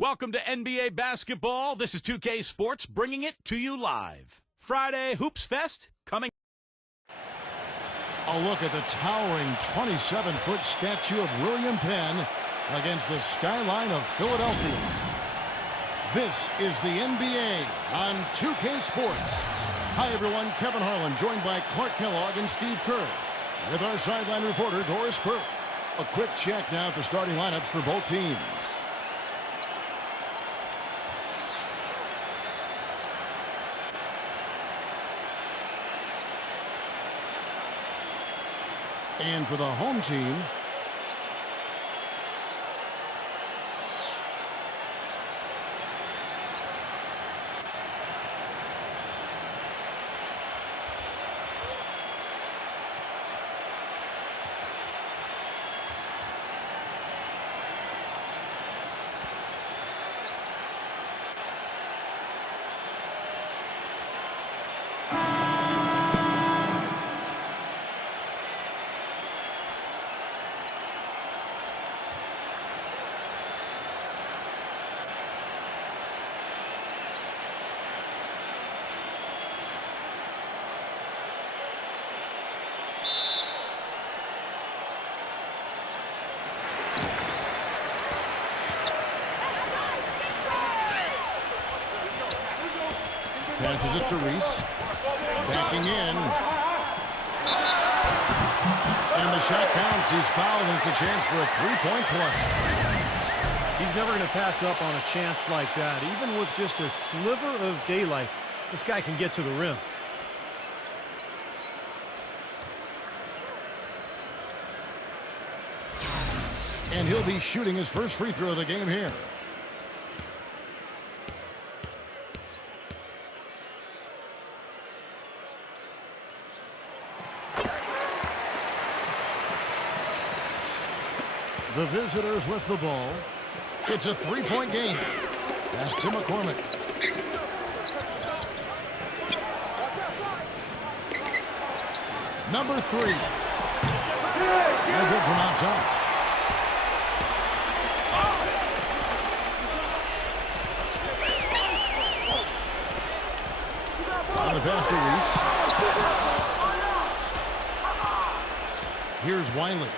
Welcome to NBA basketball. This is 2K Sports bringing it to you live. Friday Hoops Fest coming. A look at the towering 27-foot statue of William Penn against the skyline of Philadelphia. This is the NBA on 2K Sports. Hi, everyone. Kevin Harlan, joined by Clark Kellogg and Steve Kerr, with our sideline reporter, Doris Burke. A quick check now at the starting lineups for both teams. And for the home team, passes it to Reese. Backing in. And the shot counts. He's fouled, and it's a chance for a three-point play. He's never going to pass up on a chance like that. Even with just a sliver of daylight, this guy can get to the rim. And he'll be shooting his first free throw of the game here. The visitors with the ball. It's a three-point game. Pass to McCormick. Number 3. No good from outside. On the pass to Reese. Here's Wiley.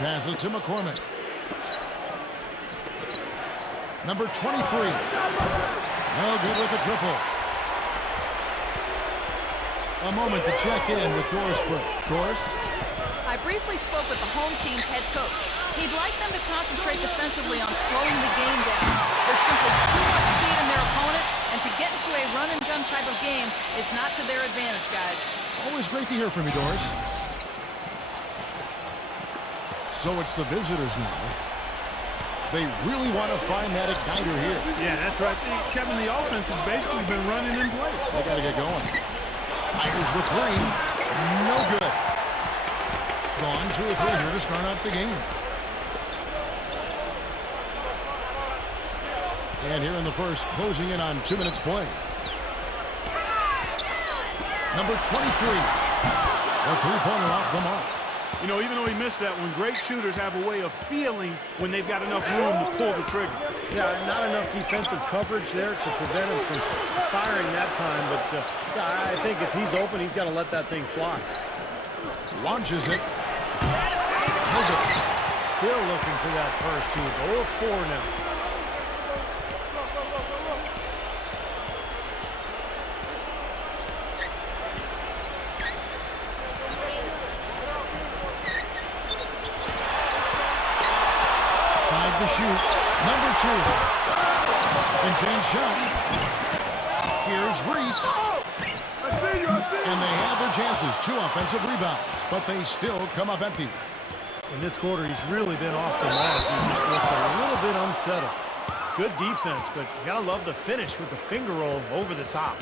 Passes to McCormick. Number 23. No good with the triple. A moment to check in with Doris Burke. Doris? I briefly spoke with the home team's head coach. He'd like them to concentrate defensively on slowing the game down. There's simply too much speed in their opponent, and to get into a run-and-gun type of game is not to their advantage, guys. Always great to hear from you, Doris. So it's the visitors now. They really want to find that igniter here. Yeah, that's right. Kevin, the offense has basically been running in place. They got to get going. Fires the three. No good. Gone 2 or 3 here to start out the game. And here in the first, closing in on 2 minutes play. Number 23. A three-pointer off the mark. You know, even though he missed that one, great shooters have a way of feeling when they've got enough room to pull the trigger. Yeah, not enough defensive coverage there to prevent him from firing that time. But I think if he's open, he's got to let that thing fly. Launches it. Still looking for that first. He was 0-4 now. To shoot. Number 2. Second chance shot. Here's Reese. And they had their chances. 2 offensive rebounds, but they still come up empty. In this quarter, he's really been off the mark. He just looks a little bit unsettled. Good defense, but you gotta love the finish with the finger roll over the top.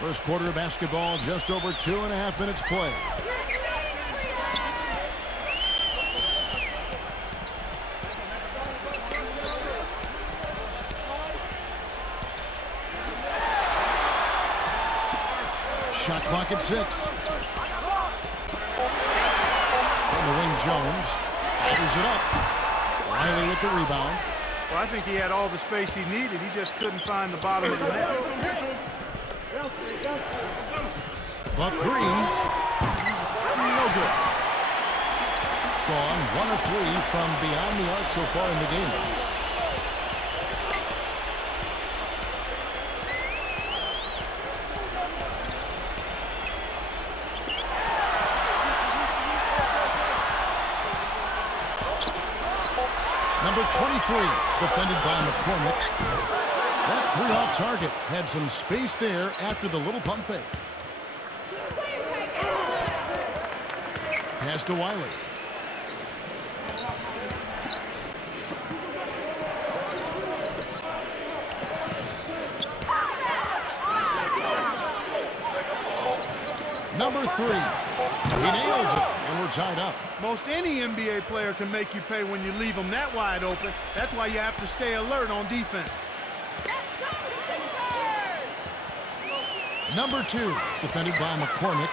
First quarter of basketball, just over 2.5 minutes play. Shot clock at 6. On the wing, Jones fires it up. Riley with the rebound. Well, I think he had all the space he needed. He just couldn't find the bottom of the net. But 3. No good. Gone 1 of 3 from beyond the arc so far in the game. Number 23, defended by McCormick. That 3 off target had some space there after the little pump fake. Pass to Wiley. Number 3. He nails it, and we're tied up. Most any NBA player can make you pay when you leave them that wide open. That's why you have to stay alert on defense. Number 2, defended by McCormick.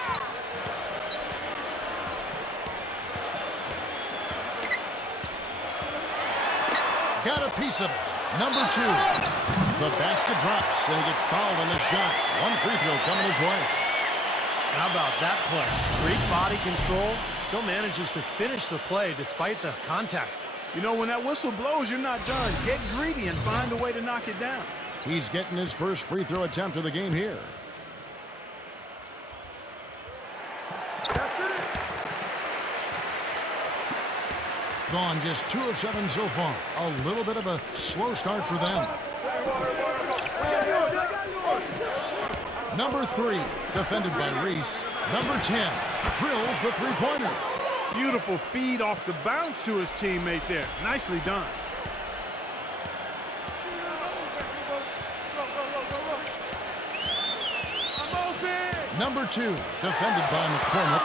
Got a piece of it. Number 2. The basket drops, and he gets fouled on the shot. 1 free throw coming his way. How about that play? Great body control. Still manages to finish the play despite the contact. You know, when that whistle blows, you're not done. Get greedy and find a way to knock it down. He's getting his first free throw attempt of the game here. Gone just 2 of 7 so far. A little bit of a slow start for them. Number 3, defended by Reese. Number 10, drills the three-pointer. Beautiful feed off the bounce to his teammate there. Nicely done. Number 2, defended by McCormick.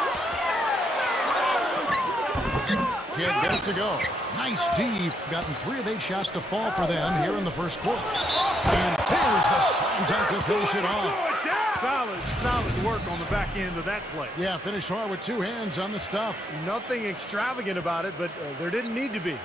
Can't get it to go. Nice deep. Gotten 3 of 8 shots to fall for them here in the first quarter. And there's the slam dunk to finish it off. Solid work on the back end of that play. Yeah, finished hard with 2 hands on the stuff. Nothing extravagant about it, but there didn't need to be.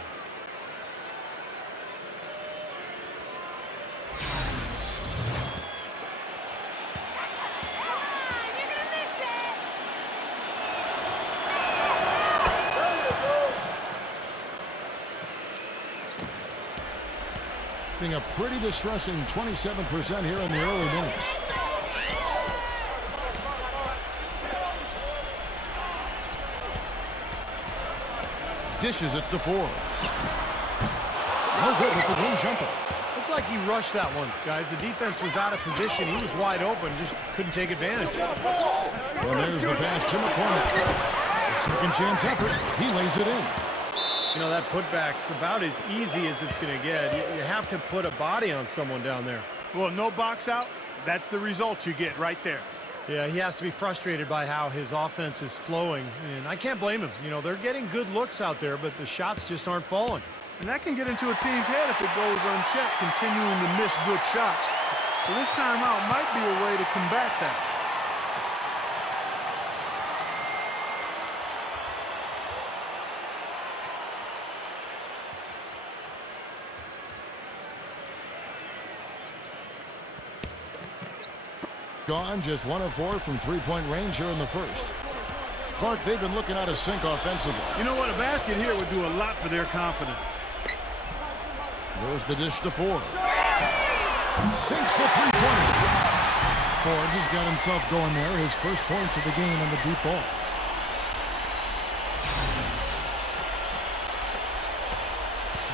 Being a pretty distressing 27% here in the early minutes. Dishes it to Forbes. No good with the wing jumper. Looked like he rushed that one, guys. The defense was out of position. He was wide open, just couldn't take advantage. And there's the pass to McCormick. A second chance effort. He lays it in. You know, that putback's about as easy as it's going to get. You have to put a body on someone down there. Well, no box out. That's the result you get right there. Yeah, he has to be frustrated by how his offense is flowing, and I can't blame him. You know, they're getting good looks out there, but the shots just aren't falling. And that can get into a team's head if it goes unchecked, continuing to miss good shots. So this timeout might be a way to combat that. Gone just 1 of 4 from three-point range here in the first. Clark, they've been looking out of sync offensively. You know what? A basket here would do a lot for their confidence. There's the dish to Forbes. Sinks the three-pointer. Forbes has got himself going there. His first points of the game on the deep ball.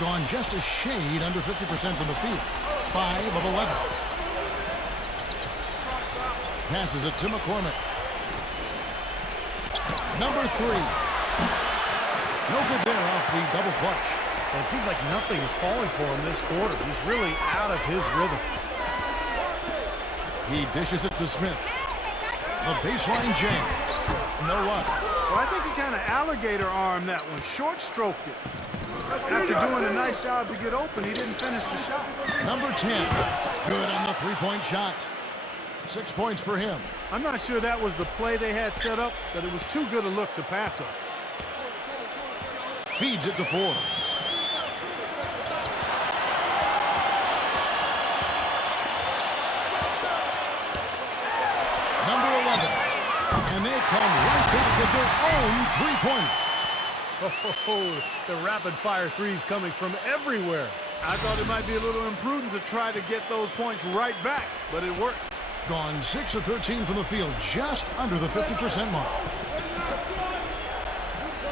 Gone just a shade under 50% from the field. 5 of 11. Passes it to McCormick. Number 3. No good there off the double clutch. And it seems like nothing is falling for him this quarter. He's really out of his rhythm. He dishes it to Smith. The baseline jam. No luck. Well, I think he kind of alligator armed that one. Short stroked it. After doing a nice job to get open, he didn't finish the shot. Number 10. Good on the three-point shot. 6 points for him. I'm not sure that was the play they had set up, but it was too good a look to pass up. Feeds it to Forbes. Number 11. And they come right back with their own three-pointer. Oh, the rapid-fire threes coming from everywhere. I thought it might be a little imprudent to try to get those points right back, but it worked. Gone 6 of 13 from the field, just under the 50% mark.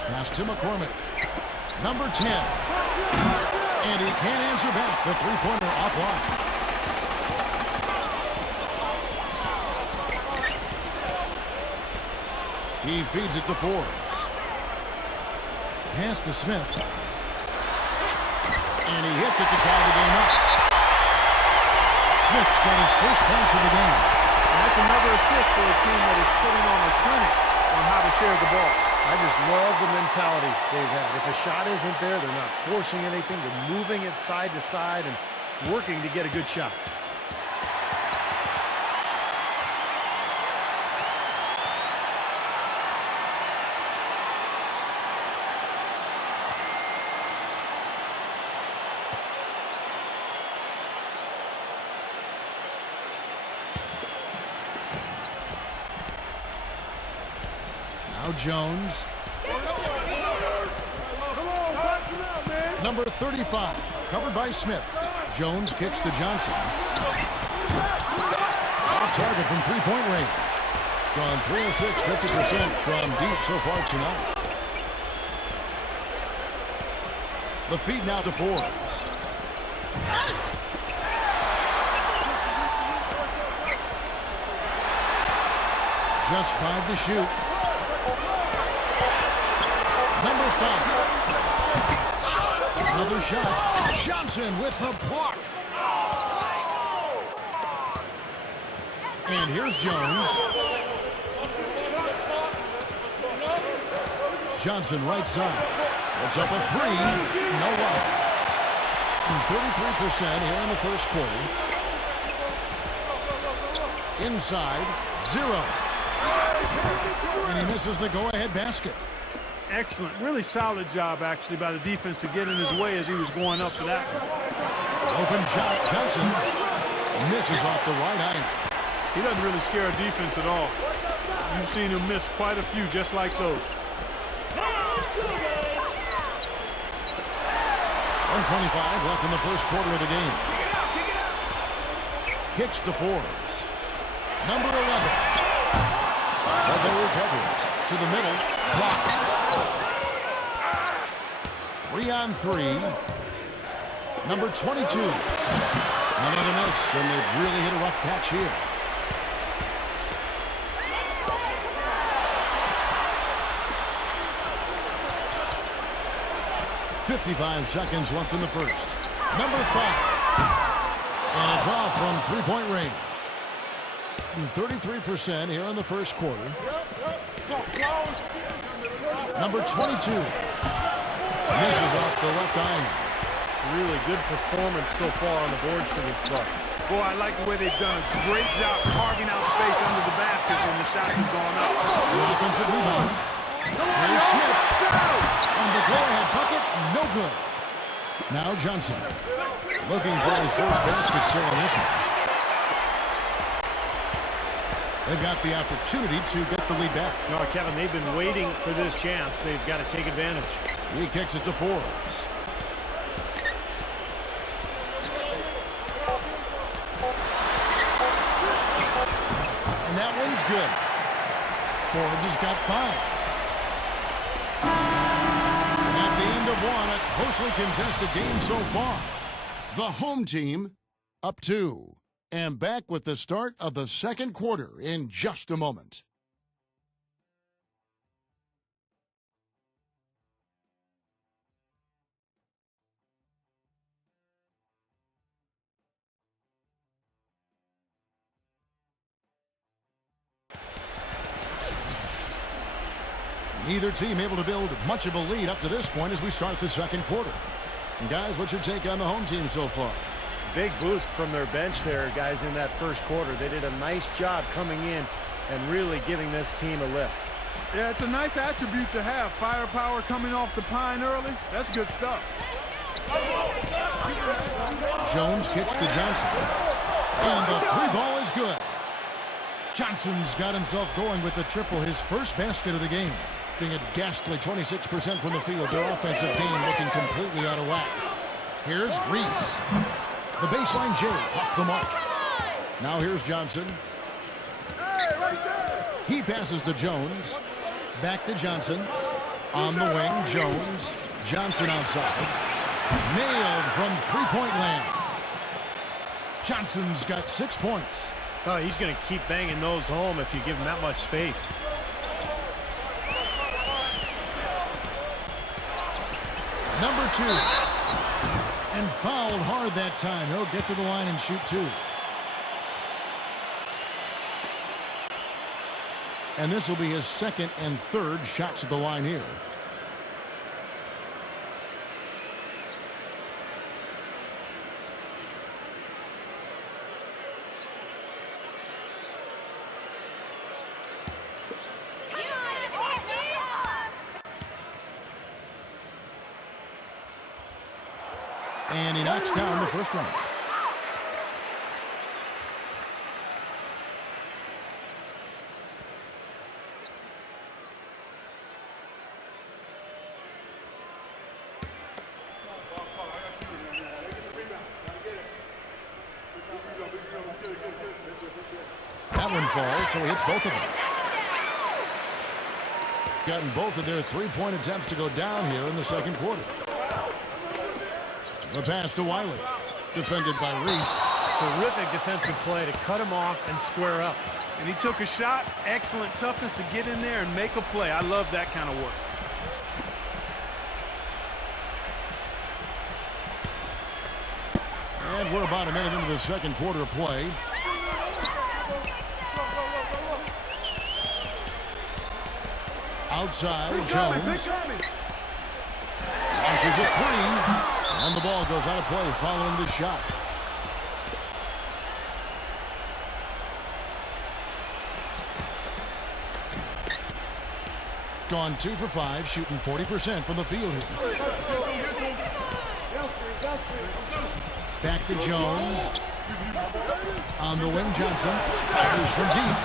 Pass to McCormick. Number 10. And he can't answer back. The three-pointer offline. He feeds it to Forbes. Pass to Smith. And he hits it to tie the game up. Smith's got his first points of the game. And that's another assist for a team that is putting on a clinic on how to share the ball. I just love the mentality they've had. If a shot isn't there, they're not forcing anything. They're moving it side to side and working to get a good shot. Now Jones. Number 35, covered by Smith. Jones kicks to Johnson. Off target from three-point range. Gone 3 of 6, 50% from deep so far tonight. The feed now to Forbes. Just 5 to shoot. Number 5. Another shot. Johnson with the block. And here's Jones. Johnson right side. It's up a 3. No luck. 33% here in the first quarter. Inside. 0. And he misses the go-ahead basket. Excellent. Really solid job, actually, by the defense to get in his way as he was going up for that one. Open shot. Johnson misses off the right iron. He doesn't really scare a defense at all. You've seen him miss quite a few just like those. 125 left in the first quarter of the game. Kicks to Forbes. Number 11. But they recover it. To the middle. Blocked. 3-on-3. Number 22. Another miss, and they've really hit a rough patch here. .55 seconds left in the first. Number 5. And it's off from three-point range. 33% here in the first quarter. Number 22. Misses off the left iron. Really good performance so far on the boards for this club. Boy, I like the way they've done a great job carving out space under the basket when the shots have gone up. The offensive rebound. Here's Smith. And the go-ahead bucket, no good. Now Johnson. Looking for his first basket still in this one. They've got the opportunity to get the lead back. No, Kevin, they've been waiting for this chance. They've got to take advantage. He kicks it to Forbes. And that one's good. Forbes has got 5. At the end of one, a closely contested game so far. The home team up 2. And back with the start of the second quarter in just a moment. Neither team able to build much of a lead up to this point as we start the second quarter. And guys, what's your take on the home team so far? Big boost from their bench there, guys, in that first quarter. They did a nice job coming in and really giving this team a lift. Yeah, it's a nice attribute to have. Firepower coming off the pine early. That's good stuff. Jones kicks to Johnson. And the three ball is good. Johnson's got himself going with the triple, his first basket of the game. Being a ghastly 26% from the field. Their offensive game looking completely out of whack. Here's Reese. The baseline J off the mark. Now here's Johnson. He passes to Jones. Back to Johnson. On the wing, Jones. Johnson outside. Nailed from three-point land. Johnson's got 6 points. Oh, he's going to keep banging those home if you give him that much space. Number 2. And fouled hard that time. He'll get to the line and shoot 2. And this will be his second and third shots at the line here. And he knocks down the first one. That one falls, so he hits both of them. Gotten both of their three-point attempts to go down here in the second quarter. The pass to Wiley. Defended by Reese. Terrific defensive play to cut him off and square up. And he took a shot. Excellent toughness to get in there and make a play. I love that kind of work. And we're about a minute into the second quarter of play. Outside, Jones. Launches a three. And the ball goes out of play following the shot. Gone 2 for 5, shooting 40% from the field here. Back to Jones. On the wing, Johnson. Fires from deep.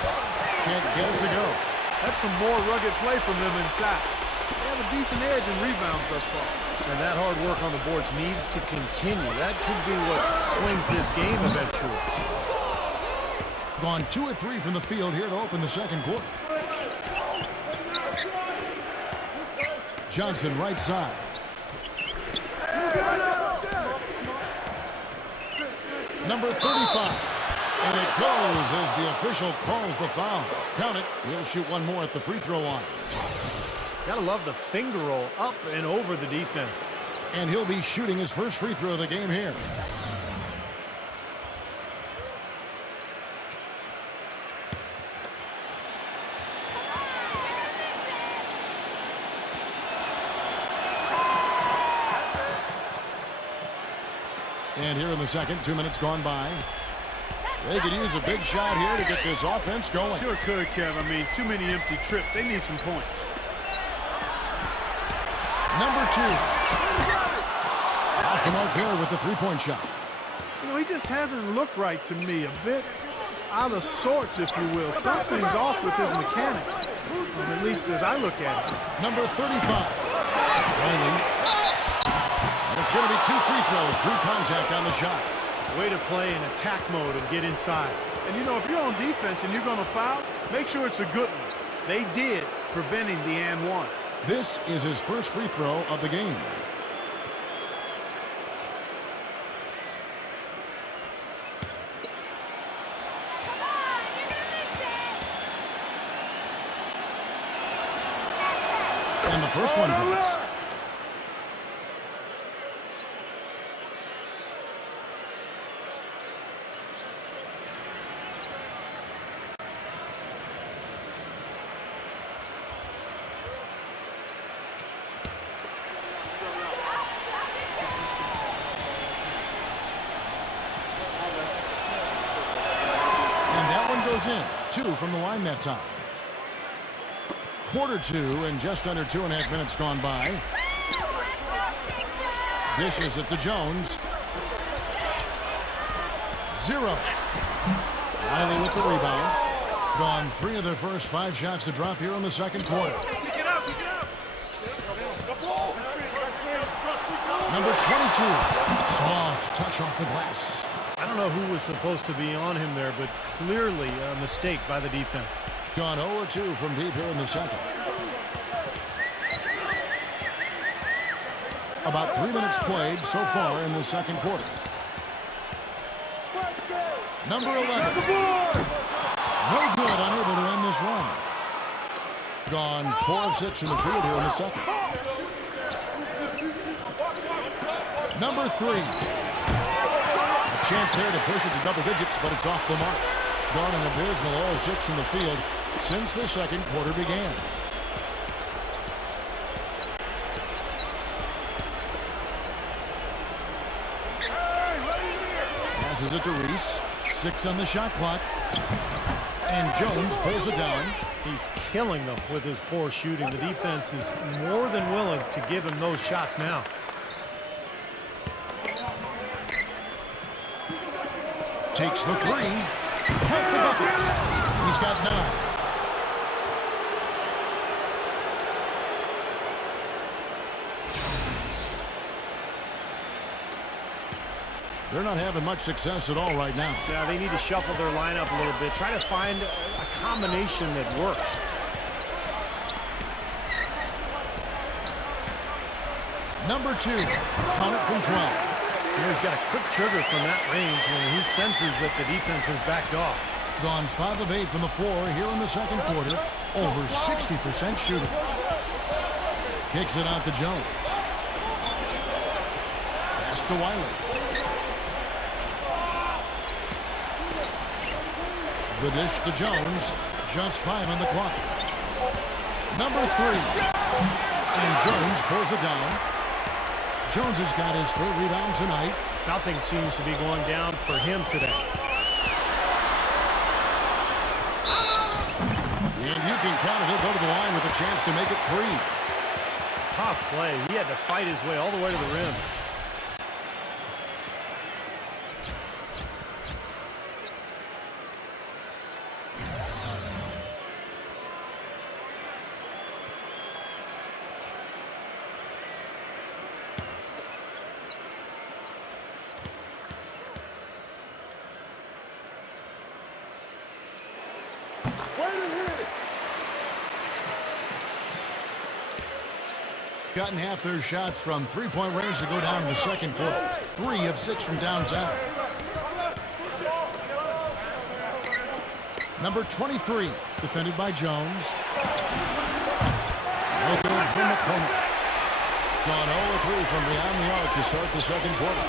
Can't get it to go. That's some more rugged play from them inside. They have a decent edge in rebounds thus far. And that hard work on the boards needs to continue. That could be what swings this game eventually. Gone 2 of 3 from the field here to open the second quarter. Johnson right side. Number 35. And it goes as the official calls the foul. Count it. He'll shoot one more at the free throw line. Gotta love the finger roll up and over the defense. And he'll be shooting his first free throw of the game here. And here in the second, 2 minutes gone by. They could use a big shot here to get this offense going. Sure could, Kev. I mean, too many empty trips. They need some points. Number 2. Off the mark here with the three-point shot. You know, he just hasn't looked right to me. A bit out of sorts, if you will. Something's off with his mechanics, at least as I look at it. Number 35. Riley. And it's going to be 2 free throws. Drew contact on the shot. Way to play in attack mode and get inside. And, you know, if you're on defense and you're going to foul, make sure it's a good one. They did, preventing the and one. This is his first free throw of the game. And the first one hits. goes in. 2 from the line that time. Quarter 2 and just under 2.5 minutes gone by. Dishes it to Jones. 0. Riley with the rebound. Gone 3 of their first 5 shots to drop here in the second quarter. Number 22. Soft touch off the glass. I don't know who was supposed to be on him there, but clearly a mistake by the defense. Gone 0-2 from deep here in the second. About 3 minutes played so far in the second quarter. Number 11. No good, unable to end this run. Gone 4 of 6 from the field here in the second. Number 3. A chance there to push it to double digits, but it's off the mark. Gone an abysmal 0 of 6 from the field since the second quarter began. Passes it to Reese. 6 on the shot clock. And Jones pulls it down. He's killing them with his poor shooting. The defense is more than willing to give him those shots now. Takes the 3. Hit the bucket. He's got 9. They're not having much success at all right now. Yeah, they need to shuffle their lineup a little bit. Try to find a combination that works. Number 2. Count it from 12. He's got a quick trigger from that range when he senses that the defense has backed off. Gone 5 of 8 from the floor here in the second quarter. Over 60% shooting. Kicks it out to Jones. Pass to Wiley. The dish to Jones. Just 5 on the clock. Number 3. And Jones pulls it down. Jones has got his 3rd rebound tonight. Nothing seems to be going down for him today. And you can count it. He'll go to the line with a chance to make it 3. Tough play. He had to fight his way all the way to the rim. Gotten half their shots from 3-point range to go down in the second quarter. 3 of 6 from downtown. Number 23, defended by Jones. No good from McCormick. Gone 0-3 from beyond the arc to start the second quarter.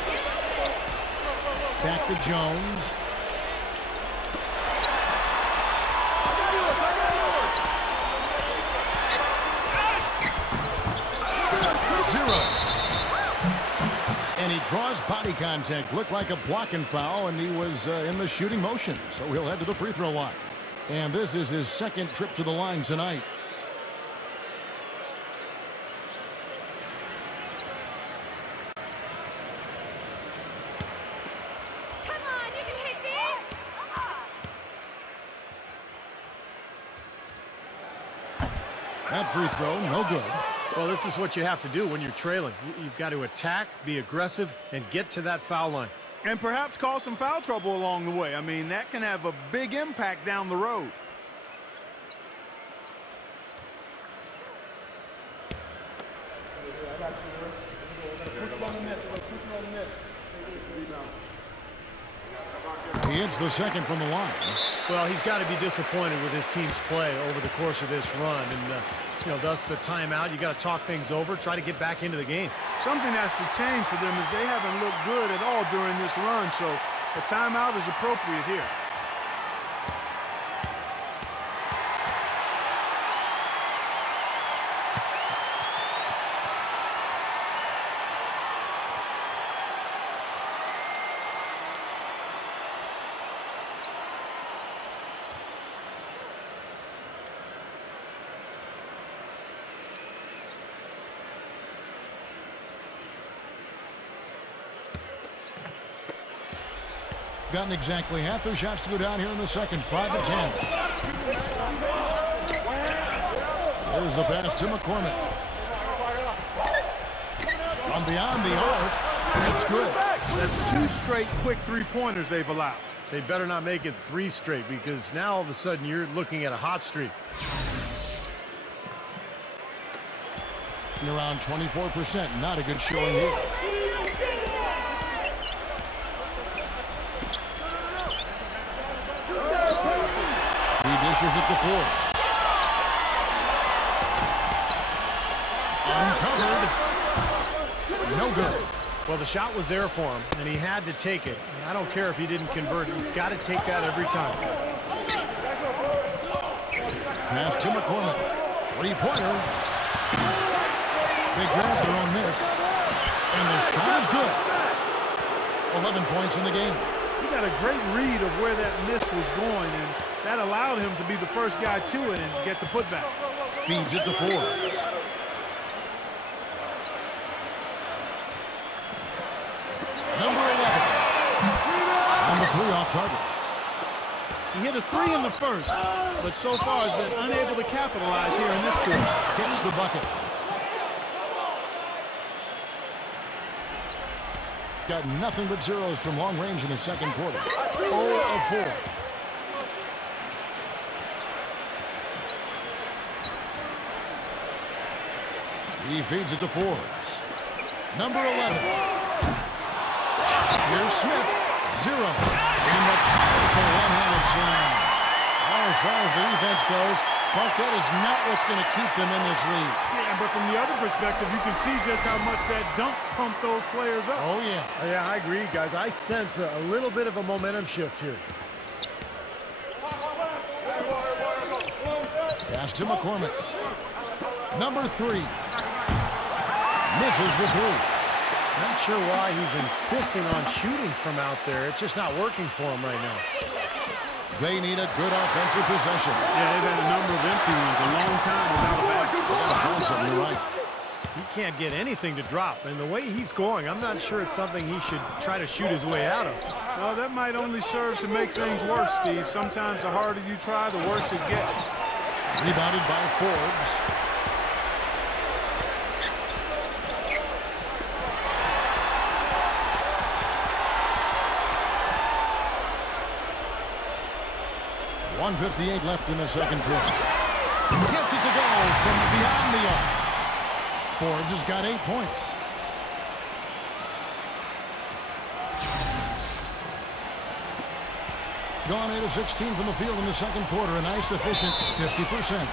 Back to Jones. And he draws body contact. Looked like a blocking foul, and he was in the shooting motion. So he'll head to the free throw line. And this is his second trip to the line tonight. Come on, you can hit this. That free throw, no good. Well, this is what you have to do when you're trailing. You've got to attack, be aggressive, and get to that foul line. And perhaps cause some foul trouble along the way. I mean, that can have a big impact down the road. He hits the second from the line. Well, he's got to be disappointed with his team's play over the course of this run. And, thus the timeout. You got to talk things over, try to get back into the game. Something has to change for them as they haven't looked good at all during this run. So a timeout is appropriate here. Gotten exactly half their shots to go down here in the second. 5-10. There's the pass to McCormick. From beyond the arc. That's good. That's 2 straight quick three-pointers they've allowed. They better not make it 3 straight, because now all of a sudden you're looking at a hot streak. And around 24%. Not a good showing here. He dishes it to Forbes. Uncovered. No good. Well, the shot was there for him, and he had to take it. I don't care if he didn't convert. He's got to take that every time. Pass to McCormick. 3-pointer. They grab their own miss. And the shot is good. 11 points in the game. He got a great read of where that miss was going, and that allowed him to be the first guy to it and get the putback. Feeds it to Forbes. Number 11. Number 3 off target. He hit a 3 in the first, but so far has been unable to capitalize here in this quarter. Hits the bucket. Got nothing but zeros from long range in the second quarter. 0 of 4. He feeds it to Forbes. Number 11. Here's Smith. 0. In the powerful one-handed slam. Well, as far as the defense goes, Clark, that is not what's going to keep them in this league. Yeah, but from the other perspective, you can see just how much that dunk pumped those players up. Oh, yeah. Yeah, I agree, guys. I sense a little bit of a momentum shift here. Pass to McCormick. Number 3. Misses the 3. Not sure why he's insisting on shooting from out there. It's just not working for him right now. They need a good offensive possession. Yeah, they've had a number of empty ones a long time without a basket. You're right. He can't get anything to drop. And the way he's going, I'm not sure it's something he should try to shoot his way out of. Well, that might only serve to make things worse, Steve. Sometimes the harder you try, the worse it gets. Rebounded by Forbes. .158 left in the second quarter. Gets it to go from beyond the arc. Forbes has got 8 points. Gone 8 of 16 from the field in the second quarter. A nice efficient 50%.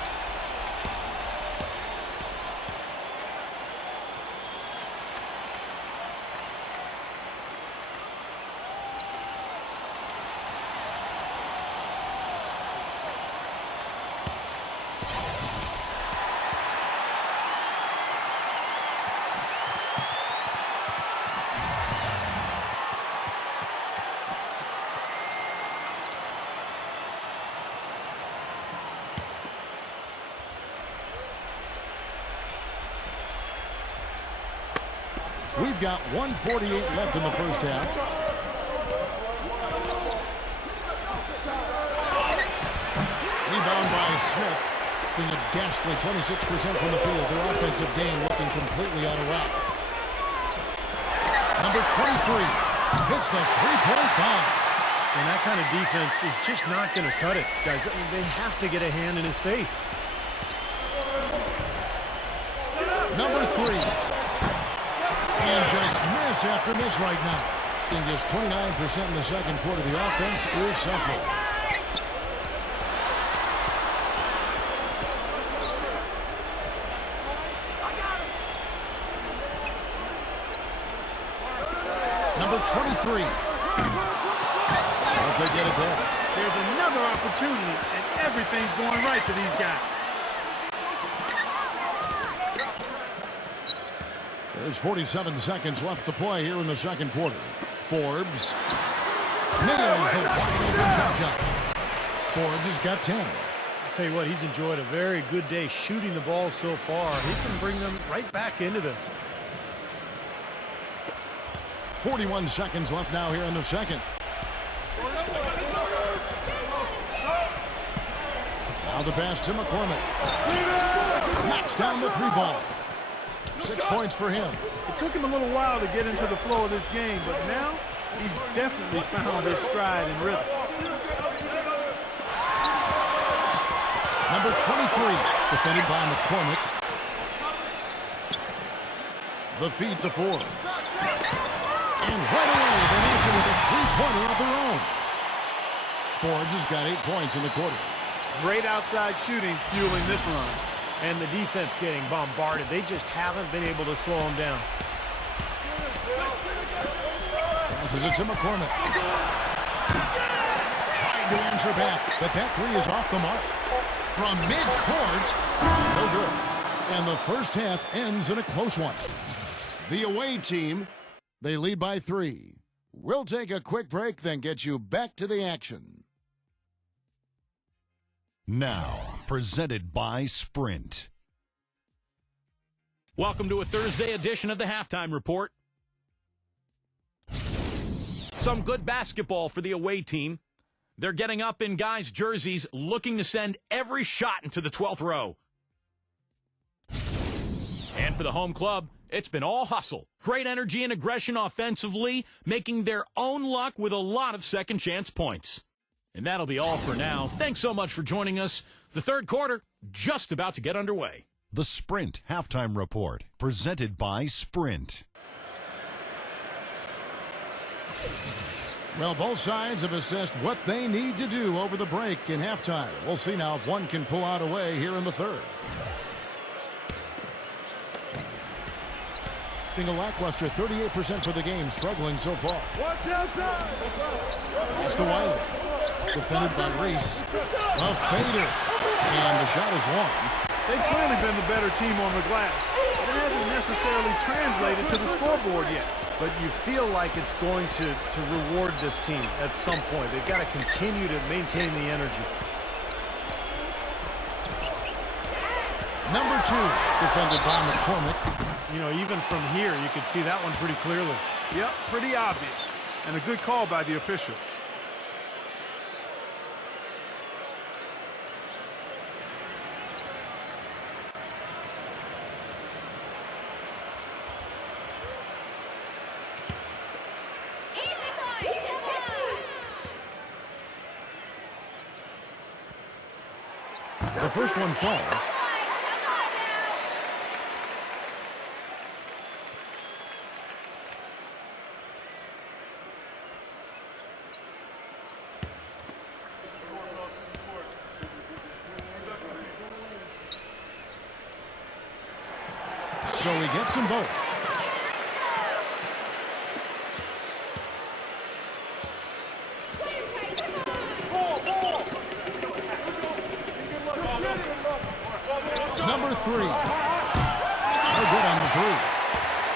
We've got 1:48 left in the first half. Rebound by Smith. Being a ghastly 26% from the field. Their offensive game looking completely out of whack. Number 23 hits the three-point bomb. And that kind of defense is just not going to cut it, guys. I mean, they have to get a hand in his face. Number 3. And just miss after miss right now. In just 29% in the second quarter, the offense is suffering. Number 23. Hope they get it there. There's another opportunity, and everything's going right for these guys. There's 47 seconds left to play here in the second quarter. Forbes nails the wide open shot. Forbes has got 10. I'll tell you what, he's enjoyed a very good day shooting the ball so far. He can bring them right back into this. 41 seconds left now here in the second. the pass to McCormick. Knocks down the 3 ball. 6 points for him. It took him a little while to get into the flow of this game, but now he's definitely found his stride and rhythm. Number 23, defended by McCormick. The feed to Forbes. And right away, they answer with a 3-pointer of their own. Forbes has got 8 points in the quarter. Great outside shooting fueling this run. And the defense getting bombarded. They just haven't been able to slow them down. Passes it to McCormick. Trying to answer back, but that 3 is off the mark. From midcourt, no good. And the first half ends in a close one. The away team, they lead by 3. We'll take a quick break, then get you back to the action. Now, presented by Sprint. Welcome to a Thursday edition of the Halftime Report. Some good basketball for the away team. They're getting up in guys' jerseys, looking to send every shot into the 12th row. And for the home club, it's been all hustle. Great energy and aggression offensively, making their own luck with a lot of second-chance points. And that'll be all for now. Thanks so much for joining us. The third quarter, just about to get underway. The Sprint Halftime Report, presented by Sprint. Well, both sides have assessed what they need to do over the break in halftime. We'll see now if one can pull out a way here in the third. Being a lackluster 38% for the game, struggling so far. Pass to Wiley. Defended by Reese. A fader. And the shot is long. They've clearly been the better team on the glass. It hasn't necessarily translated to the scoreboard yet. But you feel like it's going to reward this team at some point. They've got to continue to maintain the energy. Number 2, defended by McCormick. You know, even from here, you could see that one pretty clearly. Yep, pretty obvious. And a good call by the official. The first one falls. So he gets them both. Number 3. No good on the 3.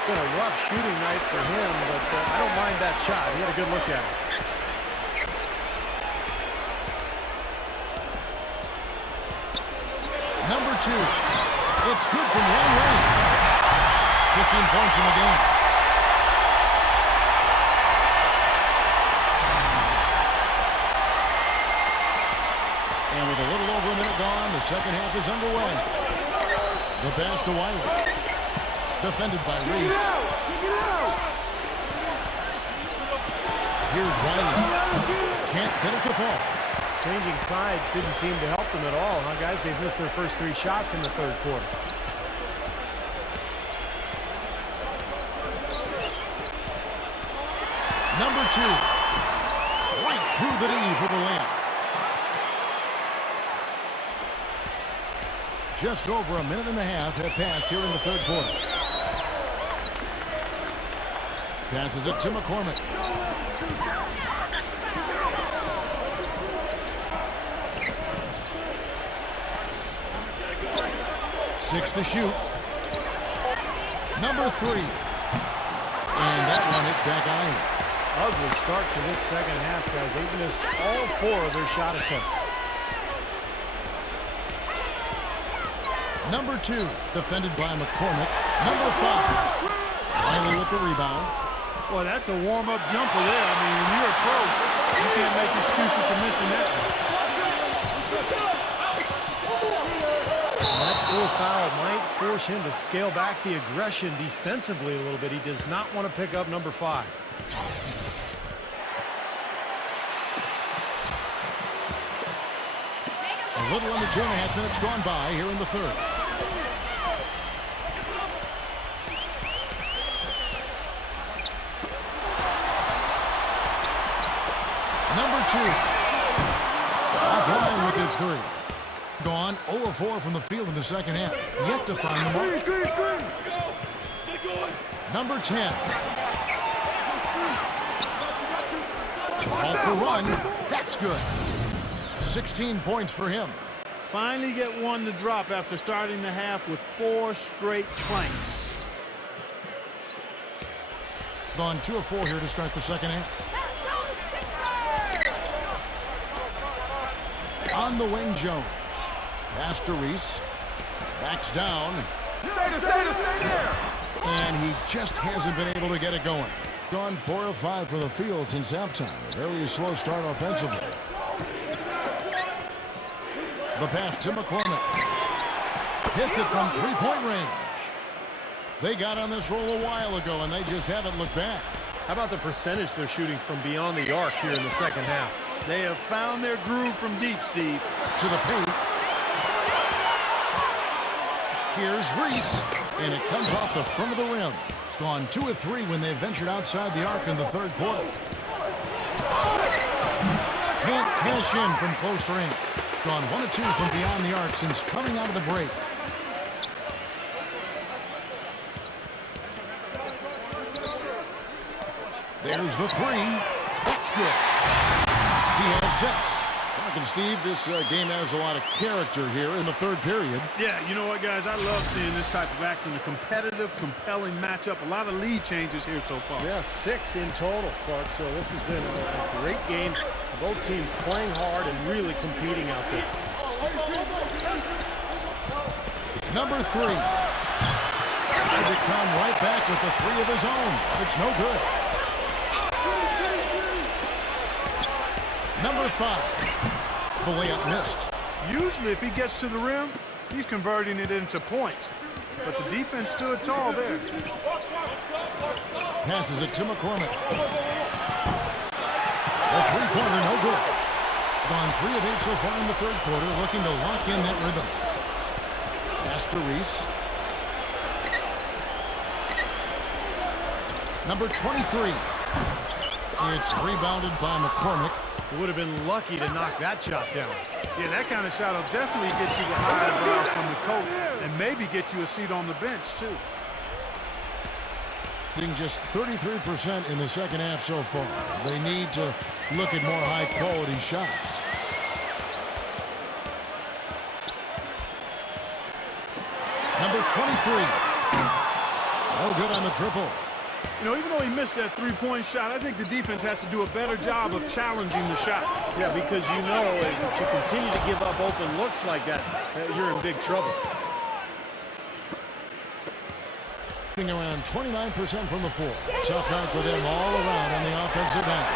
Been a rough shooting night for him, but I don't mind that shot. He had a good look at it. Number 2. It's good from long range. 15 points in the game. And with a little over a minute gone, the second half is underway. The pass to Wiley. Defended by Reese. Here's Wiley. Can't get it to fall. Changing sides didn't seem to help them at all, huh, guys? They've missed their first 3 shots in the third quarter. Number 2. Right through the knee for the layup. Just over a minute and a half have passed here in the third quarter. Passes it to McCormick. Six to shoot. Number 3. And that one hits back iron. Ugly start to this second half, guys. They've missed all 4 of their shot attempts. Number 2, defended by McCormick. Number 5, Wiley with the rebound. Well, that's a warm-up jumper there. I mean, when you're a pro, you can't make excuses for missing that one. fourth foul might force him to scale back the aggression defensively a little bit. He does not want to pick up number 5. A little under 2.5 minutes gone by here in the third. Number 2. Offline with his 3. Gone 0-4 from the field in the second half. Yet to find the mark. Number 10. To halt the run. That's good. 16 points for him. Finally get one to drop after starting the half with 4 straight planks. Gone 2 of 4 here to start the second half. On the wing, Jones. Pass to Reese. Backs down. Stay there! And he just hasn't been able to get it going. Gone 4 of 5 for the field since halftime. A very slow start offensively. The pass to McCormick. Hits it from three-point range. They got on this roll a while ago, and they just haven't looked back. How about the percentage they're shooting from beyond the arc here in the second half? They have found their groove from deep, Steve. To the paint. Here's Reese, and it comes off the front of the rim. Gone 2 of 3 when they ventured outside the arc in the third quarter. Can't cash in from close range. Gone 1 of 2 from beyond the arc since coming out of the break. There's the 3. That's good. He has 6. Talking, Steve, this game has a lot of character here in the third period. Yeah, you know what, guys? I love seeing this type of action. A competitive, compelling matchup. A lot of lead changes here so far. Yeah, 6 in total, Clark. So this has been a great game. Both teams playing hard and really competing out there. Number 3. Tried to come right back with the 3 of his own. It's no good. Number 5. The layup missed. Usually if he gets to the rim, he's converting it into points. But the defense stood tall there. Passes it to McCormick. The three-pointer no good. Gone 3 of 8 so far in the third quarter, looking to lock in that rhythm. Pass to Reese. Number 23. It's rebounded by McCormick. He would have been lucky to knock that shot down. Yeah, that kind of shot will definitely get you the eyebrow from the coach and maybe get you a seat on the bench, too. Being just 33% in the second half so far. They need to look at more high-quality shots. Number 23. No good on the triple. You know, even though he missed that three-point shot, I think the defense has to do a better job of challenging the shot. Yeah, because you know if you continue to give up open looks like that, you're in big trouble. Around 29% from the floor. Tough night for them all around on the offensive end.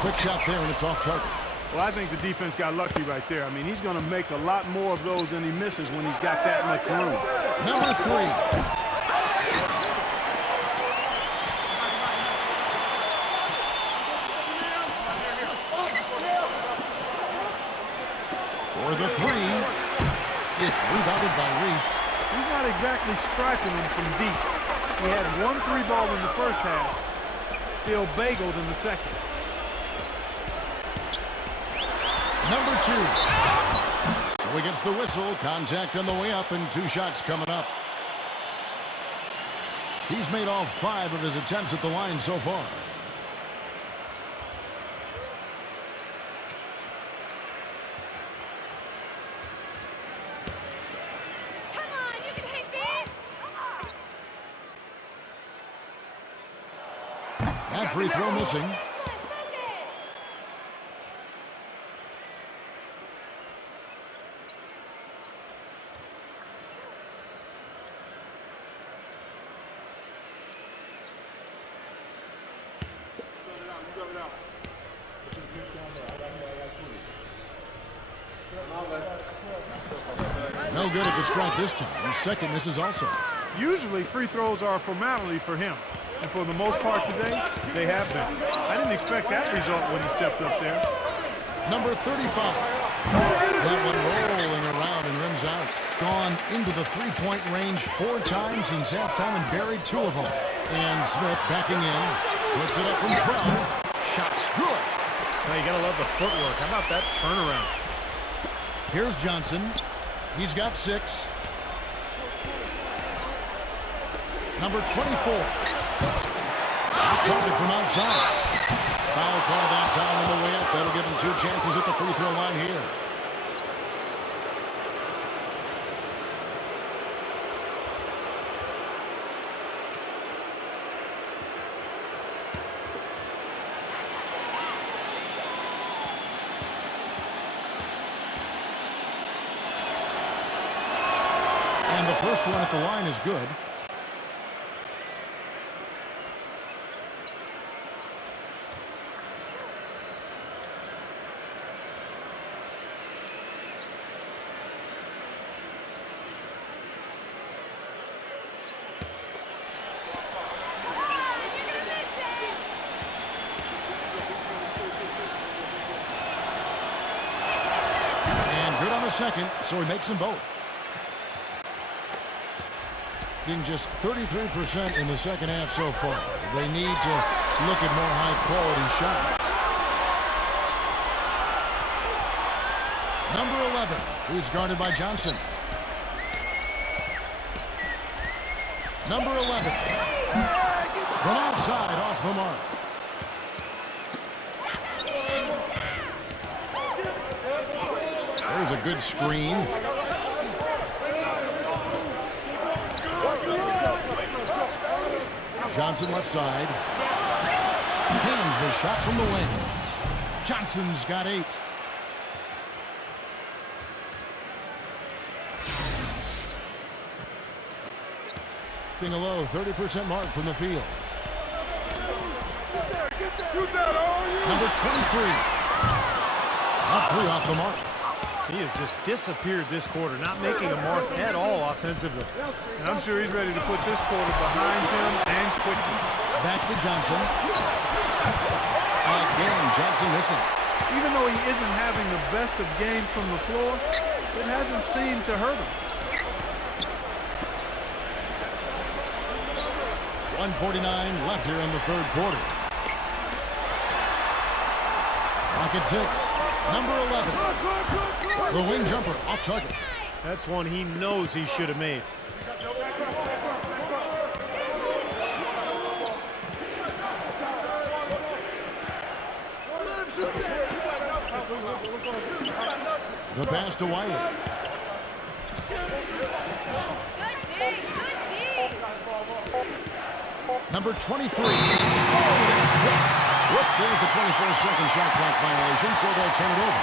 Quick shot there, and it's off target. Well, I think the defense got lucky right there. I mean, he's going to make a lot more of those than he misses when he's got that much room. Number 3. For the 3. It's rebounded by Reese. He's not exactly striping him from deep. He had 1 3-ball in the first half. Still bagels in the second. Number 2. So he gets the whistle. Contact on the way up and 2 shots coming up. He's made all 5 of his attempts at the line so far. That free throw missing. good at the strike this time. His second misses also. Usually free throws are a formality for him. And for the most part today, they have been. I didn't expect that result when he stepped up there. Number 35. That one rolling around and rims out. Gone into the three-point range 4 times since halftime and buried 2 of them. And Smith backing in. Puts it up from 12. Shot's good. Now you gotta love the footwork. How about that turnaround? Here's Johnson. He's got 6. Number 24. Target from outside. Foul call that time on the way up. That'll give him 2 chances at the free throw line here. And the first one at the line is good. Second, so he makes them both. Being just 33% in the second half so far. They need to look at more high-quality shots. Number 11, who's guarded by Johnson. Number 11, from outside off the mark. There's a good screen. Johnson left side. Cans the shot from the wing. Johnson's got 8. Being a low 30% mark from the field. Number 23. Up 3 off the mark. He has just disappeared this quarter, not making a mark at all offensively. And I'm sure he's ready to put this quarter behind him and quickly. Back to Johnson. Again, Johnson missing. Even though he isn't having the best of games from the floor, it hasn't seemed to hurt him. 1:49 left here in the third quarter. Rocket 6. Number 11. The wing jumper off target. That's one he knows he should have made. The pass to Wiley. Number 23. Oh, that's blocked. Whoops, there's the 24-second shot clock violation, so they'll turn it over.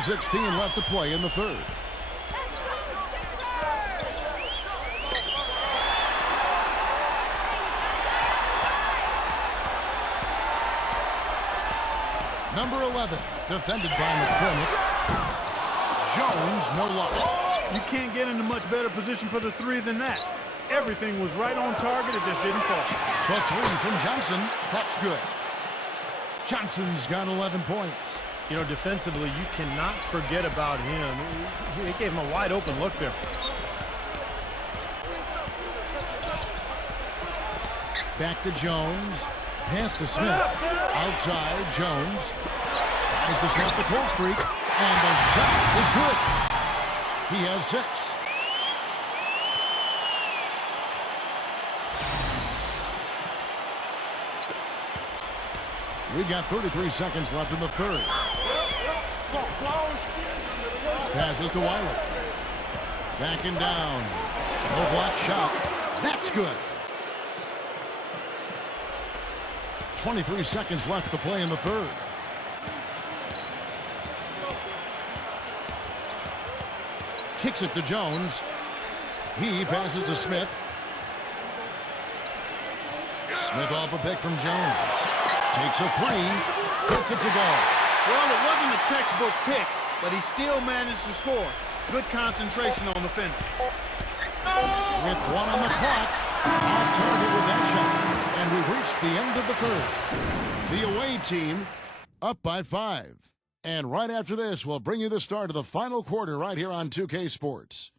.116 left to play in the third. Number 11, defended by McCormick. Jones, no luck. You can't get into much better position for the 3 than that. Everything was right on target, it just didn't fall. The 3 from Johnson, that's good. Johnson's got 11 points. You know, defensively, you cannot forget about him. He gave him a wide open look there. Back to Jones. Pass to Smith. Outside, Jones. Tries to snap the cold streak. And the shot is good. He has 6. We've got 33 seconds left in the third. Passes to Wiley. Backing down. No block shot. That's good. 23 seconds left to play in the third. Kicks it to Jones. He passes to Smith. Smith off a pick from Jones. Takes a three. Puts it to go. Well, it wasn't a textbook pick, but he still managed to score. Good concentration on the finish. With one on the clock. Off target with that shot. And we've reached the end of the third. The away team up by 5. And right after this, we'll bring you the start of the final quarter right here on 2K Sports.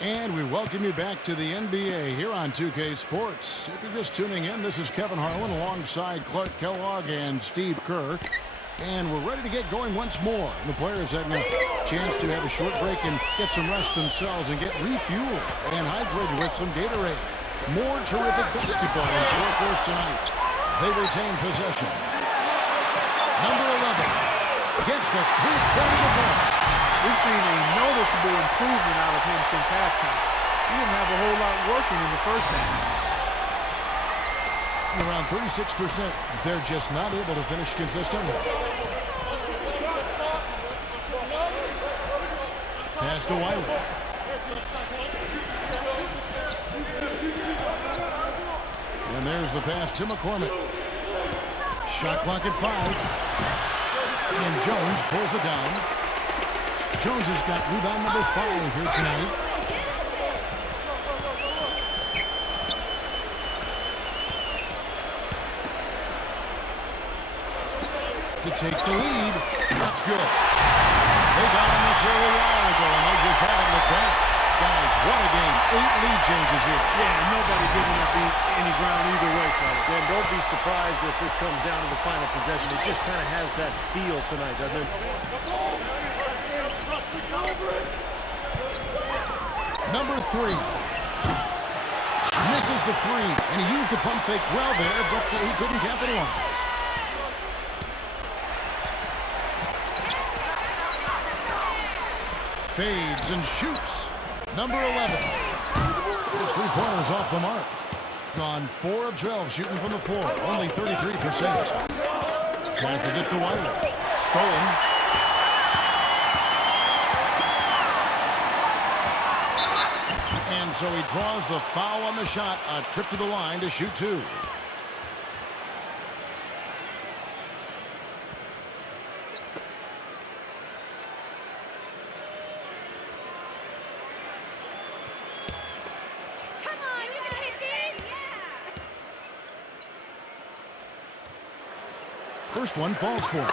And we welcome you back to the NBA here on 2K Sports. If you're just tuning in, this is Kevin Harlan alongside Clark Kellogg and Steve Kerr. And we're ready to get going once more. The players having a chance to have a short break and get some rest themselves and get refueled and hydrated with some Gatorade. More terrific basketball in store for us tonight. They retain possession. Number 11 gets the three-point ball. We've seen a noticeable improvement out of him since halftime. He didn't have a whole lot working in the first half. Around 36%. They're just not able to finish consistently. Pass to Wiley. And there's the pass to McCormick. Shot clock at 5. And Jones pulls it down. Jones has got rebound number 5 here tonight. To take the lead. That's good. They got on this here a while ago, and they just haven't looked back. Guys, what a game. 8 lead changes here. Yeah, nobody giving up any ground either way, fellas. Dan, don't be surprised if this comes down to the final possession. It just kind of has that feel tonight, doesn't it? Number 3. Misses the 3, and he used the pump fake well there, but he couldn't capitalize. Fades and shoots. Number 11. His three-pointers off the mark. Gone 4 of 12 shooting from the floor. Only 33%. Passes it to Wiley. Stolen. And so he draws the foul on the shot. A trip to the line to shoot 2. First one falls for him.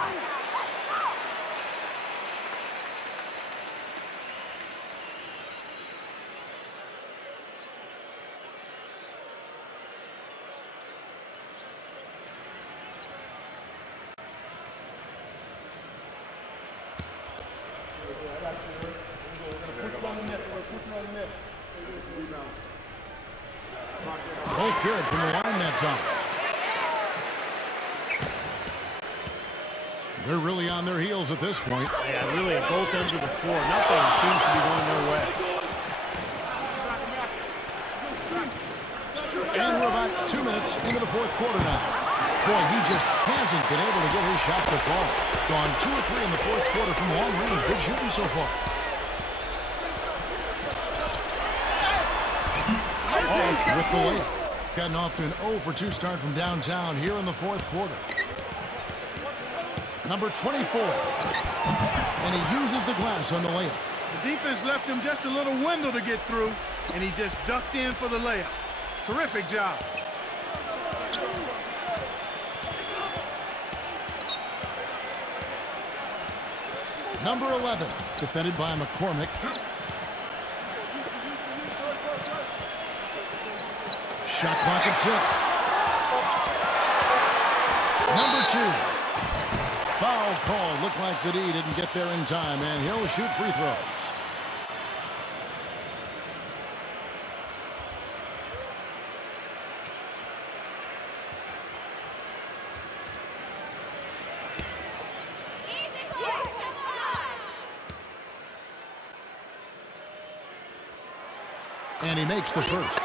Both good from the line that time. They're really on their heels at this point. Yeah, really at both ends of the floor. Nothing seems to be going their way. And we're about 2 minutes into the fourth quarter now. Boy, he just hasn't been able to get his shot to fall. Gone 2 or 3 in the fourth quarter from long range. Good shooting so far. Off with the layup. Gotten off to an 0 for 2 start from downtown here in the fourth quarter. Number 24. And he uses the glass on the layup. The defense left him just a little window to get through, and he just ducked in for the layup. Terrific job. Number 11, defended by McCormick. Shot clock at 6. Number 2. Foul call. Looked like the D didn't get there in time, and he'll shoot free throws. And he makes the first.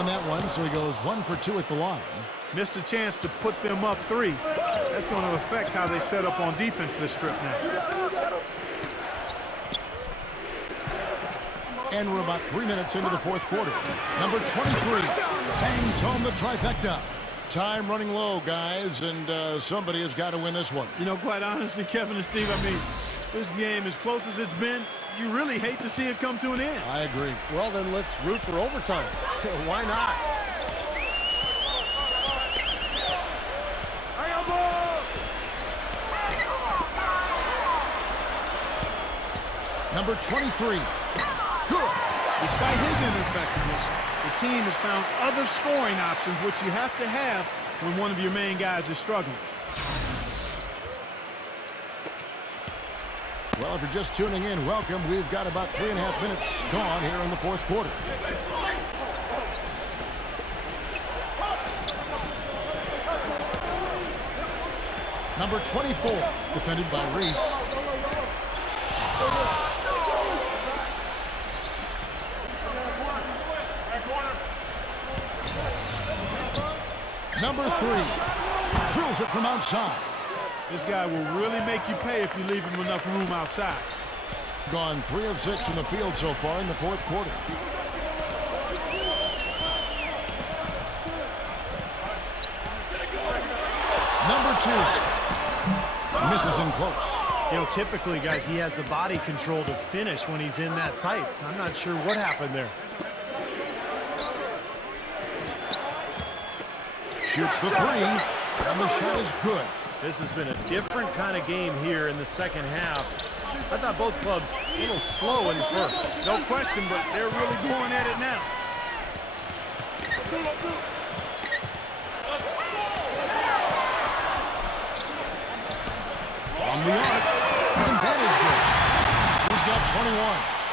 on that one, so he goes 1 for 2 at the line. Missed a chance to put them up 3. That's going to affect how they set up on defense this trip now. And we're about 3 minutes into the fourth quarter. Number 23 bangs home the trifecta. Time running low, guys, and somebody has got to win this one. You know, quite honestly, Kevin and Steve, I mean, this game, as close as it's been, you really hate to see it come to an end. I agree. Well, then let's root for overtime. Why not? Number 23. Good. Despite his ineffectiveness, the team has found other scoring options, which you have to have when one of your main guys is struggling. Well, if you're just tuning in, welcome. We've got about 3.5 minutes gone here in the fourth quarter. Number 24, defended by Reese. Number 3, drills it from outside. This guy will really make you pay if you leave him enough room outside. Gone 3 of 6 from the field so far in the fourth quarter. Number 2, misses in close. You know, typically, guys, he has the body control to finish when he's in that tight. I'm not sure what happened there. Shoots the 3, and the shot is good. This has been a different kind of game here in the second half. I thought both clubs a little slow in the first. No question, but they're really going at it now. From the arc, and that is good. He's got 21.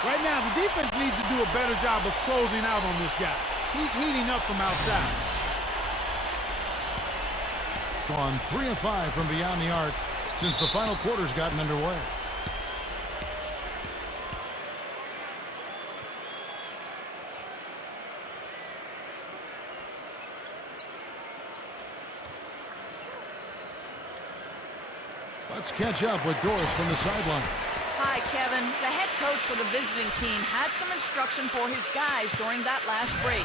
Right now, the defense needs to do a better job of closing out on this guy. He's heating up from outside. Gone 3 of 5 from beyond the arc since the final quarter's gotten underway. Let's catch up with Doris from the sideline. Hi, Kevin. The head coach for the visiting team had some instruction for his guys during that last break.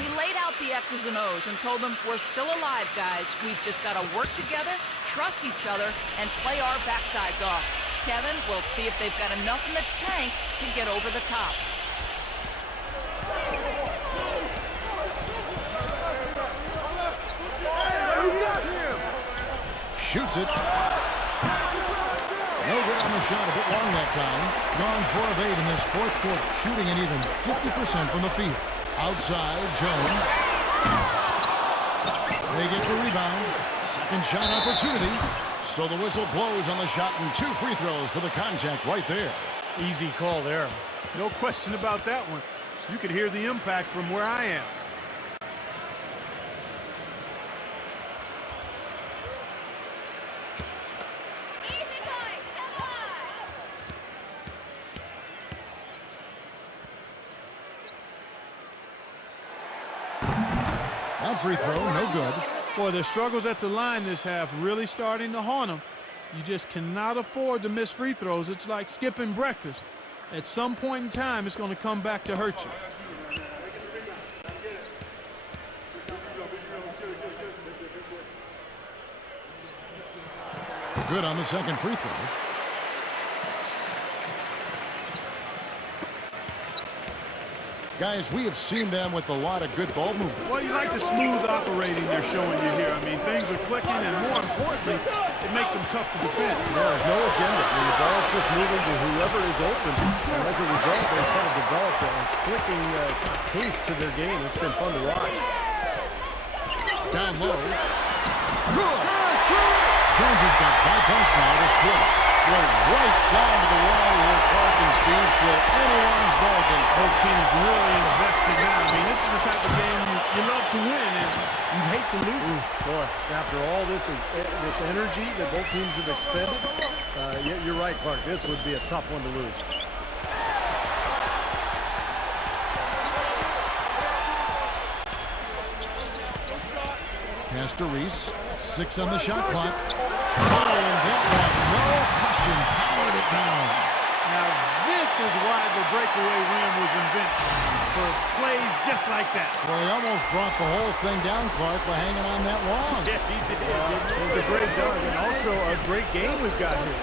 He laid out the X's and O's and told them, we're still alive, guys. We've just got to work together, trust each other, and play our backsides off. Kevin, we'll see if they've got enough in the tank to get over the top. Shoots it. No good on the shot, a bit long that time. Gone 4 of 8 in this fourth quarter, shooting an even 50% from the field. Outside, Jones. They get the rebound. Second shot opportunity. So the whistle blows on the shot and 2 free throws for the contact right there. Easy call there. No question about that one. You could hear the impact from where I am. That free throw, no good. Boy, their struggles at the line this half really starting to haunt them. You just cannot afford to miss free throws. It's like skipping breakfast. At some point in time, it's going to come back to hurt you. Good on the second free throw. Guys, we have seen them with a lot of good ball movement. Well, you like the smooth operating they're showing you here. I mean, things are clicking, and more importantly, it makes them tough to defend. There's no agenda. I mean, the ball's just moving to whoever is open. And as a result, they've kind of developed a clicking pace to their game. It's been fun to watch. Down low. Good. Jones has got 5 points now this quarter. Well, right down to the wire here, Clark and Steve. Still anyone's ball game. Both teams really invested now. I mean, this is the type of game you love to win, and you hate to lose it. Boy, after all this energy that both teams have expended, you're right, Clark. This would be a tough one to lose. Pass to Reese. 6 on the shot clock. Oh, and that one, no question, powered it down. Now, this is why the breakaway rim was invented, for plays just like that. Well, he almost brought the whole thing down, Clark, by hanging on that long. Yeah, he did. It was a great dunk and also a great game we've got here.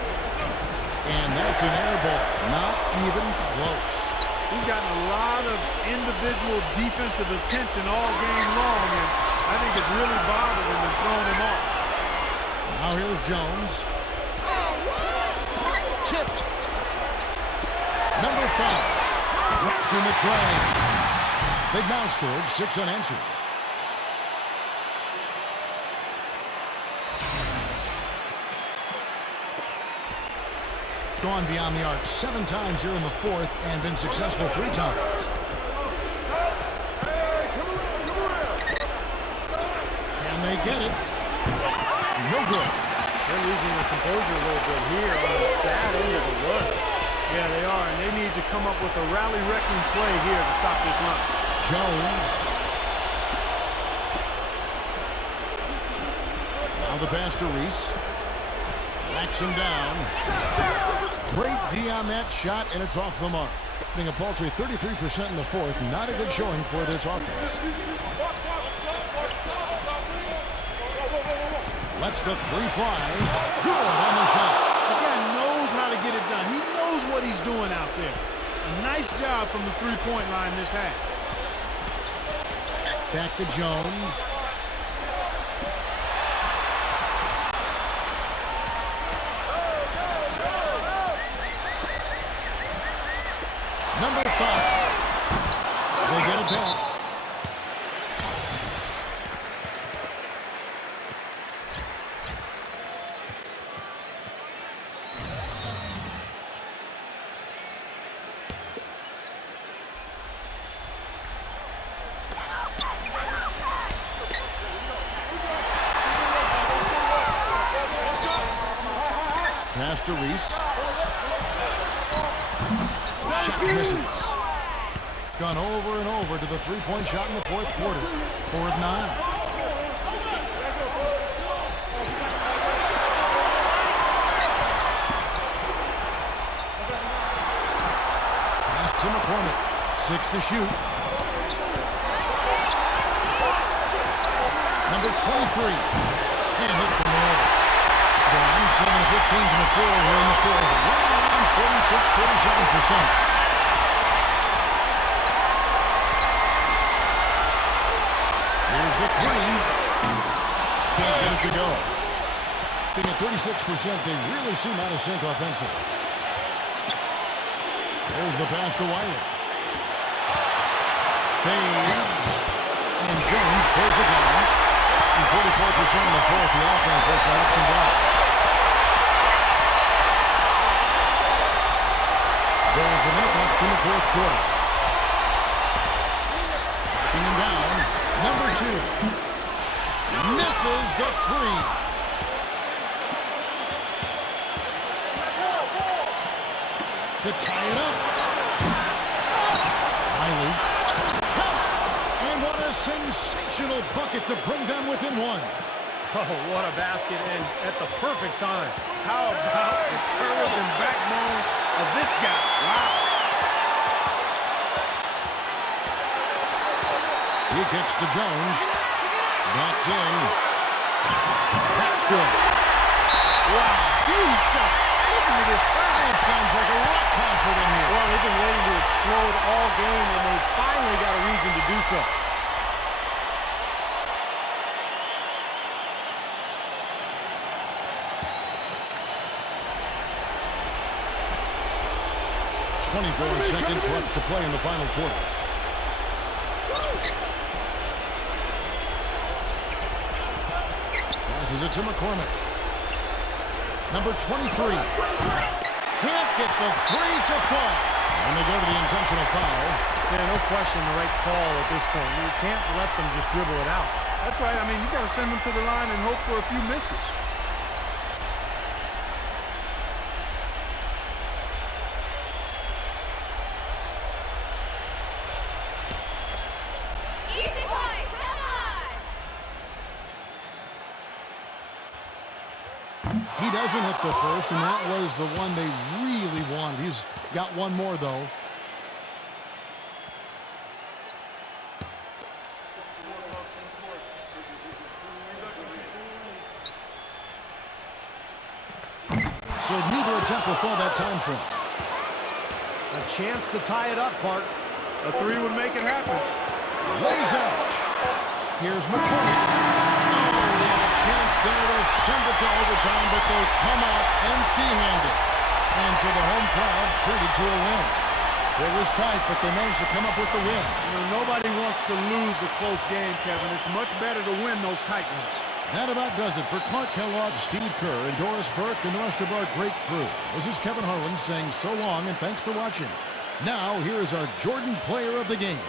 And that's an air ball. Not even close. He's gotten a lot of individual defensive attention all game long, and I think it's really bothered him and thrown him off. Now here's Jones. Tipped. Number 5. Drops in the tray. They've now scored 6 unanswered. Gone beyond the arc 7 times here in the 4th and been successful 3 times. Can they get it? No good. They're losing their composure a little bit here on the bad end of the run. Yeah, they are, and they need to come up with a rally-wrecking play here to stop this run. Jones. Now the pass to Reese. Backs him down. Great D on that shot, and it's off the mark. Being a paltry 33% in the 4th. Not a good showing for this offense. Lets the 3 fly. Good on the shot. This guy knows how to get it done. He knows what he's doing out there. A nice job from the three-point line this half. Back to Jones. Number 5. They get it back. Pass to Reese. Shot misses. Gone over and over to the 3-point shot in the 4th quarter. 4 of 9. Pass to McCormick. 6 to shoot. Number 23. Can't hit from there. Gone 7-15 from the floor here in the 4th. Right around 46-47%. Here's the 3. Can't get it to go. Being at 36%, they really seem out of sync offensively. There's the pass to Wiley. Fades. And Jones pulls it down. And 44% in the 4th, the offense was ups and downs. There's a minute left in the 4th quarter. Backing him down. Number 2. Misses the 3. To tie it up. Wiley. And what a sensational bucket to bring them within 1. Oh, what a basket, and at the perfect time. How about the courage and backbone of this guy? Wow. He kicks to Jones. That's in. That's good. Wow, huge shot. Listen to this crowd. It sounds like a rock concert in here. Well, they've been waiting to explode all game, and they finally got a reason to do so. Seconds left to play in the final quarter. Passes it to McCormick. Number 23. Can't get the 3 to fall. And they go to the intentional foul. Yeah, no question the right call at this point. You can't let them just dribble it out. That's right. I mean, you got to send them to the line and hope for a few misses. He doesn't hit the first, and that was the one they really wanted. He's got one more, though. So neither attempt will fill that time frame. A chance to tie it up, Clark. A three would make it happen. Lays out. Here's McCormick. Oh, chance there to send it to overtime, but they come out empty-handed. And so the home crowd treated to a win. It was tight, but they managed to come up with the win. You know, nobody wants to lose a close game, Kevin. It's much better to win those tight ones. That about does it for Clark Kellogg, Steve Kerr, and Doris Burke, and the rest of our great crew. This is Kevin Harlan saying so long, and thanks for watching. Now, here is our Jordan Player of the Game.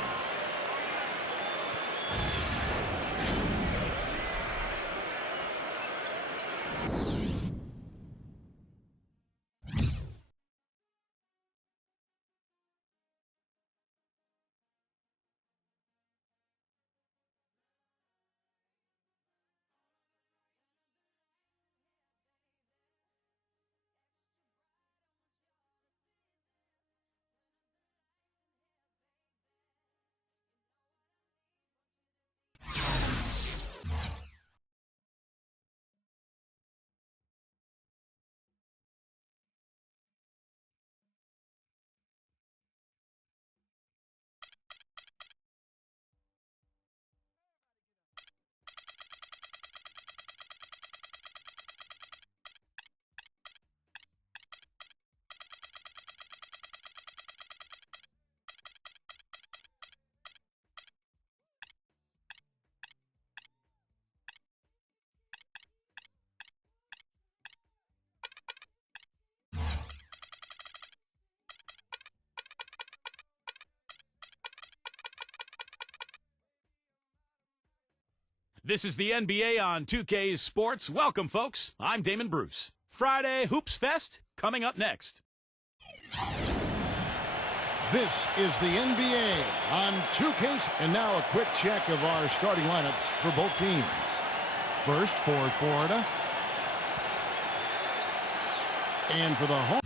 This is the NBA on 2K Sports. Welcome, folks. I'm Damon Bruce. Friday Hoops Fest coming up next. This is the NBA on 2K. And now a quick check of our starting lineups for both teams. First for Florida. And for the home.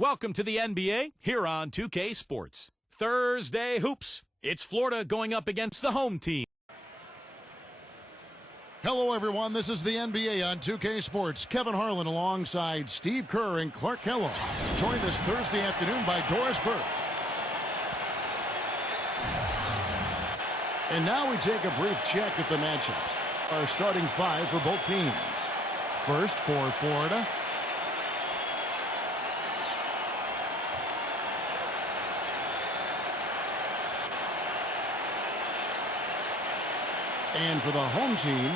Welcome to the NBA here on 2K Sports. Thursday Hoops. It's Florida going up against the home team. Hello, everyone. This is the NBA on 2K Sports. Kevin Harlan alongside Steve Kerr and Clark Kellogg. Joined this Thursday afternoon by Doris Burke. And now we take a brief check at the matchups. Our starting five for both teams. First for Florida. And for the home team,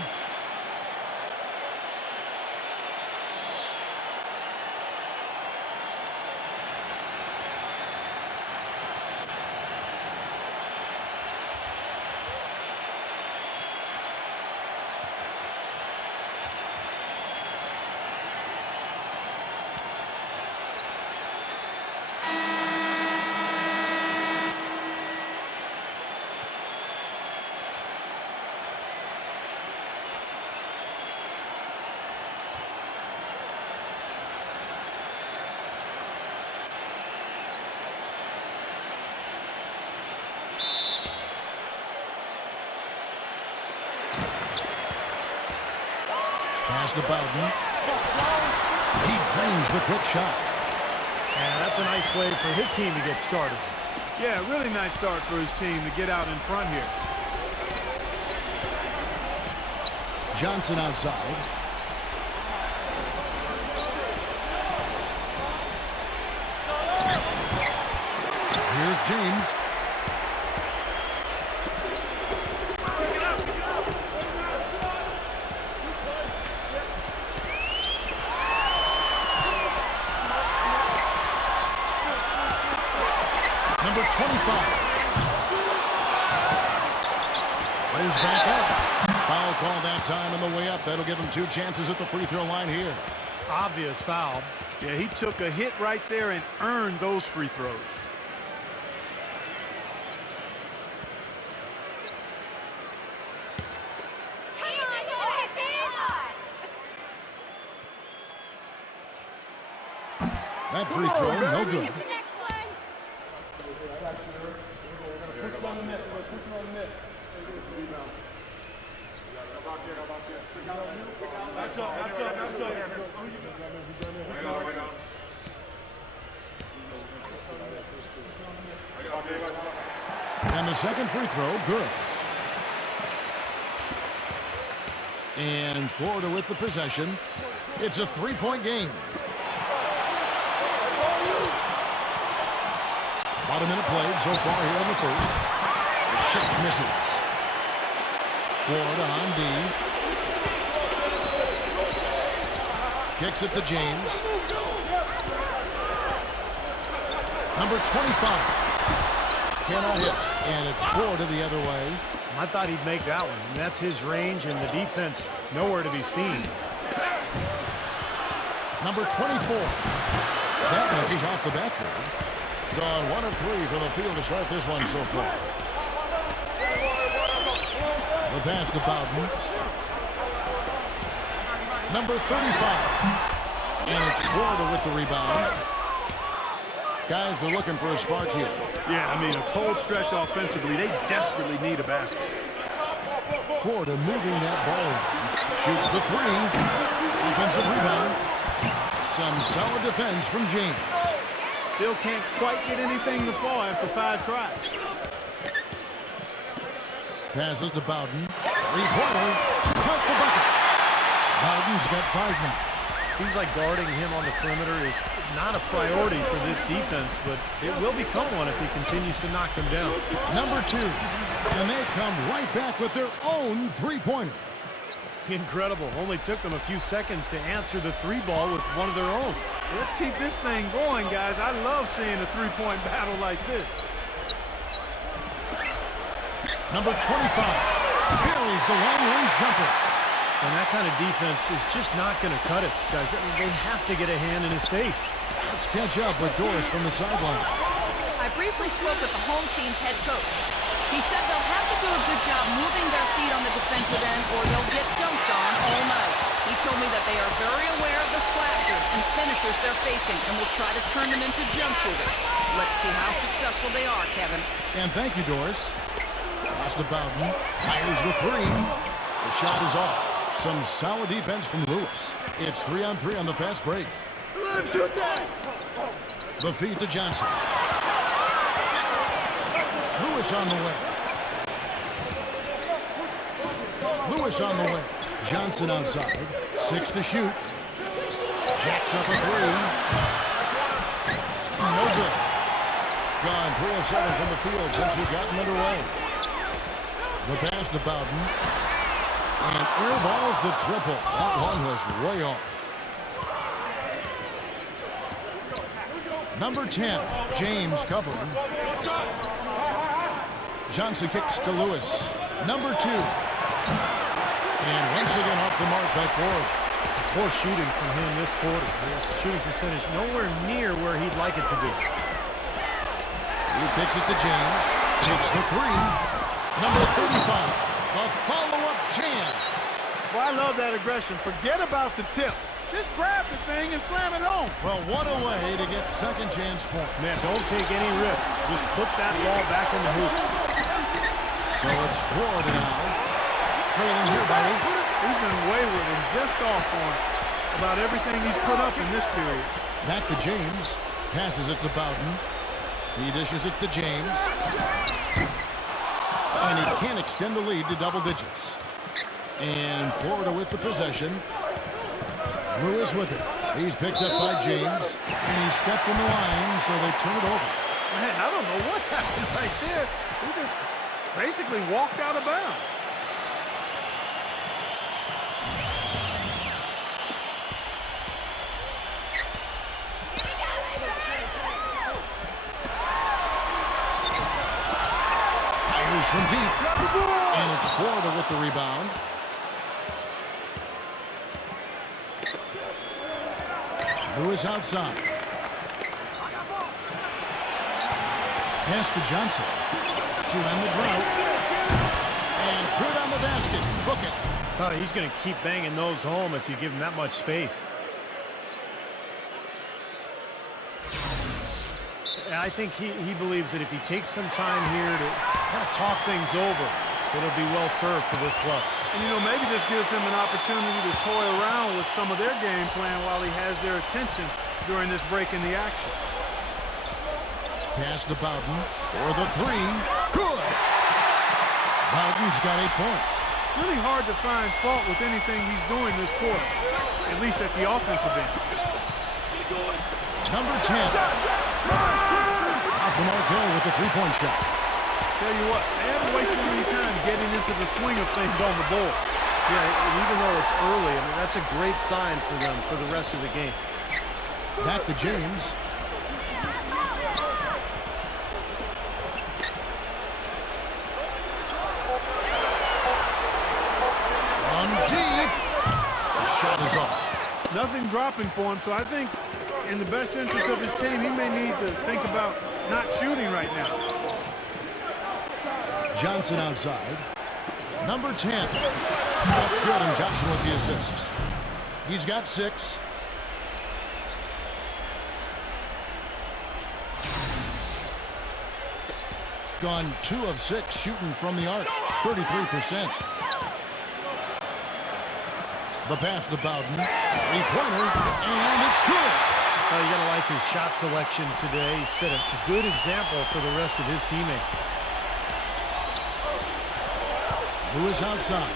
pass to Bowden. He drains the quick shot. And that's a nice way for his team to get started. Yeah, really nice start for his team to get out in front here. Johnson outside. Here's James. Foul call that time on the way up. That'll give him 2 chances at the free throw line here. Obvious foul. Yeah, he took a hit right there and earned those free throws. That free throw, no good. And the second free throw, good. And Florida with the possession. It's a 3-point game. About a minute played so far here in the first. The shot misses. Florida on D. Kicks it to James. Number 25. Cannot hit. And it's Florida the other way. I thought he'd make that one. And that's his range, and the defense nowhere to be seen. Number 24. That misses off the backboard. Gone 1 of 3 from the field to start this one so far. The pass to Bowden. Number 35. And it's Florida with the rebound. Guys are looking for a spark here. Yeah, I mean, a cold stretch offensively. They desperately need a basket. Florida moving that ball. Shoots the 3. Offensive rebound. Some solid defense from James. Still can't quite get anything to fall after 5 tries. Passes to Bowden. 3-pointer. Cut the bucket. Bowden's got 5 now. Seems like guarding him on the perimeter is not a priority for this defense, but it will become one if he continues to knock them down. Number 2. And they come right back with their own 3-pointer. Incredible. Only took them a few seconds to answer the 3-ball with one of their own. Let's keep this thing going, guys. I love seeing a 3-point battle like this. Number 25 buries the long-range jumper. And that kind of defense is just not going to cut it, guys. They have to get a hand in his face. Let's catch up with Doris from the sideline. I briefly spoke with the home team's head coach. He said they'll have to do a good job moving their feet on the defensive end or they'll get dunked on all night. He told me that they are very aware of the slashers and finishers they're facing and will try to turn them into jump shooters. Let's see how successful they are, Kevin. And thank you, Doris. Pass to Bowden. Fires the 3. The shot is off. Some solid defense from Lewis. It's 3-on-3 on the fast break. The feed to Johnson. Lewis on the way. Lewis on the way. Johnson outside. 6 to shoot. Jacks up a 3. No good. Gone 3 of 7 from the field since we've gotten underway. The pass to Bowden. And airballs the triple. That one was way off. Number 10, James covering. Johnson kicks to Lewis. Number 2. And once again off the mark by Ford. Poor shooting from him this quarter. His shooting percentage nowhere near where he'd like it to be. He kicks it to James. Takes the 3. Number 35. A follow-up jam. Well, I love that aggression. Forget about the tip. Just grab the thing and slam it home. Well, what a way to get second chance points. Man, don't take any risks. Just put that ball back in the hoop. So it's Florida now. Trailing here by 8. He's been wayward and just off on about everything he's put up in this period. Back to James. Passes it to Bowden. He dishes it to James. And he can't extend the lead to double digits. And Florida with the possession. Lewis with it. He's picked up by James. And he stepped in the line, so they turn it over. Man, I don't know what happened right there. He just basically walked out of bounds. Fires from deep. And it's Florida with the rebound. Lewis outside. Pass to Johnson to end the drought. And good on the basket. Book it. Oh, he's going to keep banging those home if you give him that much space. I think he believes that if he takes some time here to kind of talk things over, it'll be well served for this club. And, you know, maybe this gives him an opportunity to toy around with some of their game plan while he has their attention during this break in the action. Pass to Bowden for the three. Good. Bowden's got 8 points. Really hard to find fault with anything he's doing this quarter, at least at the offensive end. Number 10. Off the mark there with the three-point shot. Tell you what, they haven't wasted any time getting into the swing of things on the board. Yeah, and even though it's early, I mean, that's a great sign for them for the rest of the game. Back to James. On deep. The shot is off. Nothing dropping for him, so I think in the best interest of his team, he may need to think about not shooting right now. Johnson outside. Number 10. That's good, and Johnson with the assist. He's got 6. Gone 2 of 6 shooting from the arc, 33%. The pass to Bowden. Three-pointer, and it's good. Oh, you got to like his shot selection today. He set a good example for the rest of his teammates. Lewis outside.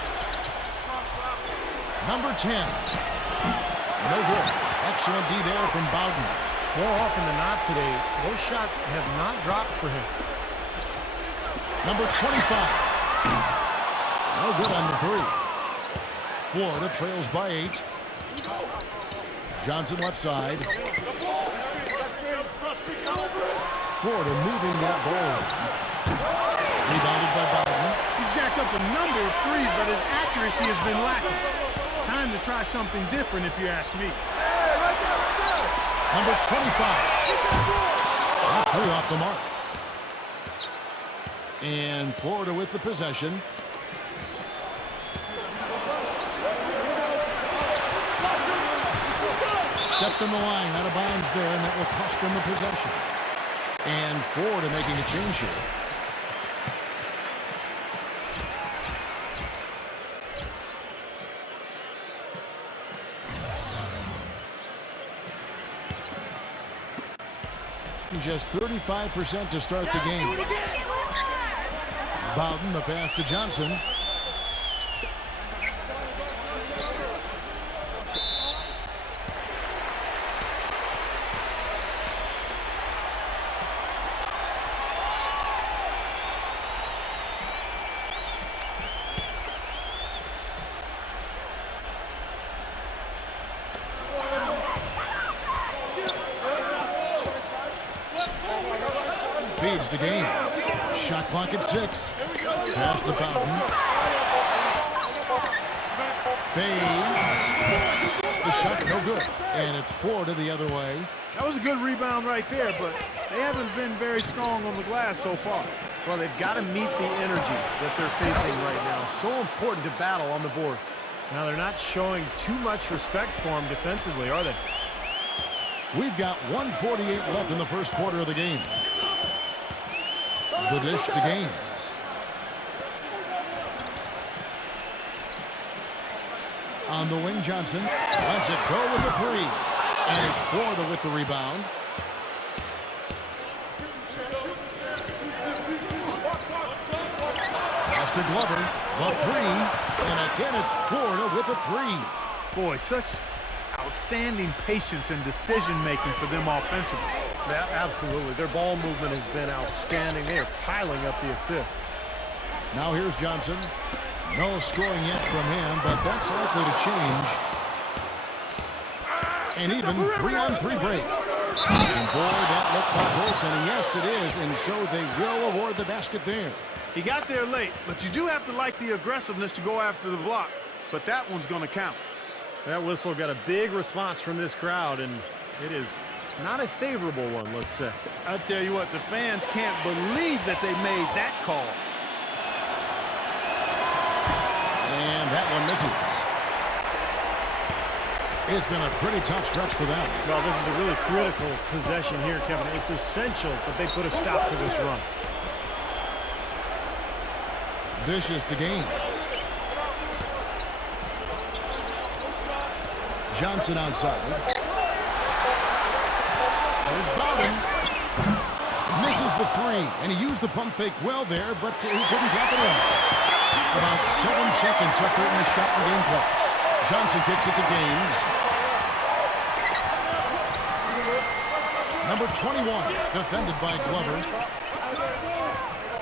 Number 10. No good. Excellent D there from Bowden. More often than not today, those shots have not dropped for him. Number 25. No good on the three. Florida trails by 8. Johnson left side. Florida moving that ball. Rebounded by Bowden. He's jacked up a number of threes, but his accuracy has been lacking. Time to try something different, if you ask me. Number 25. That three off the mark. And Florida with the possession. Stepped in the line, out of bounds there, and that will cost them the possession. And Florida making a change here. Just 35% to start the game. Bowden, the pass to Johnson. Feeds the gains. Shot clock at 6. Pass to Bowden. Fades. The shot no good. And it's Florida the other way. That was a good rebound right there, but they haven't been very strong on the glass so far. Well, they've got to meet the energy that they're facing right now. So important to battle on the boards. Now, they're not showing too much respect for him defensively, are they? We've got 1:48 left in the first quarter of the game. The dish to Gaines. On the wing, Johnson lets it go with the three. And it's Florida with the rebound. Pass to Glover, the three. And again, it's Florida with the three. Boy, such outstanding patience and decision-making for them offensively. Yeah, absolutely. Their ball movement has been outstanding. They are piling up the assists. Now here's Johnson. No scoring yet from him, but that's likely to change. And even 3-on-3 break. And boy, that looked like goaltending. Yes, it is, and so they will award the basket there. He got there late, but you do have to like the aggressiveness to go after the block. But that one's going to count. That whistle got a big response from this crowd, and It is not a favorable one, let's say. I tell you what, the fans can't believe that they made that call. And that one misses. It's been a pretty tough stretch for them. Well, this is a really critical possession here, Kevin. It's essential that they put a stop to this run. Dishes to Gaines. Johnson outside. There's Bowden. Misses the three, and he used the pump fake well there, but he couldn't capitalize. About 7 seconds after in the shot and game clocks. Johnson kicks it to Gaines. Number 21, defended by Glover.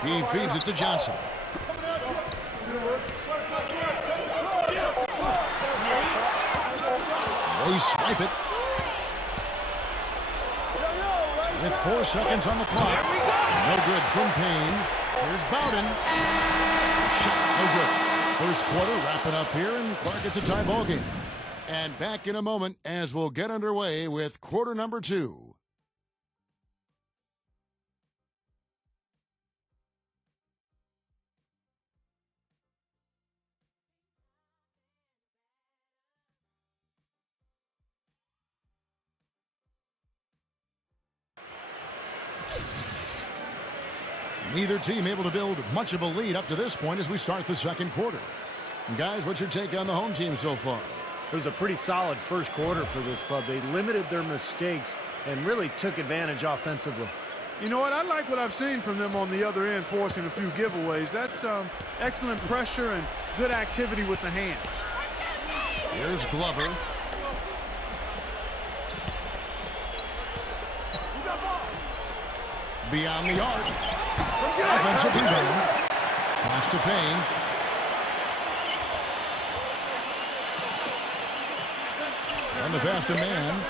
He feeds it to Johnson. They swipe it. With 4 seconds on the clock. No good from Payne. Here's Bowden. Shot no good. First quarter, wrap it up here, and Clark gets a tie ball game. And back in a moment as we'll get underway with quarter number 2. Neither team able to build much of a lead up to this point as we start the second quarter. And guys, what's your take on the home team so far? It was a pretty solid first quarter for this club. They limited their mistakes and really took advantage offensively. You know what? I like what I've seen from them on the other end, forcing a few giveaways. That's excellent pressure and good activity with the hands. Here's Glover. Beyond the arc. Offensive rebound. Pass to Payne. And the pass to man.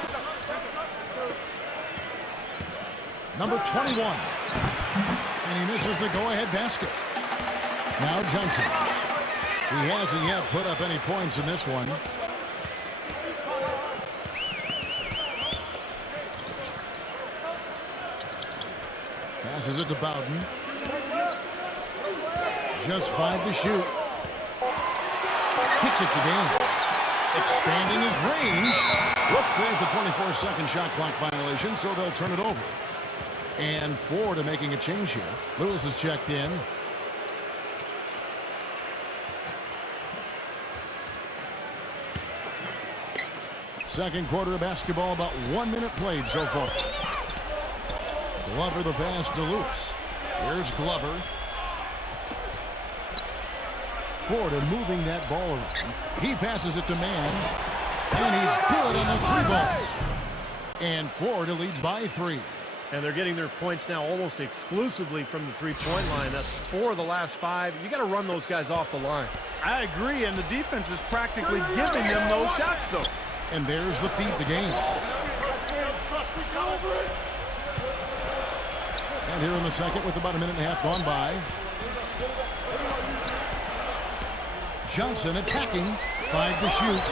Number 21. And he misses the go-ahead basket. Now Johnson. He hasn't yet put up any points in this one. Passes it to Bowden. Just 5 to shoot. Kicks it to Gaines. Expanding his range. Whoops, there's the 24-second shot clock violation, so they'll turn it over. And Ford making a change here. Lewis is checked in. Second quarter of basketball, about 1 minute played so far. Glover the pass to Lewis. Here's Glover. Florida moving that ball around. He passes it to Mann. And he's good on the 3-ball. And Florida leads by 3. And they're getting their points now almost exclusively from the three-point line. That's 4 of the last 5. You got to run those guys off the line. I agree, and the defense is practically giving them those shots, though. And there's the feed to Gaines. And here in the second with about 1.5 minutes gone by. Johnson attacking. 5 to shoot.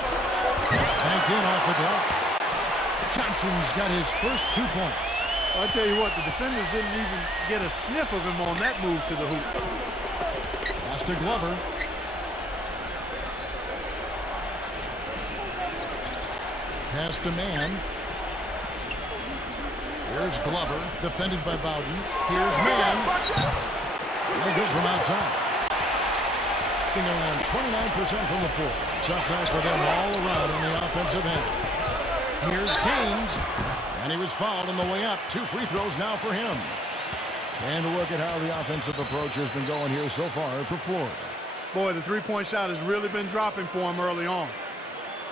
Banked in off the glass. Johnson's got his first 2 points. I'll tell you what, the defenders didn't even get a sniff of him on that move to the hoop. Pass to Glover. Pass to Mann. Here's Glover, defended by Bowden. Here's Mann. No good from outside. Getting around 29% from the floor. Tough night for them all around on the offensive end. Here's Gaines. And he was fouled on the way up. 2 free throws now for him. And a look at how the offensive approach has been going here so far for Florida. Boy, the three-point shot has really been dropping for him early on.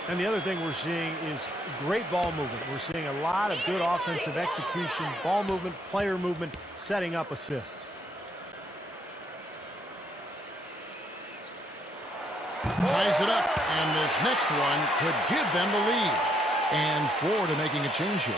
And the other thing we're seeing is great ball movement. We're seeing a lot of good offensive execution, ball movement, player movement, setting up assists. Ties it up, and this next one could give them the lead. And Florida making a change here.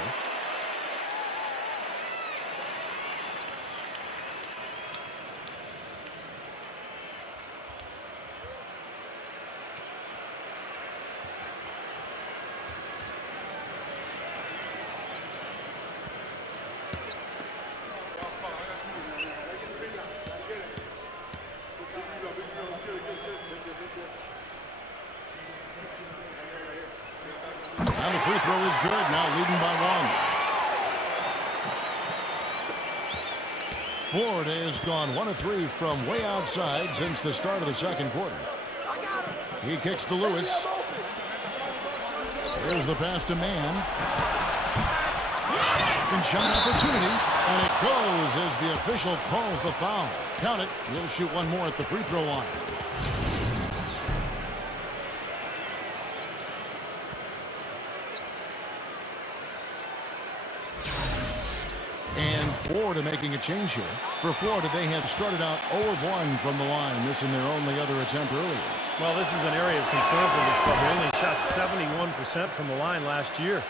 free throw is good. Now leading by one. Florida has gone 1 of 3 from way outside since the start of the second quarter. He kicks to Lewis. Here's the pass to Mann. Second shot opportunity, and it goes as the official calls the foul. Count it. He'll shoot one more at the free throw line. And Florida making a change here. For Florida, they have started out 0 of 1 from the line, missing their only other attempt earlier. Well, this is an area of concern for this club. They only shot 71% from the line last year.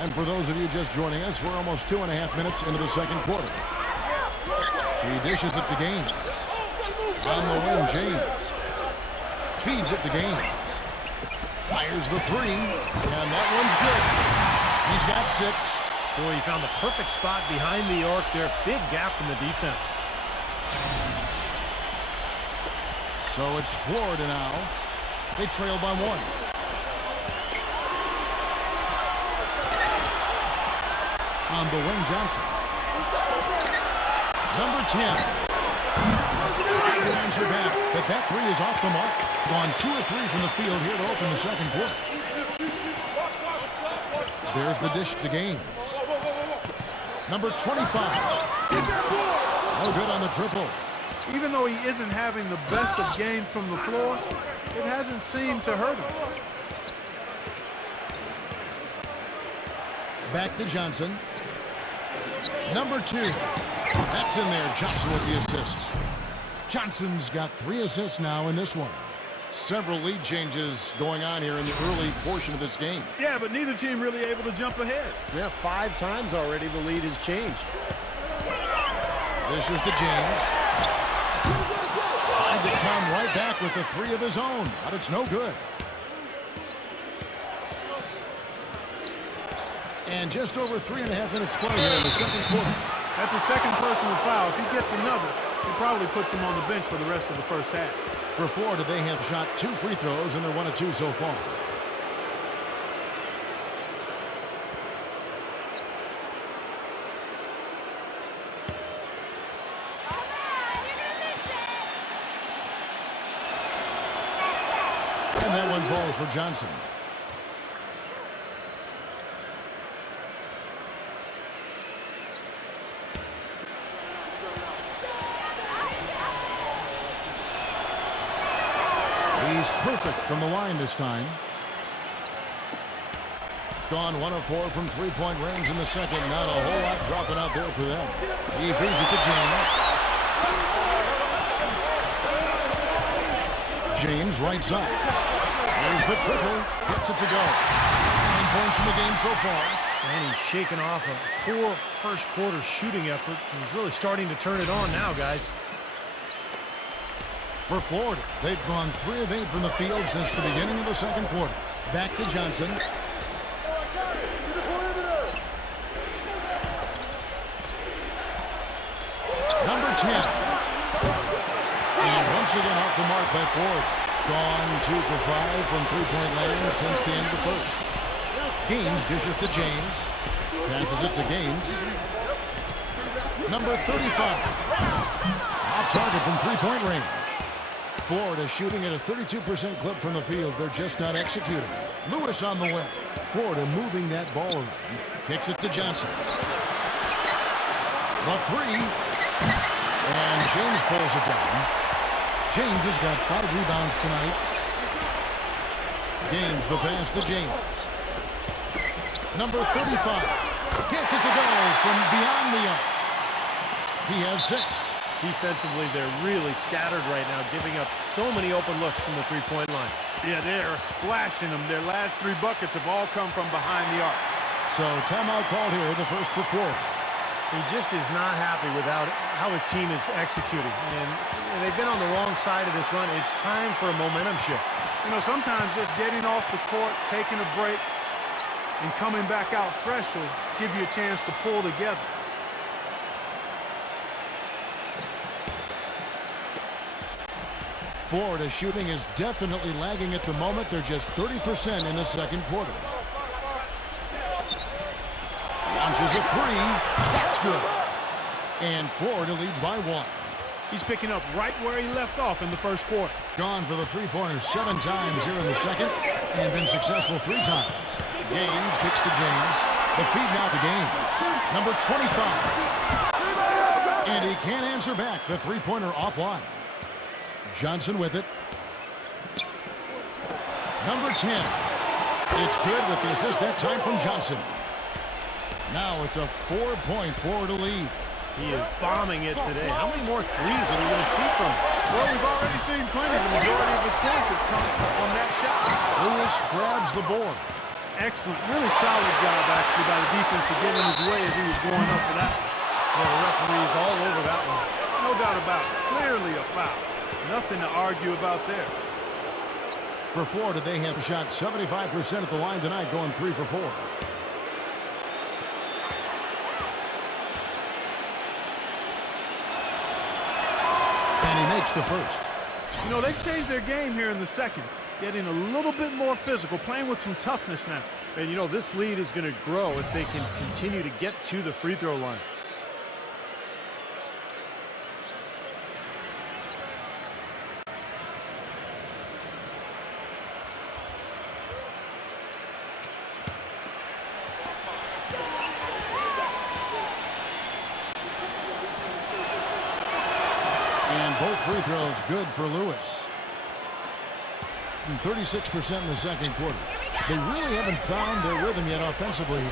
And for those of you just joining us, we're almost 2.5 minutes into the second quarter. He dishes it to Gaines. On the wing, James. Feeds it to Gaines. Fires the three, and that one's good. He's got 6. Boy, he found the perfect spot behind the arc there. Big gap in the defense. So it's Florida now. They trail by 1. On the wing, Johnson. Number 10. Trying to answer back, but that three is off the mark. Gone 2 of 3 from the field here to open the second quarter. There's the dish to Gaines. Number 25. No good on the triple. Even though he isn't having the best of games from the floor, it hasn't seemed to hurt him. Back to Johnson. Number 2. That's in there. Johnson with the assist. Johnson's got 3 assists now in this one. Several lead changes going on here in the early portion of this game. Yeah, but neither team really able to jump ahead. Yeah, 5 times already the lead has changed. This is to James. Tried to come right back with the 3 of his own, but it's no good. And just over 3.5 minutes play here in the second quarter. That's a second personal foul. If he gets another, he probably puts him on the bench for the rest of the first half. For Florida, they have shot 2 free throws, and they're 1 of 2 so far. And that one falls for Johnson. He's perfect from the line this time. Gone 1 of 4 from three-point range in the second. Not a whole lot dropping out there for them. He feeds it to James. James right side. There's the triple. Gets it to go. 9 points in the game so far. And he's shaking off a poor first quarter shooting effort. He's really starting to turn it on now, guys. For Florida, they've gone 3 of 8 from the field since the beginning of the second quarter. Back to Johnson. Number 10. And once again off the mark by Ford. Gone 2 for 5 from three-point land since the end of the first. Gaines dishes to James. Passes it to Gaines. Number 35. Off target from three-point range. Florida shooting at a 32% clip from the field. They're just not executing. Lewis on the wing. Florida moving that ball around. Kicks it to Johnson. The 3. And James pulls it down. James has got 5 rebounds tonight. Gaines the pass to James. Number 35. Gets it to go from beyond the arc. He has 6. Defensively, they're really scattered right now, giving up so many open looks from the three-point line. Yeah, they're splashing them. Their last 3 buckets have all come from behind the arc. So timeout called here, the first for Florida. He just is not happy with how his team is executing. And they've been on the wrong side of this run. It's time for a momentum shift. You know, sometimes just getting off the court, taking a break, and coming back out fresh will give you a chance to pull together. Florida shooting is definitely lagging at the moment. They're just 30% in the second quarter. Launches a three. That's good. And Florida leads by 1. He's picking up right where he left off in the first quarter. Gone for the three-pointer 7 times here in the second and been successful 3 times. Gaines kicks to James. The feed now to Gaines. Number 25. And he can't answer back. The three-pointer offline. Johnson with it. Number 10. It's good with the assist that time from Johnson. Now it's a 4-point Florida lead. He is bombing it today. How many more threes are we going to see from him? Well, we've already seen plenty. The majority of his points have come on that shot. Lewis grabs the board. Excellent. Really solid job, actually, by the defense to get in his way as he was going up for that. Well, the referee's all over that one. No doubt about it. Clearly a foul. Nothing to argue about there. For Florida, they have shot 75% at the line tonight, going 3 for 4. And he makes the first. You know, they've changed their game here in the second, getting a little bit more physical, playing with some toughness now. And, you know, this lead is going to grow if they can continue to get to the free throw line. And both free throws good for Lewis. And 36% in the second quarter. They really haven't found their rhythm yet offensively here.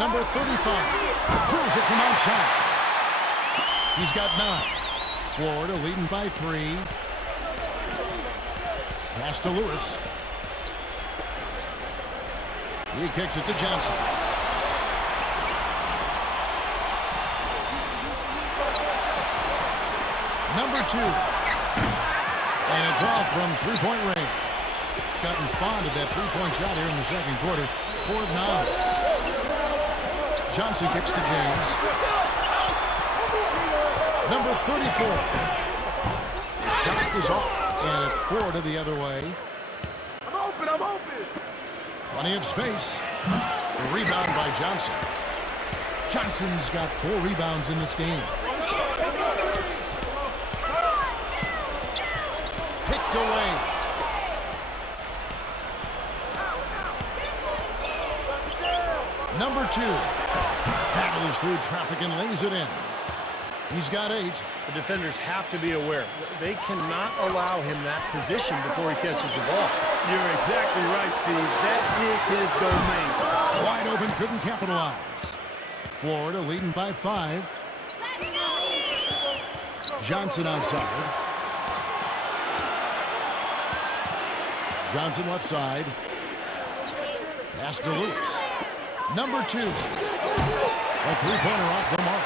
Number 35 drills it from outside. He's got 9. Florida leading by 3. Pass to Lewis. He kicks it to Johnson. Number 2. And it's off from three-point range. Gotten fond of that three-point shot here in the second quarter. 4th now. Johnson kicks to James. Number 34. The shot is off. And it's Florida the other way. I'm open. Plenty of space. A rebound by Johnson. Johnson's got 4 rebounds in this game. Picked away. Number 2 battles through traffic and lays it in. He's got 8. The defenders have to be aware. They cannot allow him that position before he catches the ball. You're exactly right, Steve. That is his domain. Wide open, couldn't capitalize. Florida leading by 5. Johnson outside. Johnson left side. Pass to Lewis. Number 2. A three-pointer off the mark.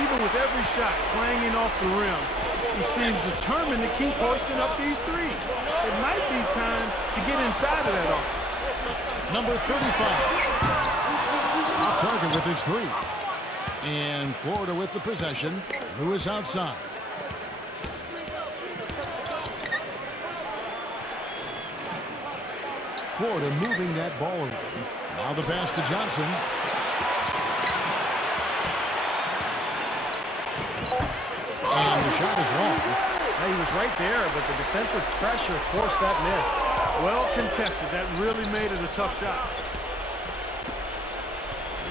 Even with every shot clanging off the rim, he seems determined to keep hoisting up these threes. It might be time to get inside of that offense. Number 35. Off target with his 3. And Florida with the possession. Lewis outside. Florida moving that ball around. Now the pass to Johnson. And the shot is long. He was right there, but the defensive pressure forced that miss. Well contested. That really made it a tough shot.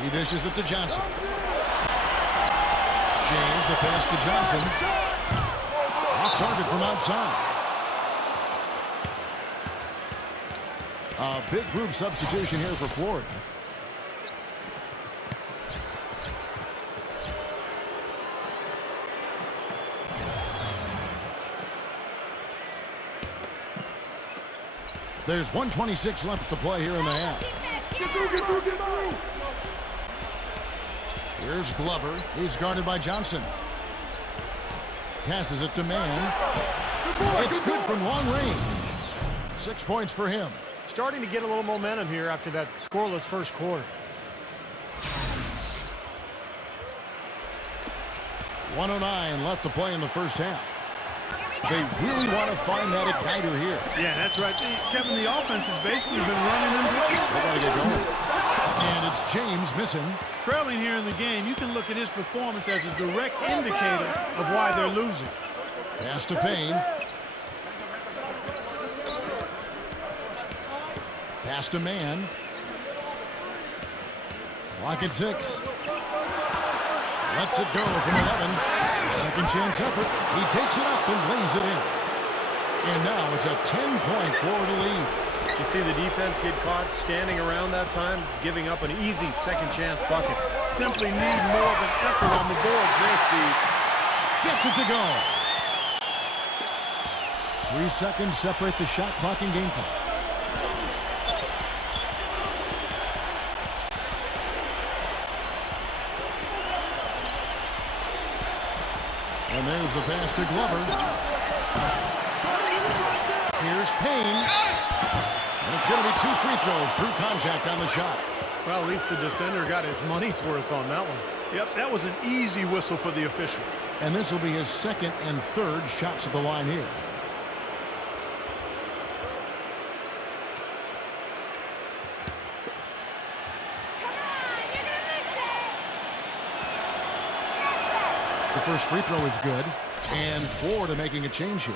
He dishes it to Johnson. James, the pass to Johnson. Off target from outside. A big group substitution here for Florida. There's 1:26 left to play here in the half. Here's Glover. He's guarded by Johnson. Passes it to Mann. It's good from long range. 6 points for him. Starting to get a little momentum here after that scoreless first quarter. 1:09 left to play in the first half. They really want to find that igniter here. Yeah, that's right. Kevin, the offense has basically been running in place. James missing. Trailing here in the game, you can look at his performance as a direct indicator of why they're losing. Pass to Payne. Pass to Mann. Clock at 6. Lets it go from 11. Second chance effort. He takes it up and lays it in. And now it's a 10-point Florida lead. You see the defense get caught standing around that time, giving up an easy second chance bucket. Simply need more of an effort on the boards there, Steve. Gets it to go. 3 seconds separate the shot clock and game clock. And there's the pass to Glover. Here's Payne. And it's going to be 2 free throws. True contact on the shot. Well, at least the defender got his money's worth on that one. Yep, that was an easy whistle for the official. And this will be his second and third shots at the line here. The first free throw is good. And Florida making a change here.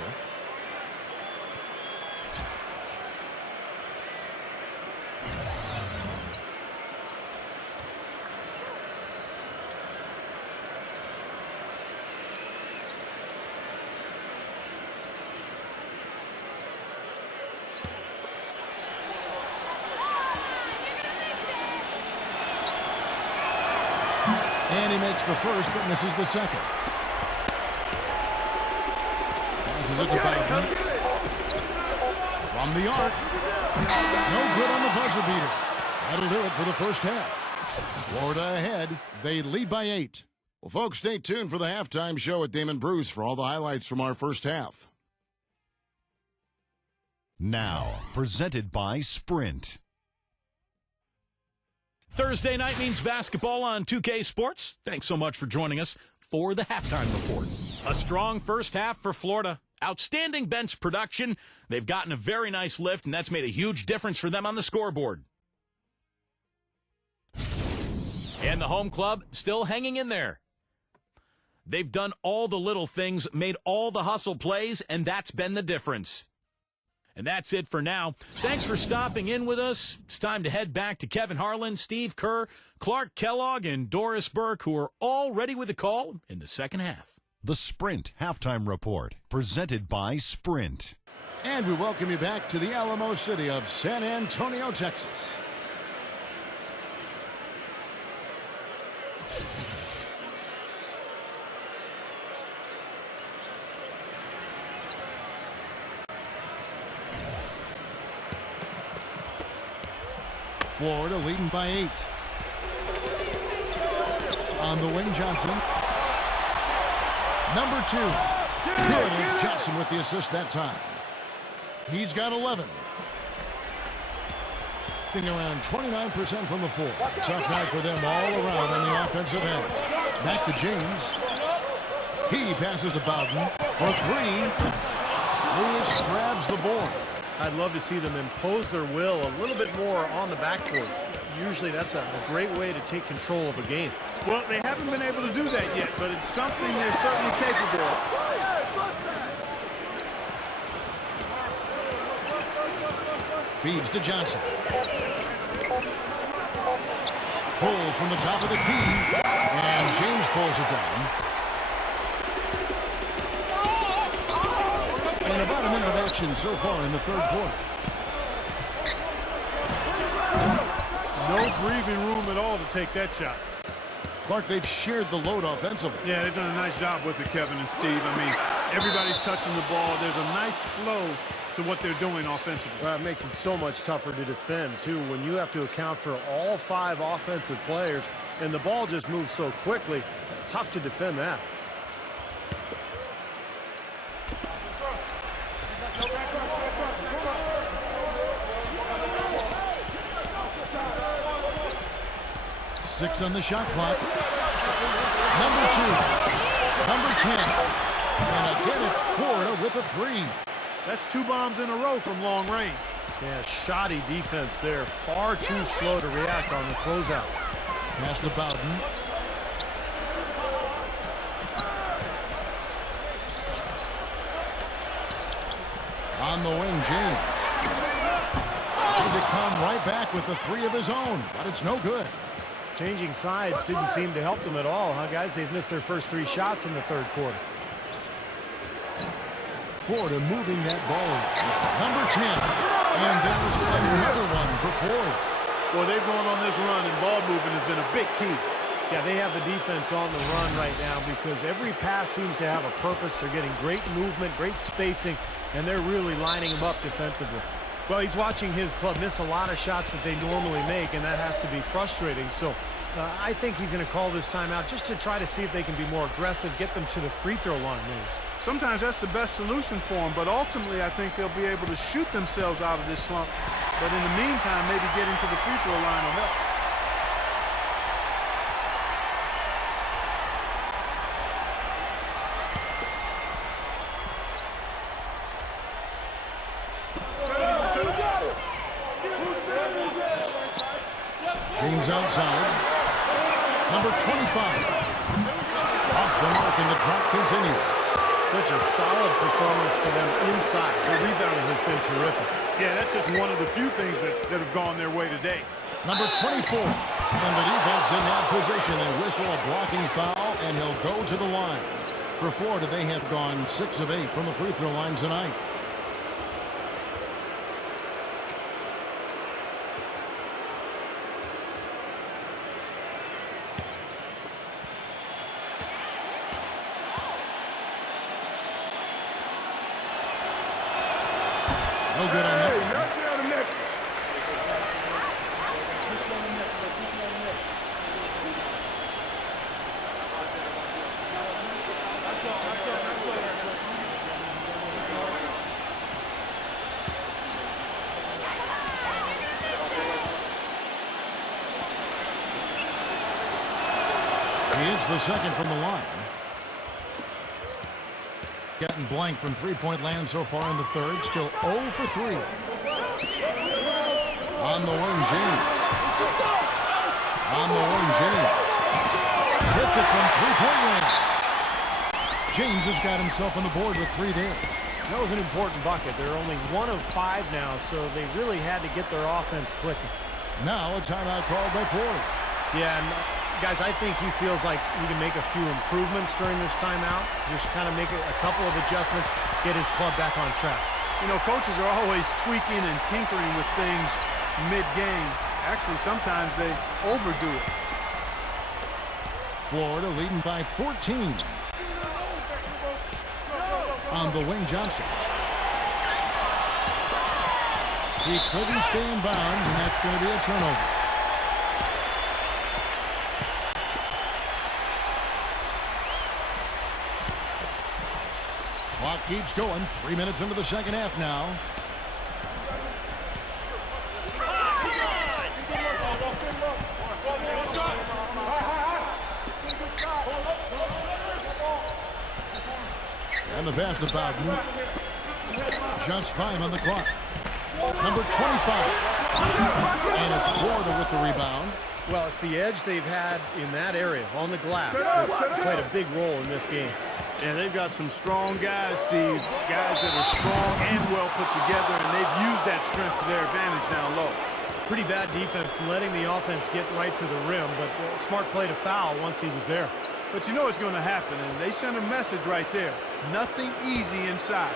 And he makes the first, but misses the second. Passes it to Bowden. From the arc. No good on the buzzer beater. That'll do it for the first half. Florida ahead. They lead by 8. Well, folks, stay tuned for the halftime show at Damon Bruce for all the highlights from our first half. Now, presented by Sprint. Thursday night means basketball on 2K Sports. Thanks so much for joining us for the halftime report. A strong first half for Florida. Outstanding bench production. They've gotten a very nice lift, and that's made a huge difference for them on the scoreboard. And the home club still hanging in there. They've done all the little things, made all the hustle plays, and that's been the difference. And that's it for now. Thanks for stopping in with us. It's time to head back to Kevin Harlan, Steve Kerr, Clark Kellogg, and Doris Burke, who are all ready with a call in the second half. The Sprint Halftime Report, presented by Sprint. And we welcome you back to the Alamo City of San Antonio, Texas. Florida leading by 8. On the wing, Johnson. Number 2. Good. It's Johnson with the assist that time. He's got 11. Being around 29% from the floor. Tough night for them all around on the offensive end. Back to James. He passes to Bowden for 3. Lewis grabs the board. I'd love to see them impose their will a little bit more on the backboard. Usually that's a great way to take control of a game. Well, they haven't been able to do that yet, but it's something they're certainly capable of. Feeds to Johnson. Pulls from the top of the key. And James pulls it down. And about a minute of action so far in the third quarter. No breathing room at all to take that shot. Clark, they've shared the load offensively. Yeah, they've done a nice job with it, Kevin and Steve. I mean, everybody's touching the ball. There's a nice flow to what they're doing offensively. Well, it makes it so much tougher to defend, too, when you have to account for all 5 offensive players, and the ball just moves so quickly. Tough to defend that. Six on the shot clock. Number 2. Number 10. And again, it's Florida with a 3. That's 2 bombs in a row from long range. Yeah, shoddy defense there. Far too slow to react on the closeouts. Pass to Bowden. On the wing, James. Tried to come right back with the three of his own, but it's no good. Changing sides didn't seem to help them at all, huh, guys? They've missed their first 3 shots in the third quarter. Florida moving that ball. Number 10. And there's another one for Ford. Well, they've gone on this run, and ball movement has been a big key. Yeah, they have the defense on the run right now because every pass seems to have a purpose. They're getting great movement, great spacing, and they're really lining them up defensively. Well, he's watching his club miss a lot of shots that they normally make, and that has to be frustrating. So I think he's going to call this timeout just to try to see if they can be more aggressive, get them to the free throw line maybe. Sometimes that's the best solution for them, but ultimately I think they'll be able to shoot themselves out of this slump. But in the meantime, maybe getting to the free throw line will help. James outside. Number 25. Off the mark, and the drop continues. Such a solid performance for them inside. The rebounding has been terrific. Yeah, that's just one of the few things that have gone their way today. Number 24. And the defense didn't have position. They whistle a blocking foul, and he'll go to the line. For Florida, they have gone 6 of 8 from the free throw line tonight. No good on that. He hits the second from the line. Getting blank from three-point land so far in the third. Still 0 for 3. On the wing, James. On the wing, James. Hits it from three-point land. James has got himself on the board with 3 there. That was an important bucket. They're only 1 of 5 now, so they really had to get their offense clicking. Now a timeout called by Florida. Yeah, and guys, I think he feels like he can make a few improvements during this timeout. Just kind of make a couple of adjustments, get his club back on track. You know, coaches are always tweaking and tinkering with things mid-game. Actually, sometimes they overdo it. Florida leading by 14. On the wing, Johnson. He couldn't stay in bounds, and that's going to be a turnover. Clock keeps going. 3 minutes into the second half now. And the pass to Bowden. Just 5 on the clock. Number 25. And it's Florida with the rebound. Well, it's the edge they've had in that area on the glass that's played a big role in this game. And they've got some strong guys, Steve. Guys that are strong and well put together, and they've used that strength to their advantage down low. Pretty bad defense, letting the offense get right to the rim, but smart play to foul once he was there. But you know it's going to happen, and they sent a message right there. Nothing easy inside.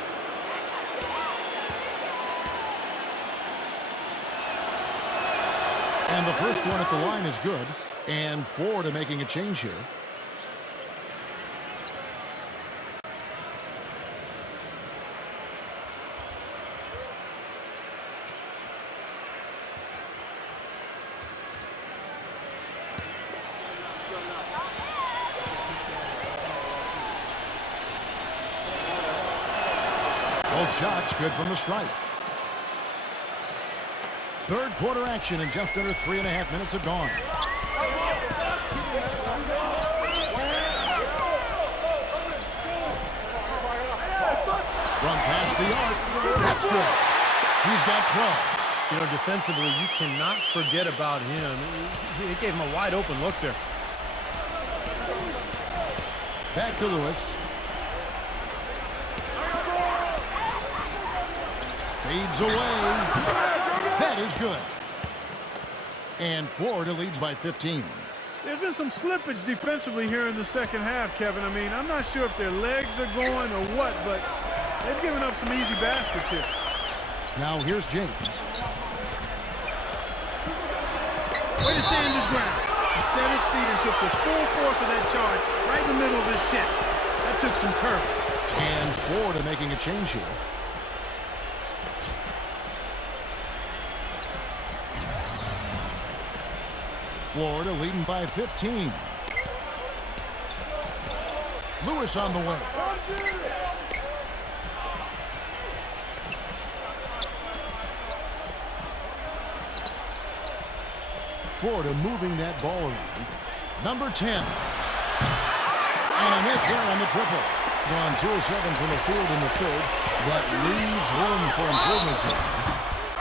And the first one at the line is good. And Florida making a change here. Both shots good from the stripe. Third quarter action, and just under 3.5 minutes have gone. From past the arc, that's good. He's got 12. You know, defensively, you cannot forget about him. He gave him a wide open look there. Back to Lewis. Fades away. That is good. And Florida leads by 15. There's been some slippage defensively here in the second half, Kevin. I mean, I'm not sure if their legs are going or what, but they've given up some easy baskets here. Now here's James. Way to stand his ground. He set his feet and took the full force of that charge right in the middle of his chest. That took some courage. And Florida making a change here. Florida leading by 15. Lewis on the wing. Florida moving that ball around. Number 10. And a miss there on the triple. Gone 2 of 7 from the field in the third, but leaves room for improvements here.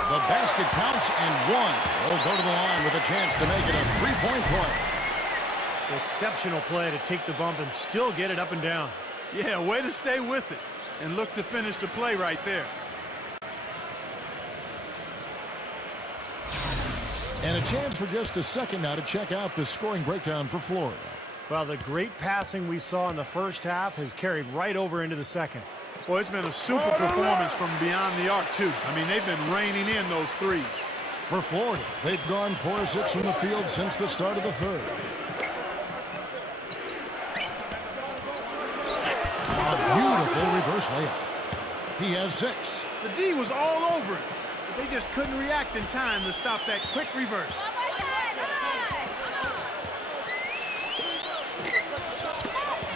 The basket counts and one. He'll go to the line with a chance to make it a three-point play. Exceptional play to take the bump and still get it up and down. Yeah, way to stay with it and look to finish the play right there. And a chance for just a second now to check out the scoring breakdown for Florida. Well, the great passing we saw in the first half has carried right over into the second. Well, it's been a super performance from beyond the arc, too. I mean, they've been raining in those threes. For Florida, they've gone 4 of 6 from the field since the start of the third. A beautiful reverse layup. He has 6. The D was all over it, but they just couldn't react in time to stop that quick reverse.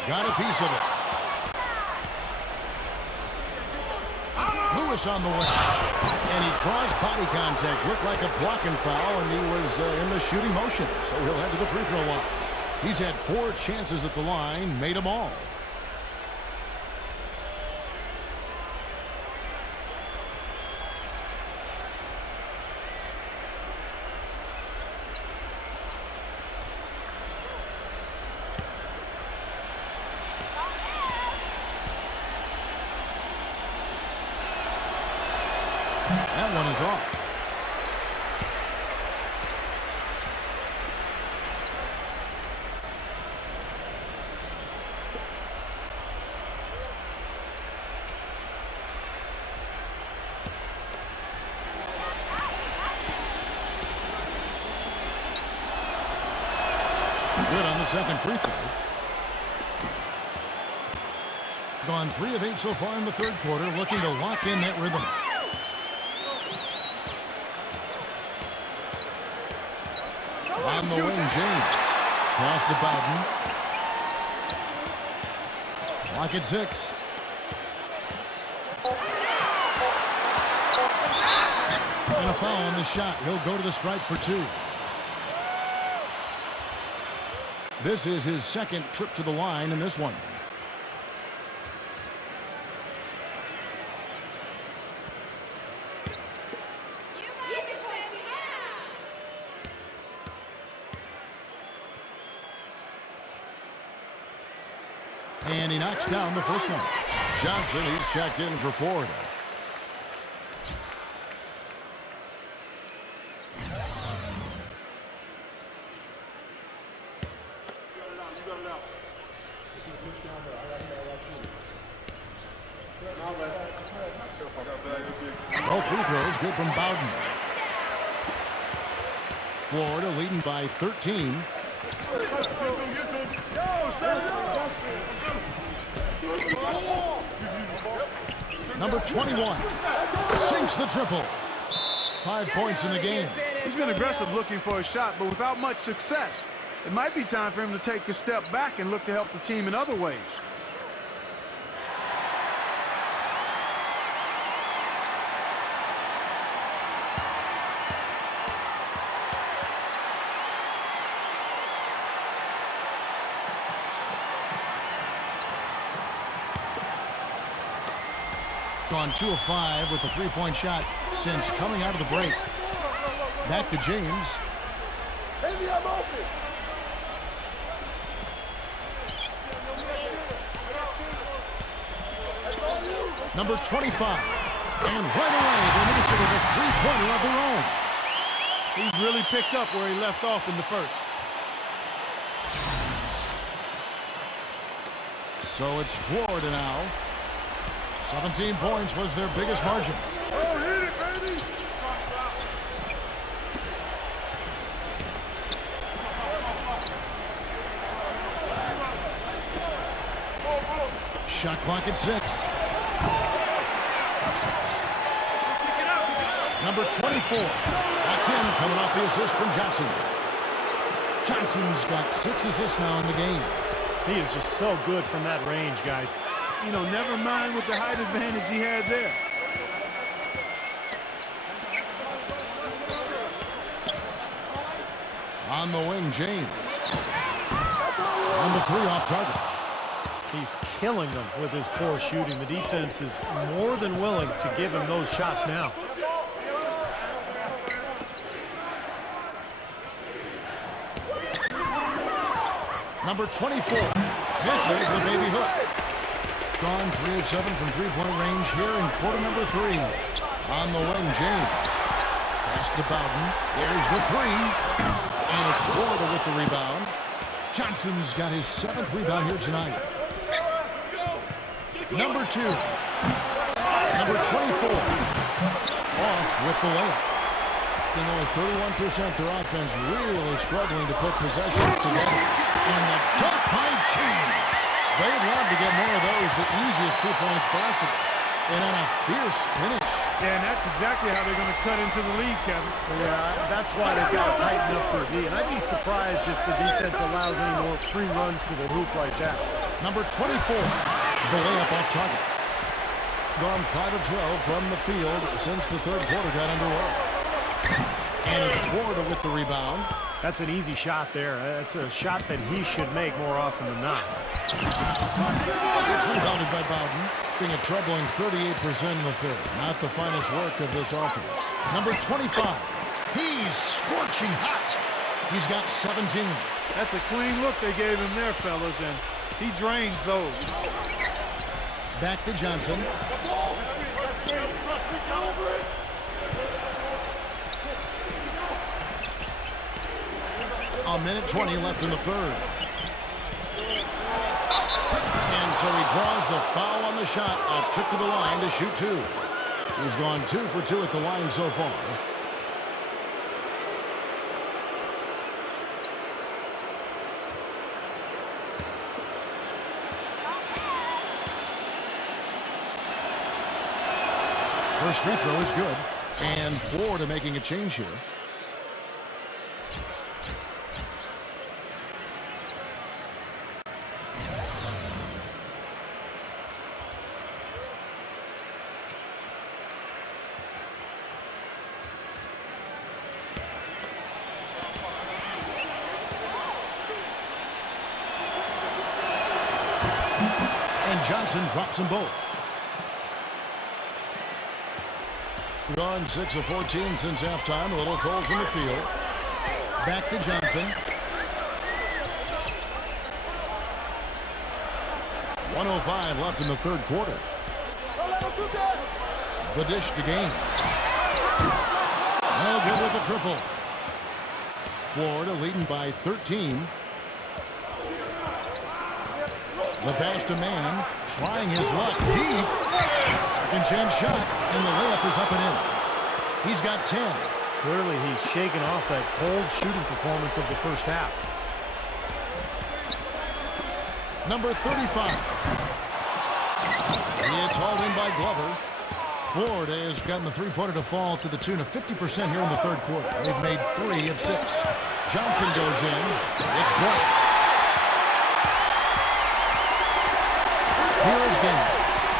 Got a piece of it. Lewis on the wing. And he draws body contact. Looked like a blocking foul, and he was in the shooting motion. So he'll head to the free throw line. He's had 4 chances at the line, made them all. That one is off. Good on the second free throw. Gone 3 of 8 so far in the third quarter, looking to lock in that rhythm. On the wing, James. Pass to Bowden. Lock at 6. And a foul on the shot. He'll go to the stripe for 2. This is his second trip to the line in this one. And he knocks down the first one. Johnson, he's checked in for Florida. All free throws good from Bowden. Florida leading by 13. Number 21 sinks the triple. 5 points in the game. He's been aggressive looking for a shot, but without much success. It might be time for him to take a step back and look to help the team in other ways. Gone 2 of 5 with the 3-point shot since coming out of the break. Back to James. Baby, I'm open. That's all you. Number 25. And right away, they're making it with a three-pointer of their own. He's really picked up where he left off in the first. So it's Florida now. 17 points was their biggest margin. Oh, hit it, baby. Shot clock at 6. Number 24. That's him coming off the assist from Johnson. Johnson's got 6 assists now in the game. He is just so good from that range, guys. You know, never mind with the height advantage he had there. On the wing, James. Number 3 off target. He's killing them with his poor shooting. The defense is more than willing to give him those shots now. Number 24. Misses the baby hook. Gone 3 of 7 from three-point range here in quarter number 3. On the wing, James. Pass to Bowden. There's the 3. And it's Florida with the rebound. Johnson's got his 7th rebound here tonight. Number 2. Number 24. Off with the layup. You know, at 31%, their offense really struggling to put possessions together. And the dunk by James. They'd love to get more of those, the easiest 2 points possible. And on a fierce finish. Yeah, and that's exactly how they're going to cut into the lead, Kevin. Yeah, that's why they've got to tighten up their D. And I'd be surprised if the defense allows any more free runs to the hoop like that. Number 24, the layup off target. Gone 5 of 12 from the field since the third quarter got underway. And it's Florida with the rebound. That's an easy shot there. That's a shot that he should make more often than not. It's rebounded by Bowden, being a troubling 38% in the third. Not the finest work of this offense. Number 25, he's scorching hot. He's got 17. That's a clean look they gave him there, fellas, and he drains those. Back to Johnson. A minute 20 left in the third. And so he draws the foul on the shot. A trip to the line to shoot 2. He's gone 2 for 2 at the line so far. First free throw is good. And Florida making a change here. And Johnson drops them both. Gone 6 of 14 since halftime. A little cold from the field. Back to Johnson. 1:05 left in the third quarter. The dish to Gaines. No good with the triple. Florida leading by 13. The pass to Mann, trying his luck deep. Second chance shot, and the layup is up and in. He's got 10. Clearly, he's shaken off that cold shooting performance of the first half. Number 35. It's hauled in by Glover. Florida has gotten the three-pointer to fall to the tune of 50% here in the third quarter. They've made 3 of 6. Johnson goes in. It's blocked. Here is Gaines,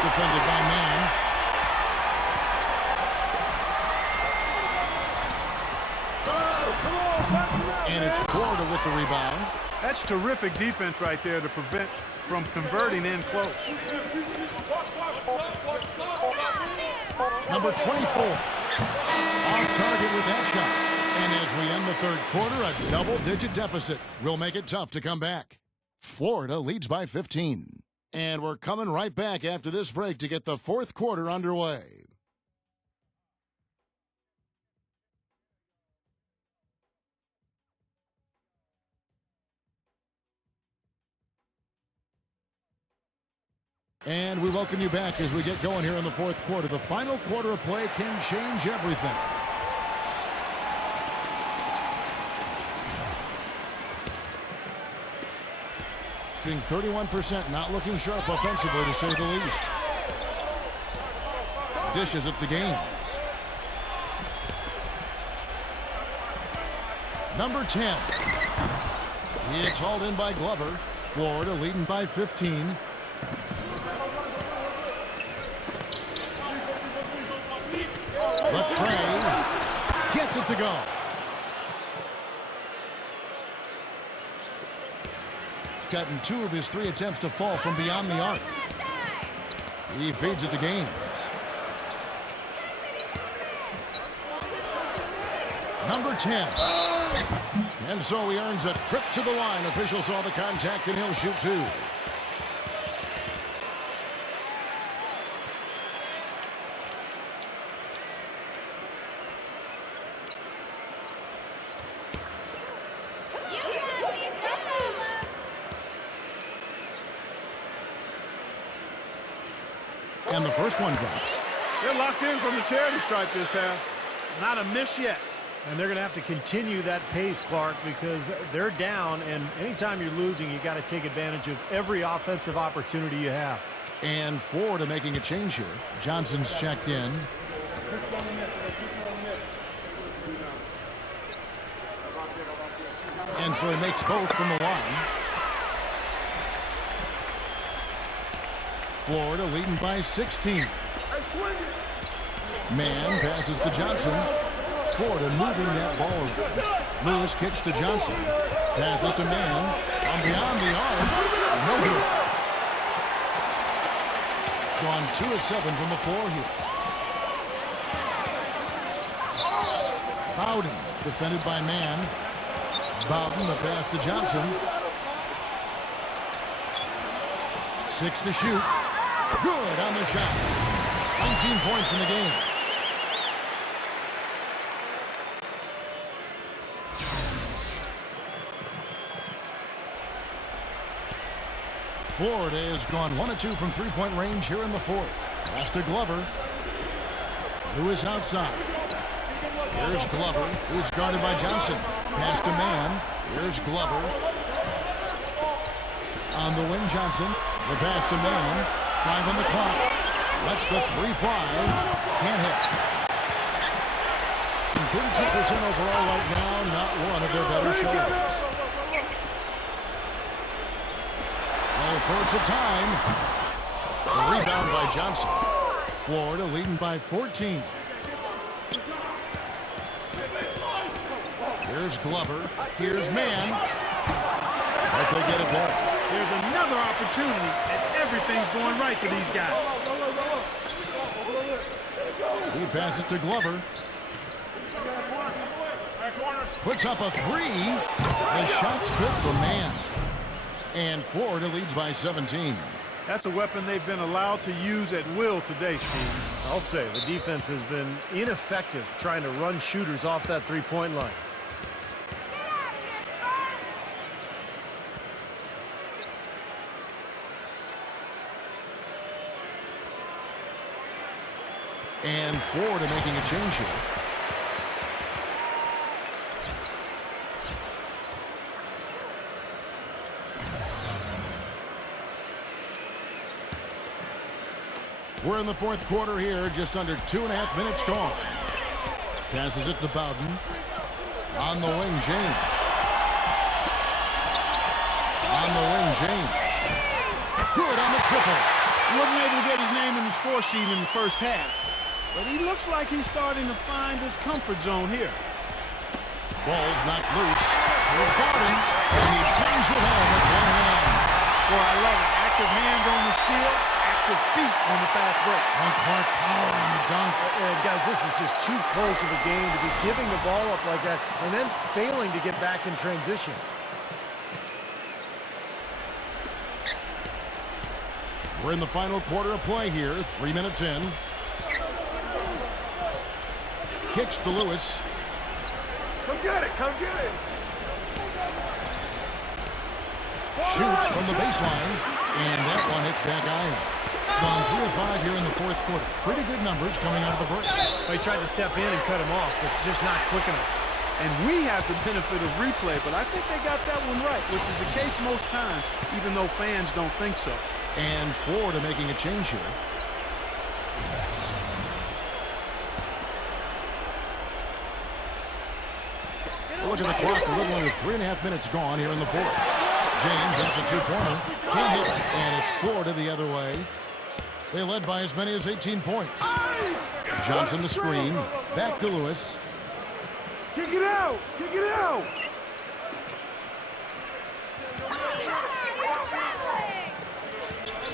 defended by Mann. And it's Florida with the rebound. That's terrific defense right there to prevent from converting in close. Number 24. Off target with that shot. And as we end the third quarter, a double-digit deficit will make it tough to come back. Florida leads by 15. And we're coming right back after this break to get the fourth quarter underway. And we welcome you back as we get going here in the fourth quarter. The final quarter of play can change everything. Being 31%, not looking sharp offensively, to say the least. Dishes it to Gaines. Number 10. It's hauled in by Glover. Florida leading by 15. Trey gets it to go. Gotten 2 of his 3 attempts to fall from beyond the arc. He feeds it to Gaines. Number 10. And so he earns a trip to the line. Officials saw the contact and he'll shoot 2. And the first one drops. They're locked in from the charity stripe this half. Not a miss yet. And they're going to have to continue that pace, Clark, because they're down, and anytime you're losing, you got to take advantage of every offensive opportunity you have. And Florida making a change here. Johnson's checked in. And so he makes both from the line. Florida leading by 16. Man passes to Johnson. Florida moving that ball. Lewis kicks to Johnson. Passes to Man. From beyond the arc. No good. Gone 2 of 7 from the floor here. Bowden defended by Man. Bowden, the pass to Johnson. 6 to shoot. Good on the shot. 19 points in the game. Florida has gone 1 of 2 from three-point range here in the fourth. Pass to Glover. Lewis outside. Here's Glover, who's guarded by Johnson. Pass to Man. Here's Glover. On the wing, Johnson. The pass to Man. 5 on the clock. Lets the 3 fly. Can't hit. 32% overall right now. Not one of their better shoulders. All sorts of time. The rebound by Johnson. Florida leading by 14. Here's Glover. Here's Man. But they get it back. There's another opportunity, and everything's going right for these guys. He passes to Glover. Puts up a 3. The shot's good for Man. And Florida leads by 17. That's a weapon they've been allowed to use at will today, Steve. I'll say the defense has been ineffective trying to run shooters off that three-point line. And Florida making a change here. We're in the fourth quarter here, just under 2.5 minutes gone. Passes it to Bowden. On the wing, James. On the wing, James. Good on the triple. He wasn't able to get his name in the score sheet in the first half, but he looks like he's starting to find his comfort zone here. Ball's not loose. Here's Bowden, and he brings it home with one hand. Boy, I love it. Active hands on the steal, active feet on the fast break. And Clark power on the dunk. Guys, this is just too close of a game to be giving the ball up like that and then failing to get back in transition. We're in the final quarter of play here. 3 minutes in. Kicks to Lewis. Come get it, come get it. Shoots from the baseline. And that one hits back iron. Gone 3 of 5 here in the fourth quarter. Pretty good numbers coming out of the break. Well, he tried to step in and cut him off, but just not quick enough. And we have the benefit of replay, but I think they got that one right, which is the case most times, even though fans don't think so. And Florida making a change here. Look at the clock. A little under 3.5 minutes gone here in the fourth. James, that's a two-pointer. Can't hit, and it's Florida the other way. They led by as many as 18 points. Johnson the screen. Back to Lewis. Kick it out, kick it out.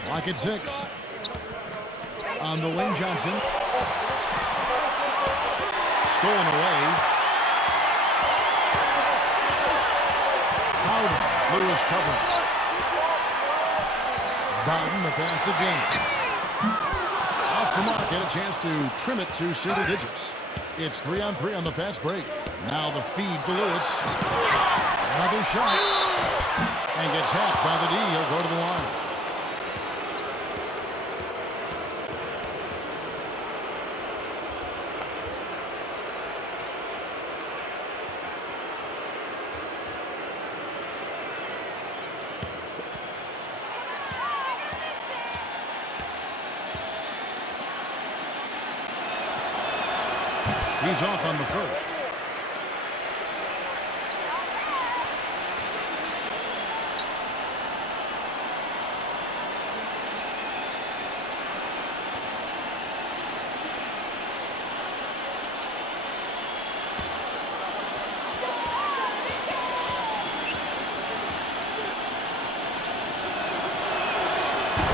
Lock at 6. On the wing, Johnson. Stolen away. Auburn. Lewis covering. Bowden, the pass to James. Off the mark, had a chance to trim it to single digits. It's 3-on-3 on the fast break. Now the feed to Lewis. Another shot. And gets hacked by the D. He'll go to the line. He's off on the first.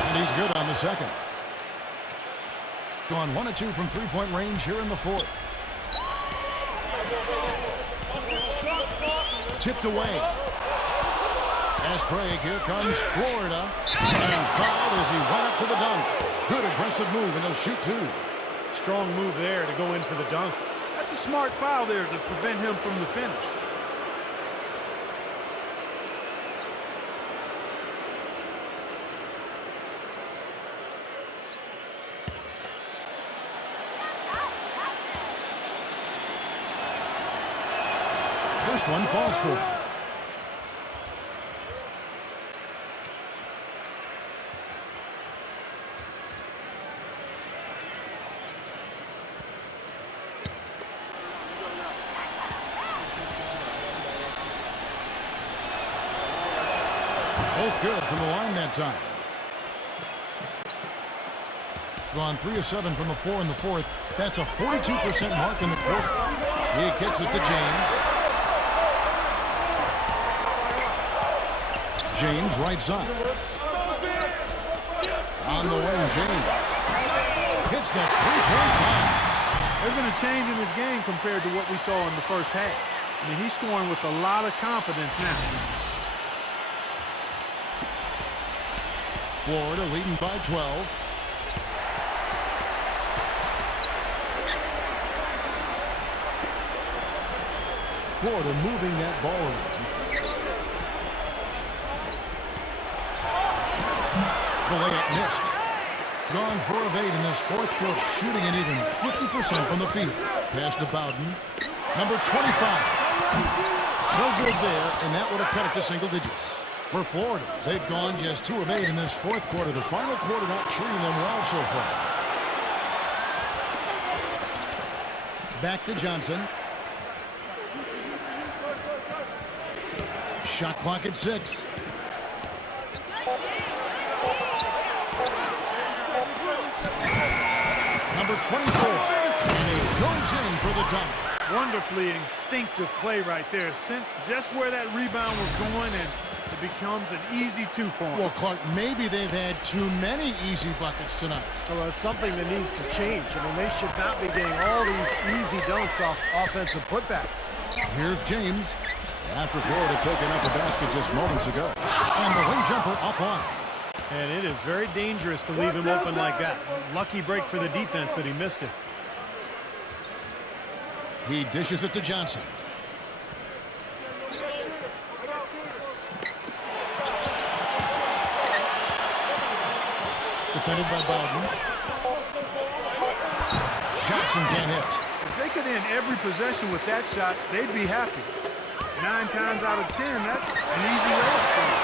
And he's good on the second. Gone 1 of 2 from three-point range here in the fourth. Tipped away. Fast break. Here comes Florida. And fouled as he went up to the dunk. Good aggressive move, and they'll shoot 2. Strong move there to go in for the dunk. That's a smart foul there to prevent him from the finish. First one falls for him. Both good from the line that time. Gone 3 of 7 from the floor in the fourth. That's a 42% mark in the quarter. He kicks it to James. James, right side. On the wing, James. Hits that three-point pass. There's been a change in this game compared to what we saw in the first half. I mean, he's scoring with a lot of confidence now. Florida leading by 12. Florida moving that ball around. The layup missed. Gone 4 of 8 in this fourth quarter, shooting an even 50% from the field. Pass to Bowden. Number 25. No good there, and that would have cut it to single digits. For Florida, they've gone just 2 of 8 in this fourth quarter. The final quarter not treating them well so far. Back to Johnson. Shot clock at 6. Number 24. And he goes in for the dunk. Wonderfully instinctive play right there. Sensed just where that rebound was going, and the becomes an easy two for them. Well, Clark, maybe they've had too many easy buckets tonight. Well, it's something that needs to change. I mean, they should not be getting all these easy dunks off offensive putbacks. Here's James. After Florida picking up a basket just moments ago. And the wing jumper offline. And it is very dangerous to leave him open like that. Lucky break for the defense that he missed it. He dishes it to Johnson. Defended by Bowden. Johnson can't hit. If they could end every possession with that shot, they'd be happy. 9 times out of 10, that's an easy layup for them.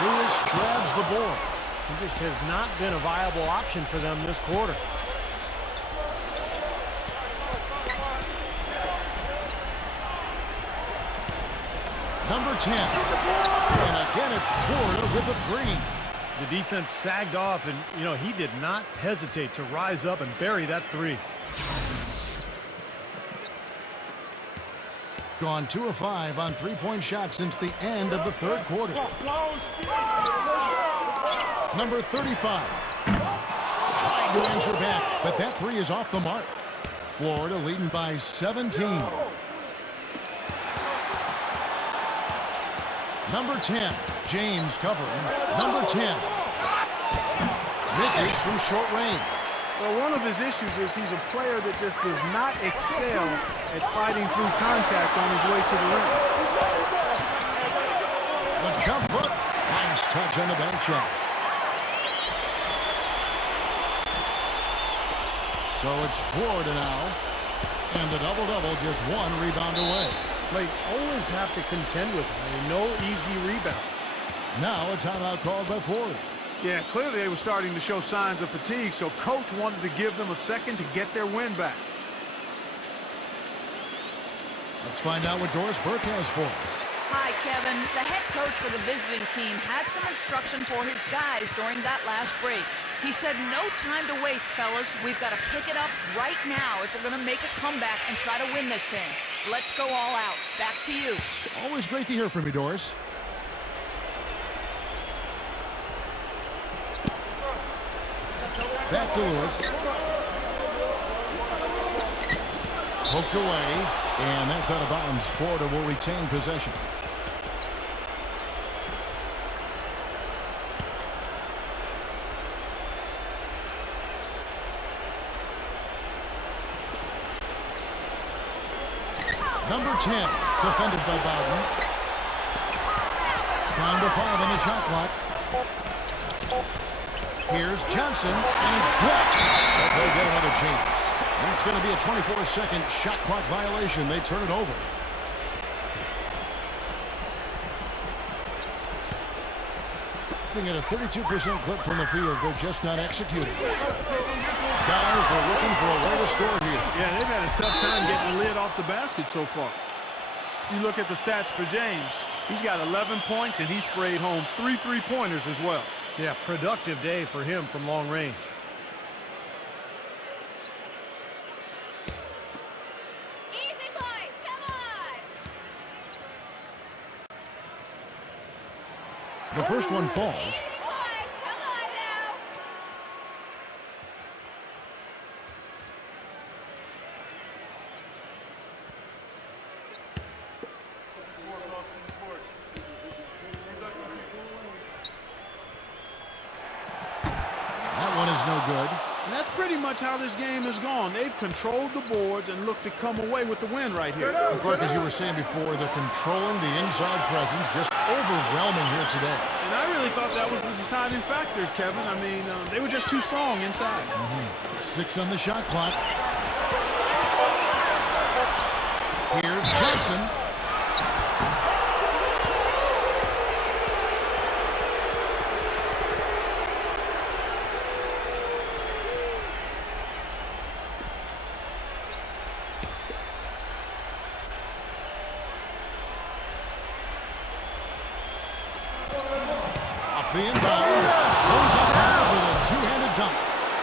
Lewis grabs the board. He just has not been a viable option for them this quarter. Number 10. And again, it's Florida with a three. The defense sagged off, and, you know, he did not hesitate to rise up and bury that three. Gone 2 of 5 on three-point shots since the end of the third quarter. Number 35. Trying to answer back, but that three is off the mark. Florida leading by 17. Number 10. James covering. Number 10. Misses from short range. Well, one of his issues is he's a player that just does not excel at fighting through contact on his way to the rim. The jump hook. Nice touch on the bank shot. So it's Florida now. And the double-double just one rebound away. They always have to contend with him. I mean, no easy rebounds. Now a timeout called by Florida. Yeah, clearly they were starting to show signs of fatigue, so coach wanted to give them a second to get their win back. Let's find out what Doris Burke has for us. Hi, Kevin. The head coach for the visiting team had some instruction for his guys during that last break. He said, no time to waste, fellas. We've got to pick it up right now if we're going to make a comeback and try to win this thing. Let's go all out. Back to you. Always great to hear from you, Doris. Back to Lewis. Poked away, and that's out of bounds. Florida will retain possession. Number 10, defended by Bowden. Down to 5 on the shot clock. Here's Johnson, and it's blocked. But they get another chance. And it's going to be a 24-second shot clock violation. They turn it over. Looking at a 32% clip from the field. They're just not executing. Guys, they're looking for a way to score here. Yeah, they've had a tough time getting the lid off the basket so far. You look at the stats for James. He's got 11 points, and he sprayed home 3 3-pointers as well. Yeah, productive day for him from long range. Easy, boys. Come on. The first one falls. Easy, boys. Come on now. That one is no good. And that's pretty much how this game has gone. They've controlled the boards and looked to come away with the win right here. And Clark, as you were saying before, they're controlling the inside presence, just overwhelming here today. And I really thought that was the deciding factor, Kevin. I mean, they were just too strong inside. 6 on the shot clock. Here's Johnson. Off the inbound. Goes up there with a two-handed dunk.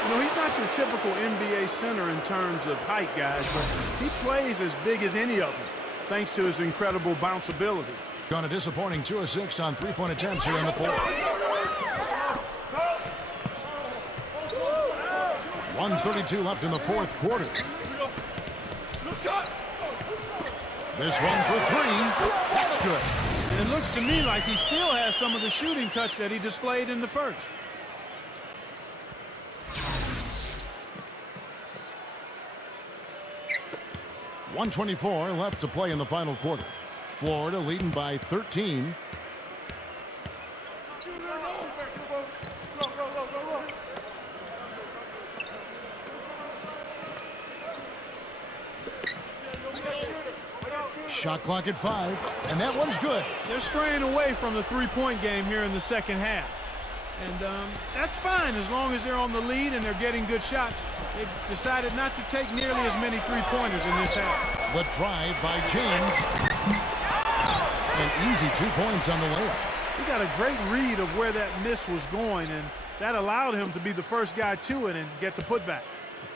You know, he's not your typical NBA center in terms of height, guys, but he plays as big as any of them, thanks to his incredible bounce ability. Gone a disappointing 2 of 6 on three-point attempts here in the fourth. 1:32 left in the fourth quarter. This one for three. That's good. And it looks to me like he still has some of the shooting touch that he displayed in the first. .124 left to play in the final quarter. Florida leading by 13. Shot clock at 5, and that one's good. They're straying away from the three-point game here in the second half. And that's fine as long as they're on the lead and they're getting good shots. They've decided not to take nearly as many three-pointers in this half. The drive by James. An easy 2 points on the layup. He got a great read of where that miss was going, and that allowed him to be the first guy to it and get the putback.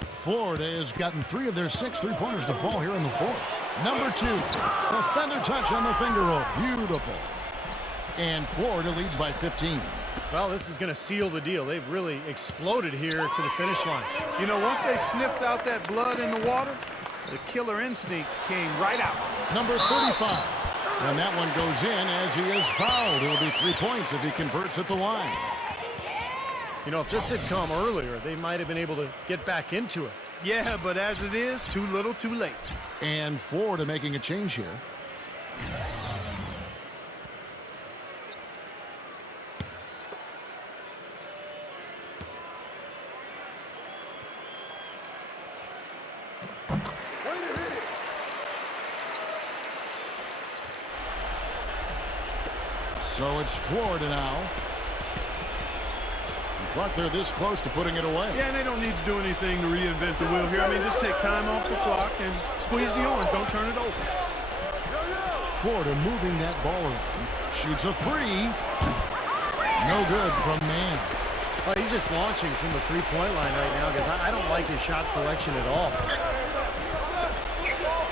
Florida has gotten 3 of their 6 three-pointers to fall here in the fourth. Number 2, the feather touch on the finger roll. Beautiful. And Florida leads by 15. Well, this is going to seal the deal. They've really exploded here to the finish line. You know, once they sniffed out that blood in the water, the killer instinct came right out. Number 35. And that one goes in as he is fouled. It'll be 3 points if he converts at the line. You know, if this had come earlier, they might have been able to get back into it. Yeah, but as it is, too little, too late. And Florida making a change here. So it's Florida now. But they're this close to putting it away. Yeah, and they don't need to do anything to reinvent the wheel here. I mean, just take time off the clock and squeeze the orange. Don't turn it over. Florida moving that ball around. Shoots a 3. No good from Mann. Oh, he's just launching from the three-point line right now because I don't like his shot selection at all.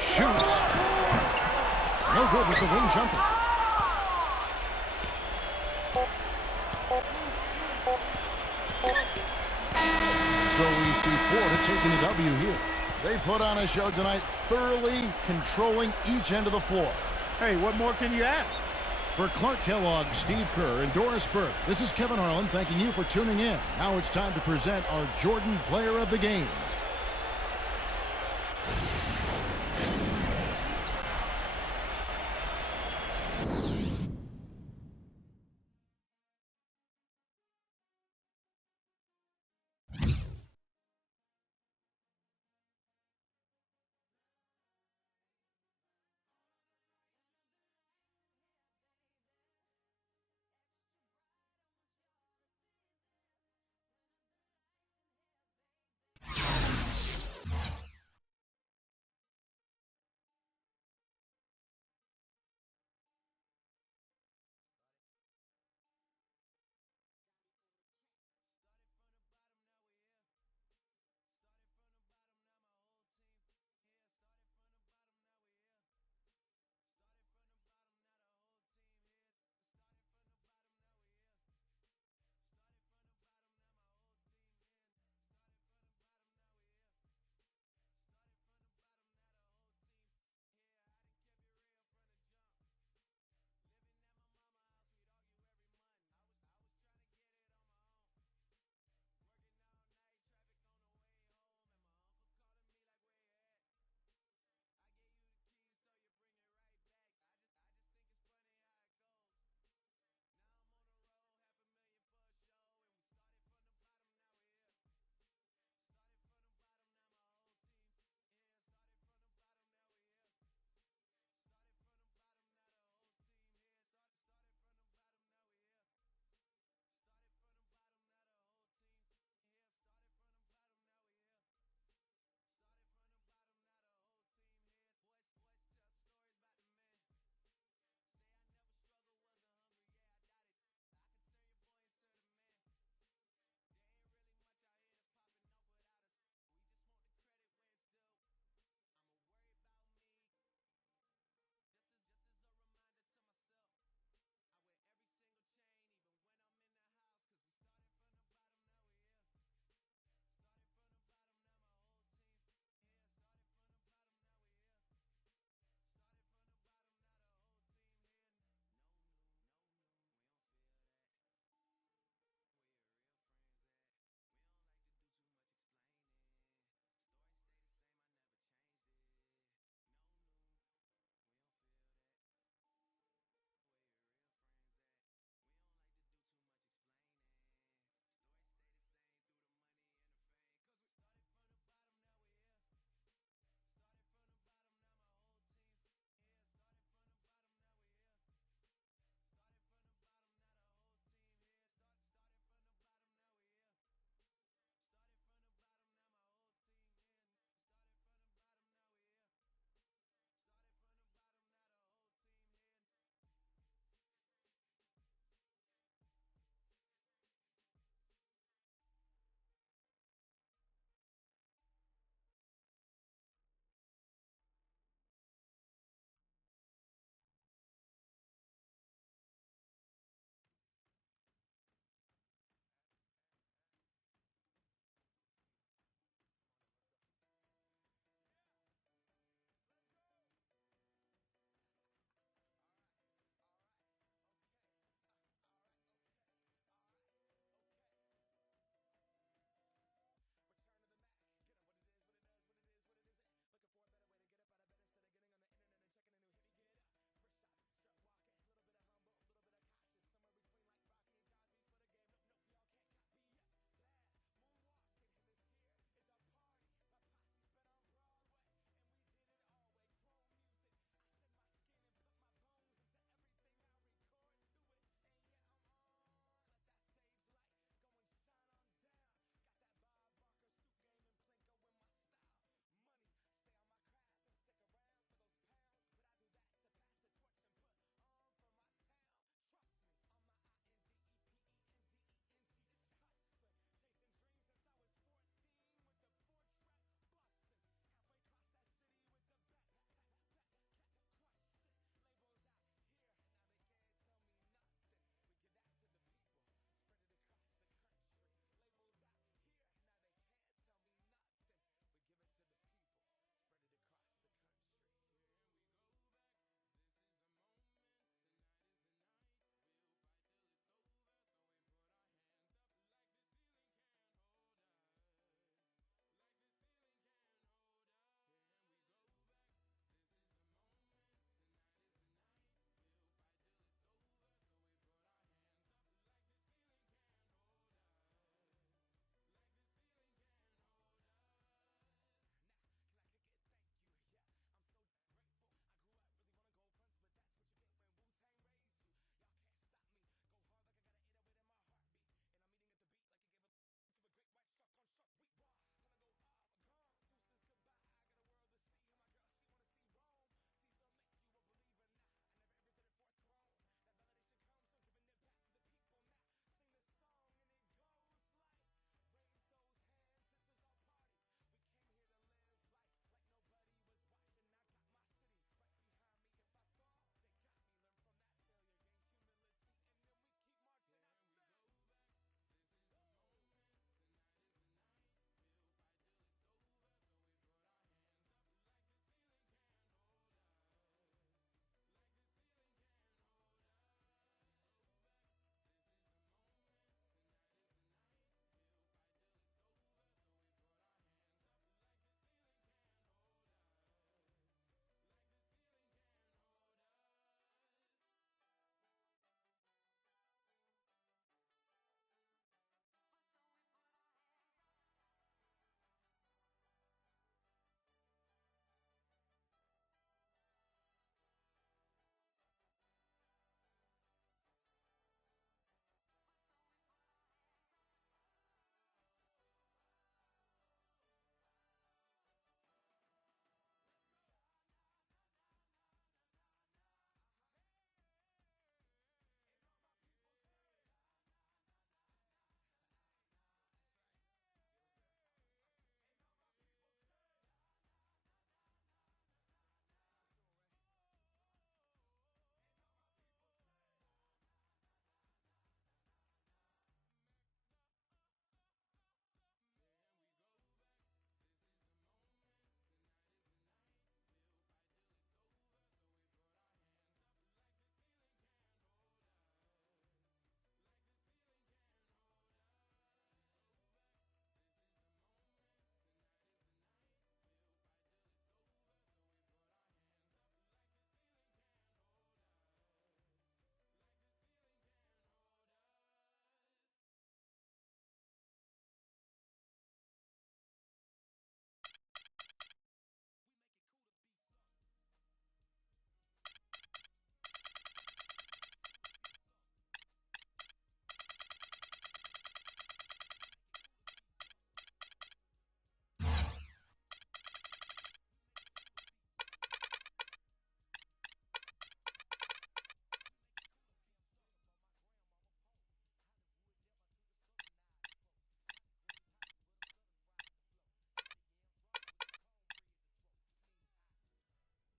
Shoots. No good with the wing jumper. So we see Florida taking a W here. They put on a show tonight, thoroughly controlling each end of the floor. Hey, what more can you ask? For Clark Kellogg, Steve Kerr, and Doris Burke, this is Kevin Harlan thanking you for tuning in. Now it's time to present our Jordan Player of the Game.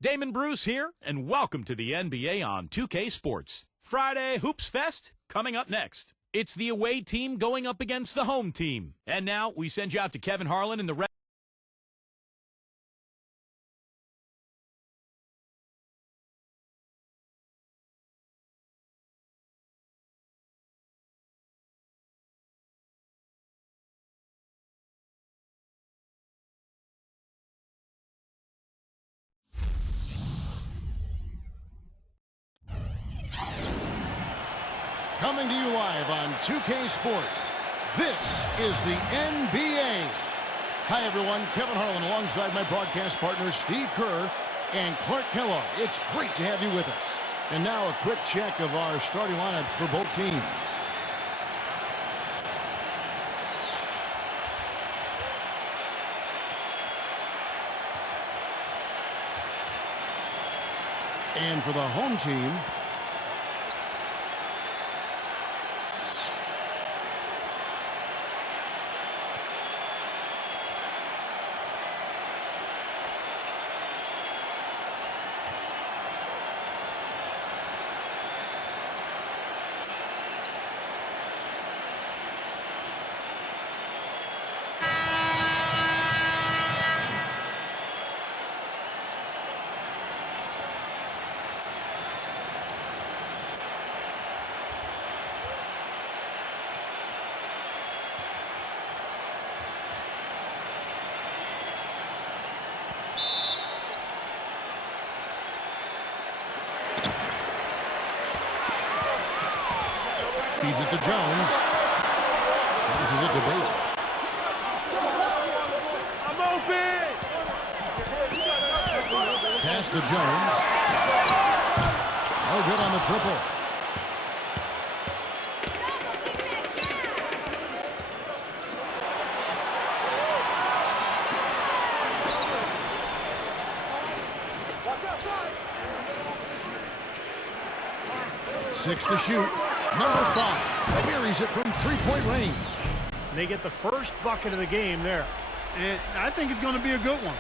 Damon Bruce here, and welcome to the NBA on 2K Sports. Friday Hoops Fest coming up next. It's the away team going up against the home team. And now we send you out to Kevin Harlan and the rest. Coming to you live on 2K Sports, this is the NBA. Hi, everyone. Kevin Harlan alongside my broadcast partners Steve Kerr and Clark Kellogg. It's great to have you with us. And now a quick check of our starting lineups for both teams. And for the home team, feeds it to Jones. Passes it to Bailey. I'm open! Pass to Jones. No good on the triple. Six to shoot. Number 5 buries it from three-point range. They get the first bucket of the game there. And I think it's going to be a good one.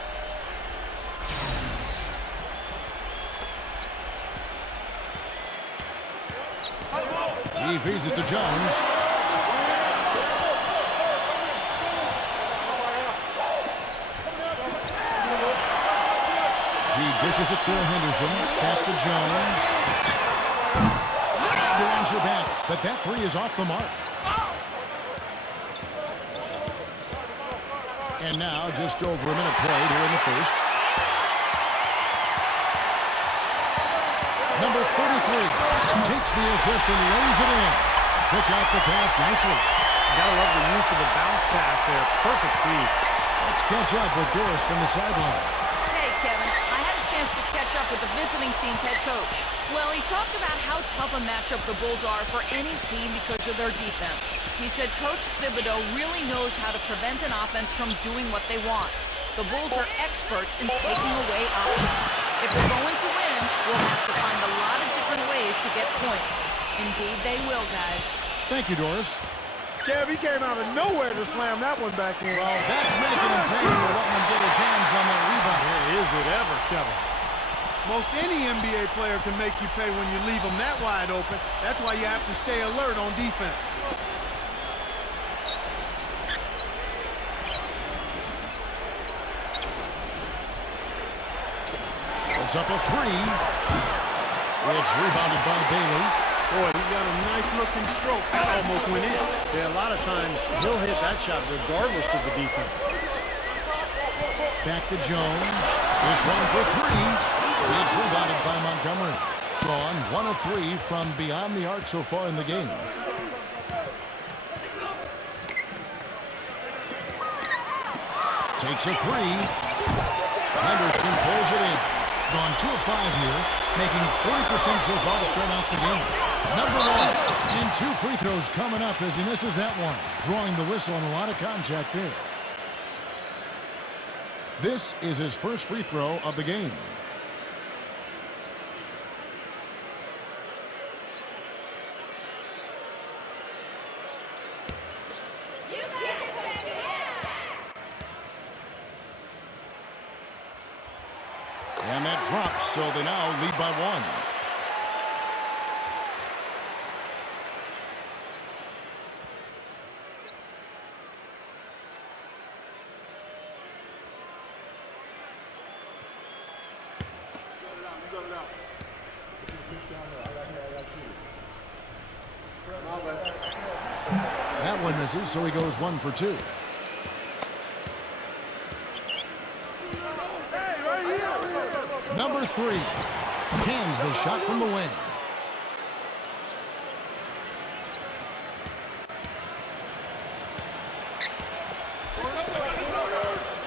He feeds it to Jones. He dishes it to Henderson. Back to Jones. Trying to answer back, but that three is off the mark. And now just over a minute played here in the first. Number 33 takes the assist and lays it in. Pick out the pass nicely. Gotta love the use of the bounce pass there. Perfect feed. Let's catch up with Doris from the sideline. Hey, Kevin. I had a chance to catch up with the visiting team's head coach. Well, he talked about how tough a matchup the Bulls are for any team because of their defense. He said Coach Thibodeau really knows how to prevent an offense from doing what they want. The Bulls are experts in taking away options. If we're going to win, we'll have to find a lot of different ways to get points. Indeed, they will, guys. Thank you, Doris. Kev, he came out of nowhere to slam that one back in. Well, that's making him pay for letting him get his hands on that rebound. Is it ever, Kevin? Most any NBA player can make you pay when you leave them that wide open. That's why you have to stay alert on defense. It's up a three. It's rebounded by Bailey. Boy, he's got a nice-looking stroke. That almost went in. Yeah, a lot of times he'll hit that shot regardless of the defense. Back to Jones. This one for three. It's rebounded by Montgomery. Gone 1 of 3 from beyond the arc so far in the game. Takes a three. Henderson pulls it in. Gone 2 of 5 here, making 40% so far to start out the game. Number 1, and 2 free throws coming up as he misses that one. Drawing the whistle and a lot of contact there. This is his first free throw of the game. And that drops, so they now lead by 1. That one misses, so he goes 1 for 2. Number 3 cans the shot from the wing.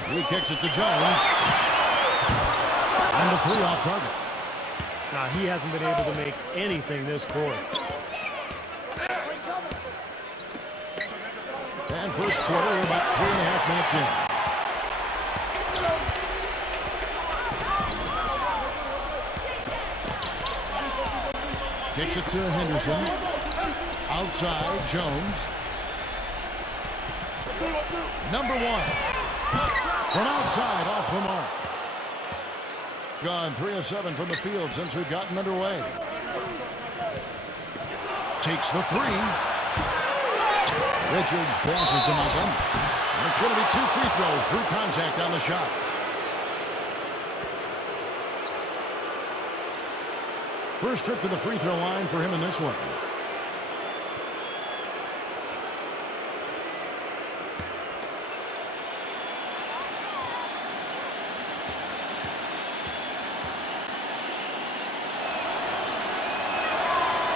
He kicks it to Jones. And the 3 off target. Now, he hasn't been able to make anything this quarter. And first quarter, we're about 3.5 minutes in. Kicks it to Henderson. Outside, Jones. Number 1. From outside, off the mark. Gone 3 of 7 from the field since we've gotten underway. Takes the 3. Richards passes to Montgomery. And it's going to be 2 free throws. Drew contact on the shot. First trip to the free throw line for him in this one.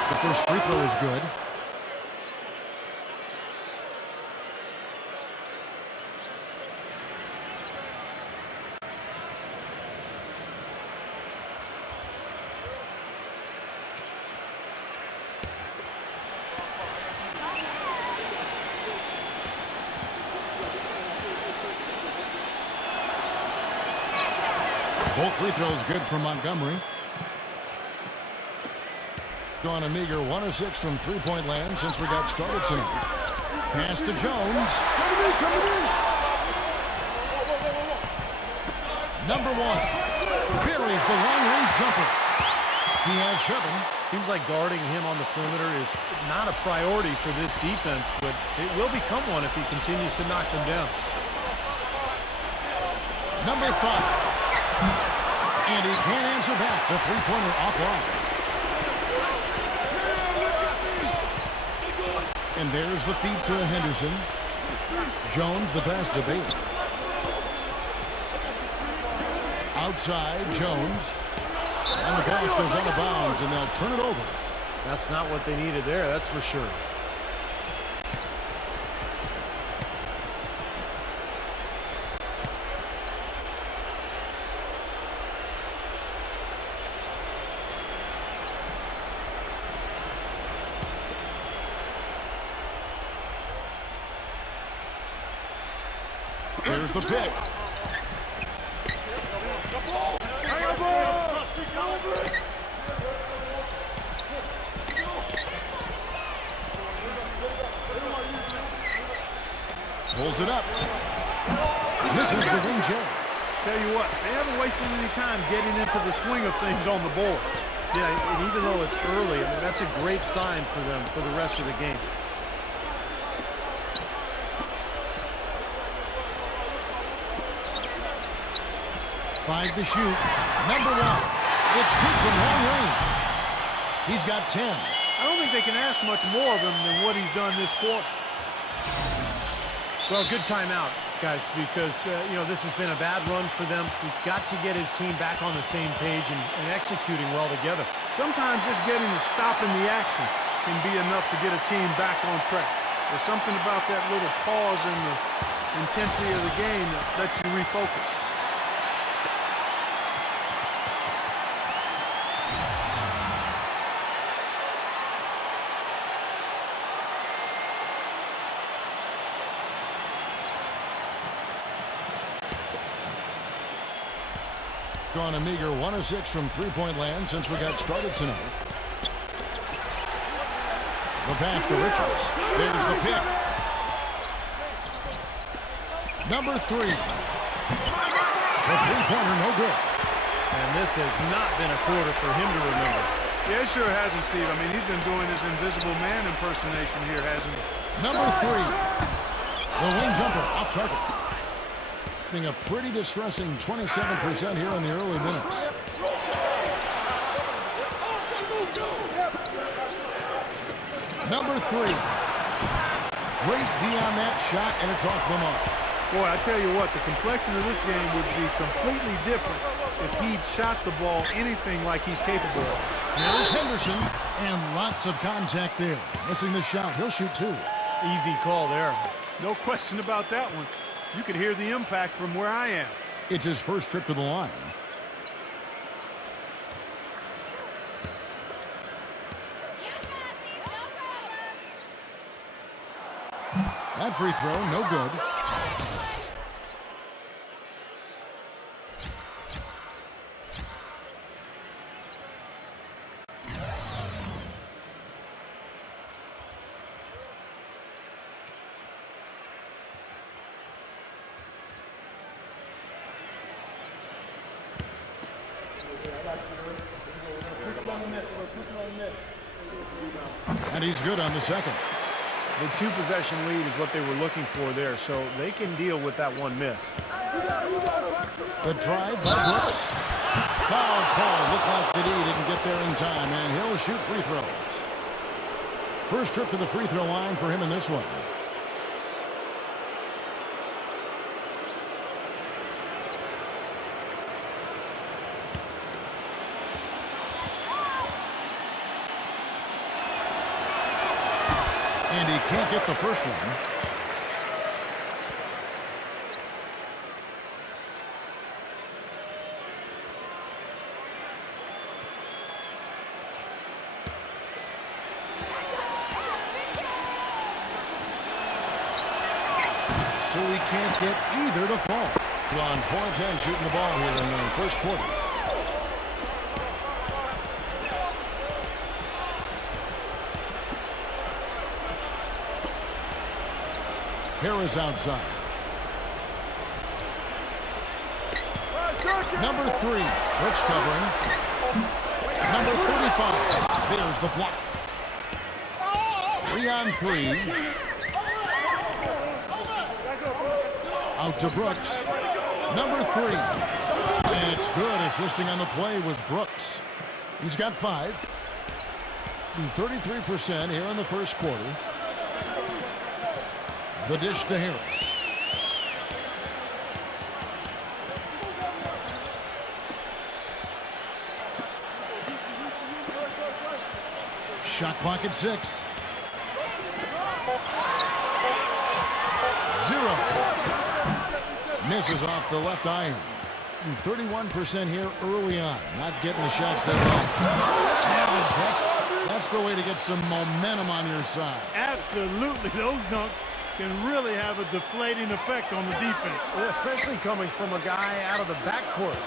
The first free throw is good. Both free throws good from Montgomery. Gone a meager 1 of 6 from three-point land since we got started tonight. Pass to Jones. Number 1 buries the long-range jumper. He has 7. Seems like guarding him on the perimeter is not a priority for this defense, but it will become one if he continues to knock them down. Number 5. And he can't answer back. The three-pointer offline. And there's the feed to Henderson. Jones the pass to Bailey. Outside, Jones. And the pass goes out of bounds, and they'll turn it over. That's not what they needed there, that's for sure. There's the pick. Pulls it up. This is the wing jab. Tell you what, they haven't wasted any time getting into the swing of things on the board. Yeah, and even though it's early, I mean, that's a great sign for them for the rest of the game. Five to shoot. Number 1. It's good from long range. He's got 10. I don't think they can ask much more of him than what he's done this quarter. Well, good timeout, guys, because, this has been a bad run for them. He's got to get his team back on the same page and executing well together. Sometimes just getting to stop in the action can be enough to get a team back on track. There's something about that little pause in the intensity of the game that lets you refocus. Gone a meager 1 of 6 from three-point land since we got started tonight. The pass to Richards. There's the pick. Number 3. The three-pointer no good. And this has not been a quarter for him to remember. Yeah, it sure hasn't, Steve. I mean, he's been doing his invisible man impersonation here, hasn't he? Number 3. The wing jumper off target. Being a pretty distressing 27% here in the early minutes. Number 3. Great D on that shot, and it's off the mark. Boy, I tell you what, the complexion of this game would be completely different if he'd shot the ball anything like he's capable of. Here's Henderson, and lots of contact there. Missing the shot. He'll shoot 2. Easy call there. No question about that one. You could hear the impact from where I am. It's his first trip to the line. That free throw, no good. And he's good on the second. The 2-possession lead is what they were looking for there, so they can deal with that one miss. The drive by Brooks. Foul call. Looked like that he didn't get there in time, and he'll shoot free throws. First trip to the free throw line for him in this one. And he can't get the first one. So he can't get either to fall. Gone 4-10 shooting the ball here in the first quarter. Harris outside. Number 3, Brooks covering. Number 35, there's the block. 3 on 3. Out to Brooks. Number 3. And it's good. Assisting on the play was Brooks. He's got 5. And 33% here in the first quarter. The dish to Harris. Shot clock at 6. 0. Misses off the left iron. 31% here early on. Not getting the shots they want. Savage. That's the way to get some momentum on your side. Absolutely. Those dunks can really have a deflating effect on the defense. Well, especially coming from a guy out of the backcourt.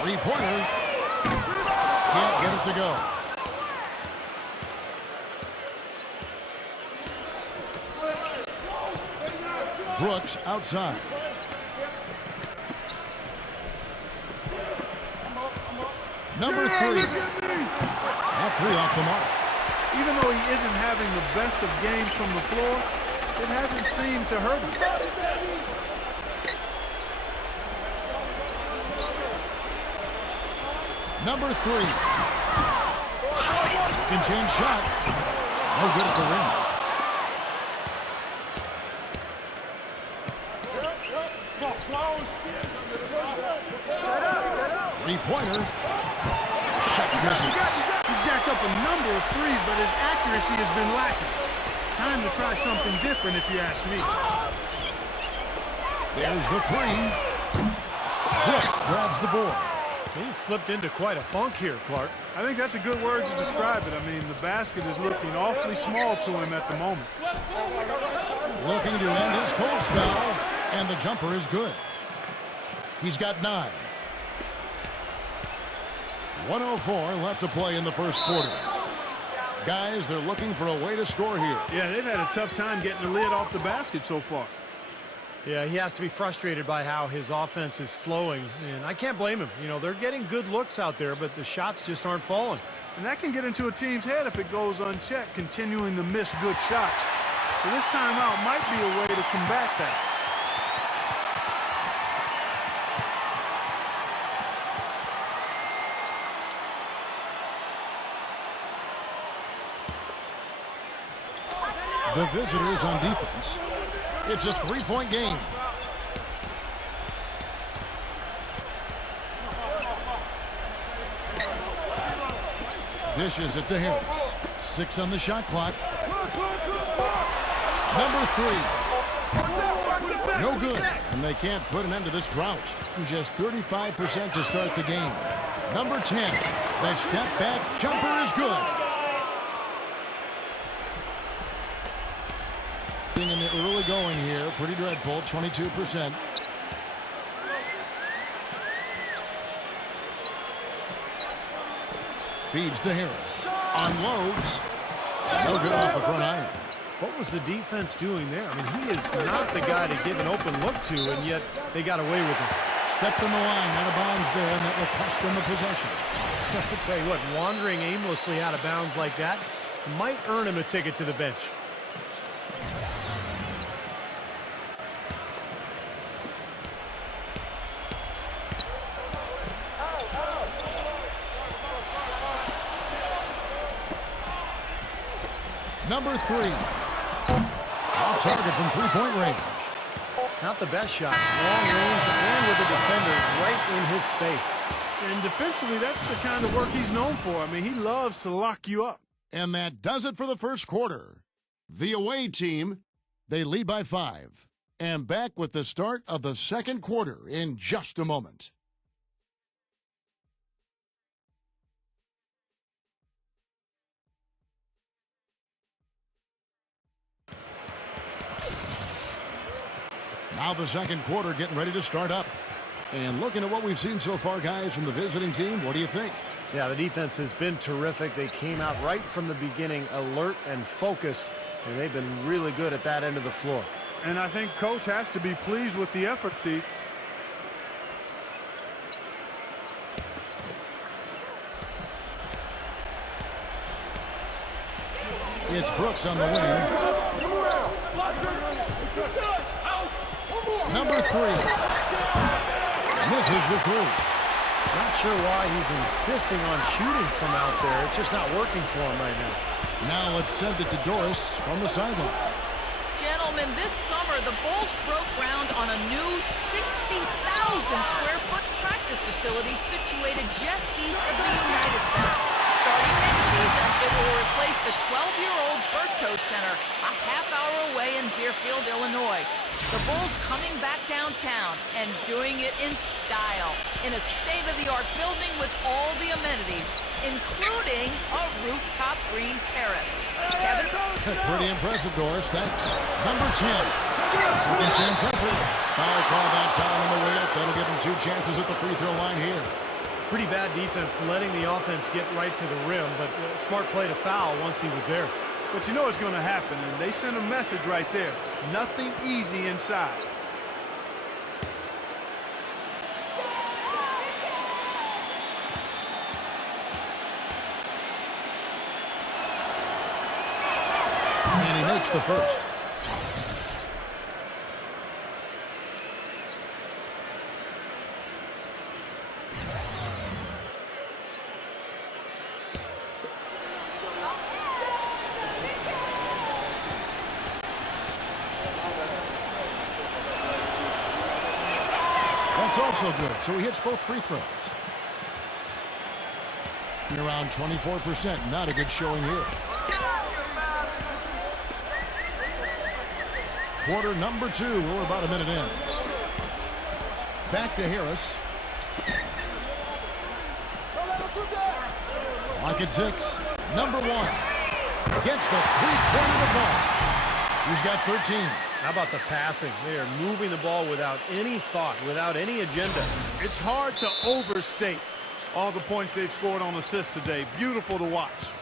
Three-pointer. Can't get it to go. Brooks outside. Number 3. That 3 off the mark. Even though he isn't having the best of games from the floor, it hasn't seemed to hurt him. Number 3. Second chance shot. No good at the rim. Three-pointer. Shot misses. He's jacked up a number of threes, but his accuracy has been lacking. Time to try something different, if you ask me. There's the 3. Brooks grabs the board. He slipped into quite a funk here, Clark. I think that's a good word to describe it. I mean, the basket is looking awfully small to him at the moment. Looking to end his cold spell, and the jumper is good. He's got 9. 104 left to play in the first quarter. Guys, they're looking for a way to score here. Yeah, they've had a tough time getting the lid off the basket so far. Yeah, he has to be frustrated by how his offense is flowing, and I can't blame him. You know, they're getting good looks out there, but the shots just aren't falling. And that can get into a team's head if it goes unchecked, continuing to miss good shots. So this timeout might be a way to combat that. The visitors on defense. It's a three-point game. Dishes it to Harris. 6 on the shot clock. Number 3. No good. And they can't put an end to this drought. Just 35% to start the game. Number 10. The step back jumper is good. In the early going here, pretty dreadful, 22%. Feeds to Harris. Unloads. No good off the front iron. What was the defense doing there? I mean, he is not the guy to give an open look to, and yet they got away with him. Stepped in the line, out of bounds there, and that will cost them a possession. I'll tell you what, wandering aimlessly out of bounds like that might earn him a ticket to the bench. Number 3. Off target from three-point range. Not the best shot. Long range and with the defender right in his space. And defensively, that's the kind of work he's known for. I mean, he loves to lock you up. And that does it for the first quarter. The away team, they lead by 5. And back with the start of the second quarter in just a moment. Now the second quarter getting ready to start up. And looking at what we've seen so far, guys, from the visiting team, what do you think? Yeah, the defense has been terrific. They came out right from the beginning, alert and focused, and they've been really good at that end of the floor. And I think Coach has to be pleased with the effort, Steve. It's Brooks on the wing. Number 3. Misses the 3. Not sure why he's insisting on shooting from out there. It's just not working for him right now. Now let's send it to Doris from the sideline. Gentlemen, this summer the Bulls broke ground on a new 60,000 square foot practice facility situated just east of the United Center. Starting next season, it will replace the 12-year-old Berto Center, a half-hour away in Deerfield, Illinois. The Bulls coming back downtown and doing it in style, in a state-of-the-art building with all the amenities, including a rooftop green terrace. Kevin? Pretty impressive, Doris. Thanks. Number 10. Second chance effort. Foul call that time on the way up. That'll give him 2 chances at the free throw line here. Pretty bad defense letting the offense get right to the rim, but smart play to foul once he was there. But you know it's going to happen, and they sent a message right there. Nothing easy inside. And he makes the first. That's also good. So he hits both free throws. Around 24%. Not a good showing here. Quarter number 2. We're about a minute in. Back to Harris. Lock at 6. Number 1. Gets the three-pointer of the ball. He's got 13. How about the passing? They are moving the ball without any thought, without any agenda. It's hard to overstate all the points they've scored on assists today. Beautiful to watch.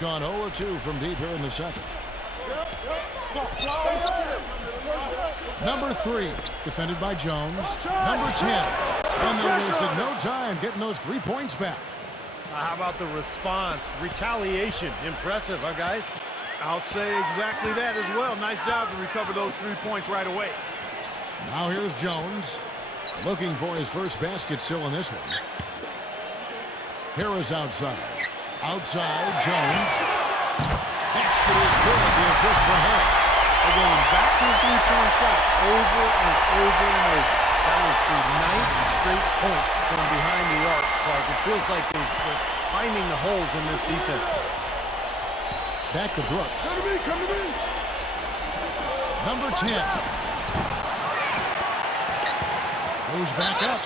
Gone 0-2 from deep here in the second. Number 3, defended by Jones. Number 10. And they wasted no time getting those 3 points back. How about the response? Retaliation. Impressive, huh, guys? I'll say exactly that as well. Nice job to recover those 3 points right away. Now here's Jones. Looking for his first basket still in this one. Harris outside. Outside, Jones. Basket is good. The assist from Harris. They're going back to the three-point shot over and over and over. That was the 9th straight point from behind the arc, Clark. It feels like they're finding the holes in this defense. Back to Brooks. Come to me, come to me. Number 10. Goes back up.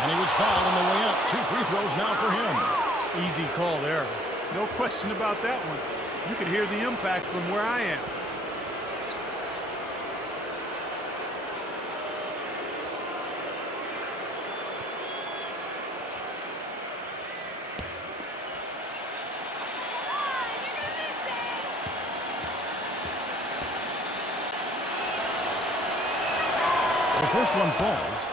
And he was fouled on the way up. 2 free throws now for him. Easy call there. No question about that one. You could hear the impact from where I am. The first one falls.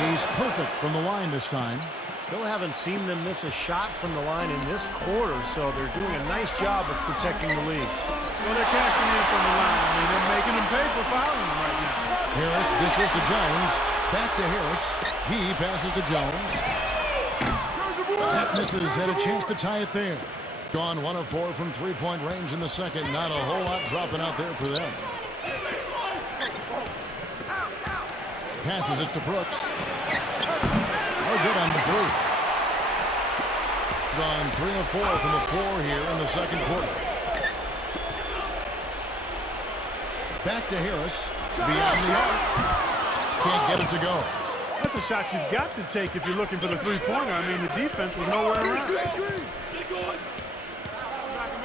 He's perfect from the line this time. Still haven't seen them miss a shot from the line in this quarter, so they're doing a nice job of protecting the lead. Well, they're cashing in from the line. I mean, they're making them pay for fouling them right now. Harris dishes to Jones. Back to Harris. He passes to Jones. That misses. Had a chance to tie it there. Gone 1 of 4 from three-point range in the second. Not a whole lot dropping out there for them. Passes it to Brooks. No good on the 3. Gone 3 of 4 from the floor here in the second quarter. Back to Harris. Beyond the arc. Can't get it to go. That's a shot you've got to take if you're looking for the three-pointer. I mean, the defense was nowhere around.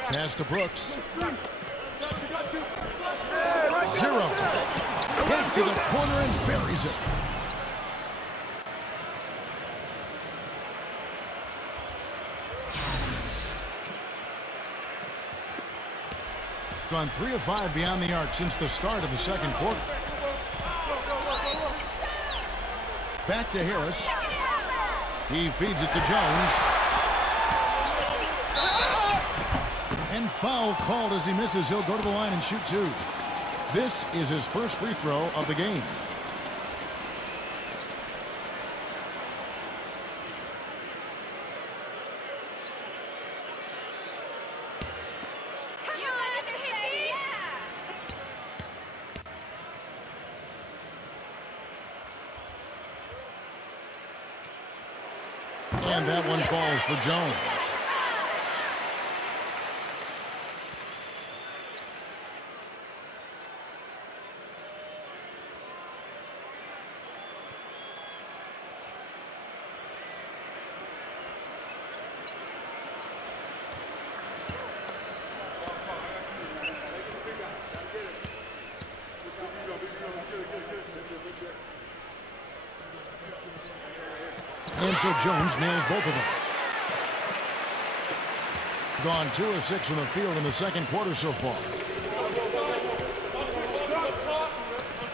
Pass to Brooks. 0. Gets to the corner and buries it. Gone 3 of 5 beyond the arc since the start of the second quarter. Back to Harris. He feeds it to Jones. And foul called as he misses. He'll go to the line and shoot 2. This is his first free throw of the game. And that one falls for Jones. And so Jones nails both of them. Gone 2 of 6 from the field in the second quarter so far.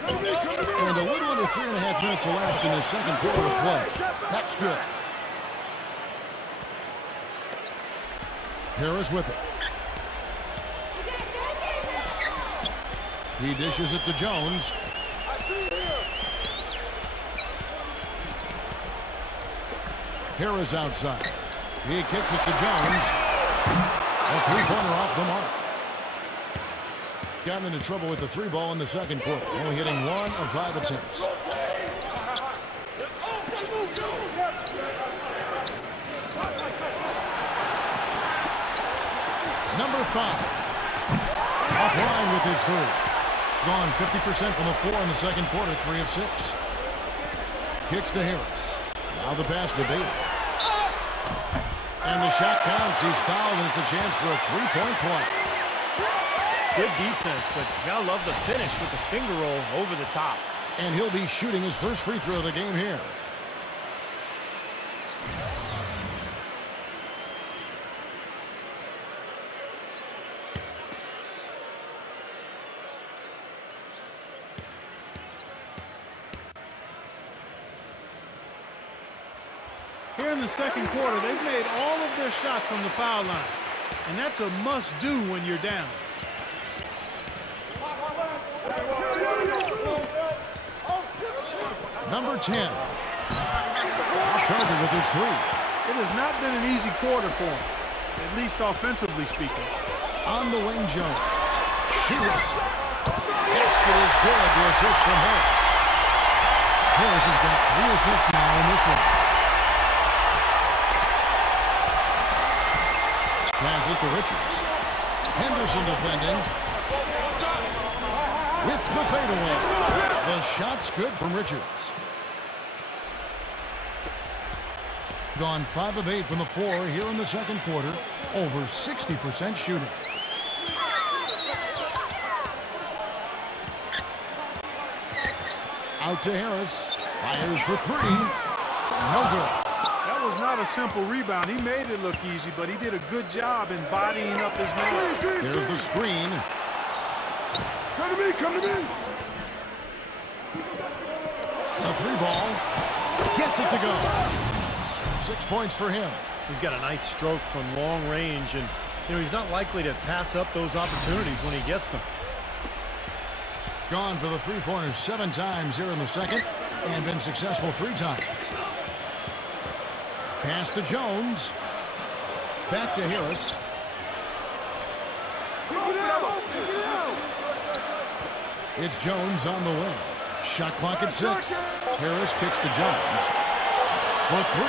And a little under 3.5 minutes elapsed in the second quarter of play. That's good. Harris with it. He dishes it to Jones. Harris outside. He kicks it to Jones. A three-pointer off the mark. Gotten into trouble with the 3 ball in the second quarter. Only hitting 1 of 5 attempts. Number 5. Offline with his third. Gone 50% from the floor in the second quarter, 3 of 6. Kicks to Harris. Now the pass to Bailey. And the shot counts. He's fouled, and it's a chance for a three-point play. Good defense, but you gotta love the finish with the finger roll over the top. And he'll be shooting his first free throw of the game here. Here in the second quarter, they've made all of their shots from the foul line. And that's a must-do when you're down. Number 10. Off target with his three. It has not been an easy quarter for him, at least offensively speaking. On the wing, Jones. Shoots. Basket is good. The assist from Harris. Harris has got 3 assists now in this one. Pass it to Richards. Henderson defending. With the fadeaway. The shot's good from Richards. Gone 5 of 8 from the floor here in the second quarter. Over 60% shooting. Out to Harris. Fires for 3. No good. That was not a simple rebound. He made it look easy, but he did a good job in bodying up his man. There's the screen. Come to me, come to me. A 3 ball. Gets it to go. 6 points for him. He's got a nice stroke from long range, and he's not likely to pass up those opportunities when he gets them. Gone for the three-pointers 7 times here in the second, and been successful 3 times. Pass to Jones. Back to Harris. It's Jones on the wing. Shot clock at 6. Harris kicks to Jones. For 3.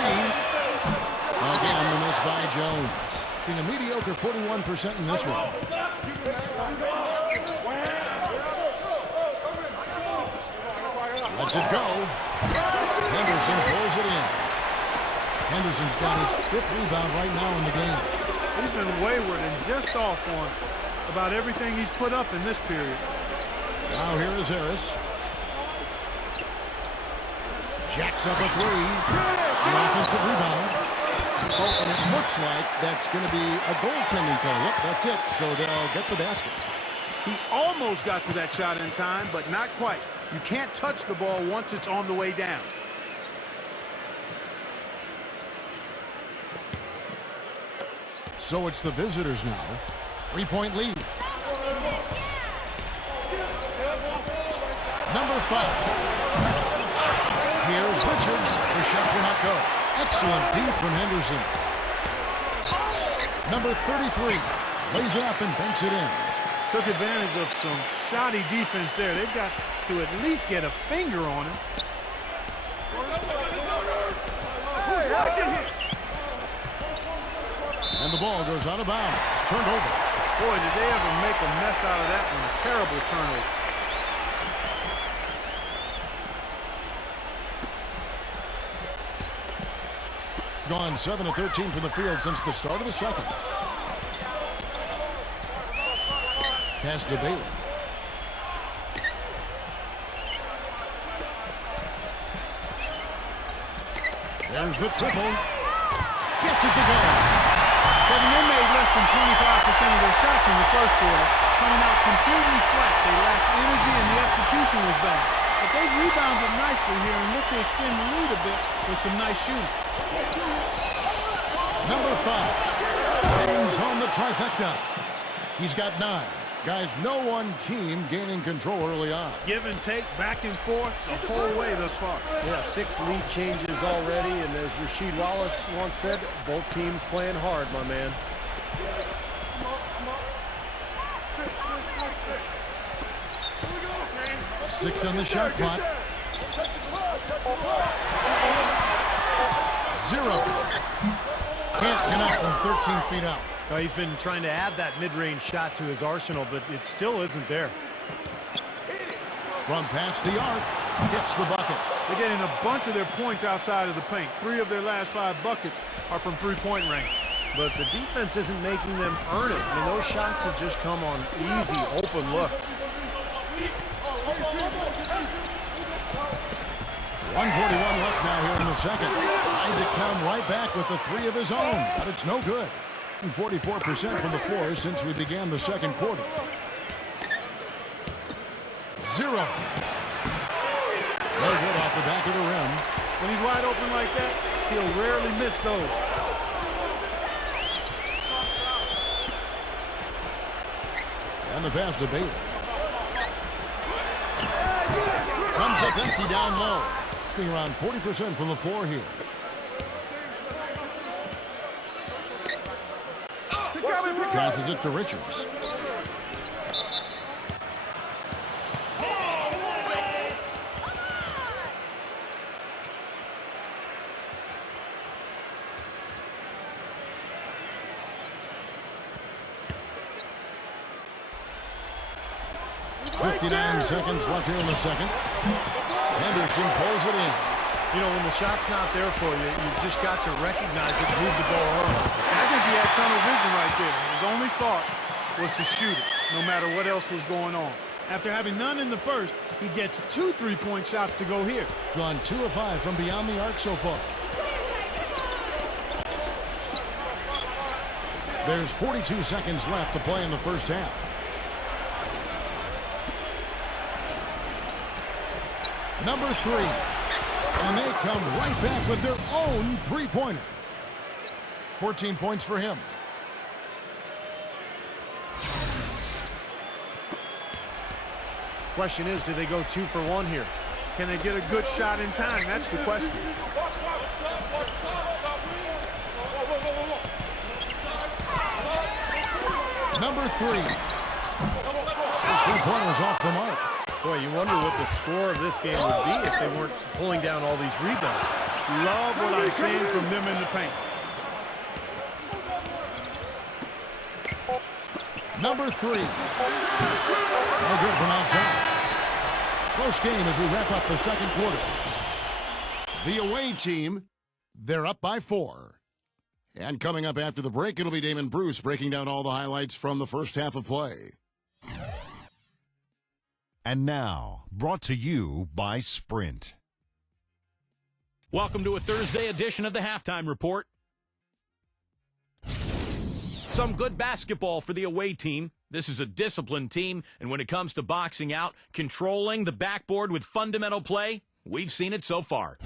Again, the miss by Jones. Being a mediocre 41% in this one. Lets it go. Henderson pulls it in. Henderson's got his 5th rebound right now in the game. He's been wayward and just off on about everything he's put up in this period. Now here is Harris. Jacks up a 3. An offensive rebound. Oh, and it looks like that's going to be a goaltending call. Yep, that's it. So they'll get the basket. He almost got to that shot in time, but not quite. You can't touch the ball once it's on the way down. So it's the visitors now. 3-point lead. Number 5. Here's Richards. The shot will not go. Excellent D from Henderson. Number 33. Lays it up and banks it in. Took advantage of some shoddy defense there. They've got to at least get a finger on him. And the ball goes out of bounds. It's turned over. Boy, did they ever make a mess out of that one. A terrible turnover. Gone 7 of 13 from the field since the start of the second. Pass to Bailey. There's the triple. Gets it to go. Kevin, they made less than 25% of their shots in the first quarter, coming out completely flat. They lacked energy and the execution was bad. But they rebounded nicely here and look to extend the lead a bit with some nice shooting. Number 5 brings home the trifecta. He's got 9. Guys, no one team gaining control early on. Give and take, back and forth, the whole way thus far. Yeah, 6 lead changes already, and as Rasheed Wallace once said, both teams playing hard, my man. Six on the shot clock. 0. Can't connect from 13 feet out. Well, he's been trying to add that mid-range shot to his arsenal, but it still isn't there. From past the arc, hits the bucket. They're getting a bunch of their points outside of the paint. 3 of their last 5 buckets are from three-point range. But the defense isn't making them earn it. I mean, those shots have just come on easy, open looks. 1:41 left now here in the second. Trying to come right back with the 3 of his own, but it's no good. 44% from the floor since we began the second quarter. 0. No good off the back of the rim. When he's wide open like that, he'll rarely miss those. And the pass to Bailey. Comes up empty down low. Being around 40% from the floor here. Passes it to Richards. Seconds left here in the second. Henderson pulls it in. You know, when the shot's not there for you, you've just got to recognize it and move the ball on. And I think he had tunnel vision right there. His only thought was to shoot it, no matter what else was going on. After having none in the first, he gets 2 3-point shots to go here. Gone 2 of 5 from beyond the arc so far. There's 42 seconds left to play in the first half. Number 3. And they come right back with their own three-pointer. 14 points for him. Question is, do they go 2 for 1 here? Can they get a good shot in time? That's the question. Number 3. His three-pointer's off the mark. Boy, you wonder what the score of this game would be if they weren't pulling down all these rebounds. Love what I'm seeing from them in the paint. Number 3. No good from outside. Close game as we wrap up the second quarter. The away team, they're up by 4. And coming up after the break, it'll be Damon Bruce breaking down all the highlights from the first half of play. And now, brought to you by Sprint. Welcome to a Thursday edition of the Halftime Report. Some good basketball for the away team. This is a disciplined team, and when it comes to boxing out, controlling the backboard with fundamental play, we've seen it so far.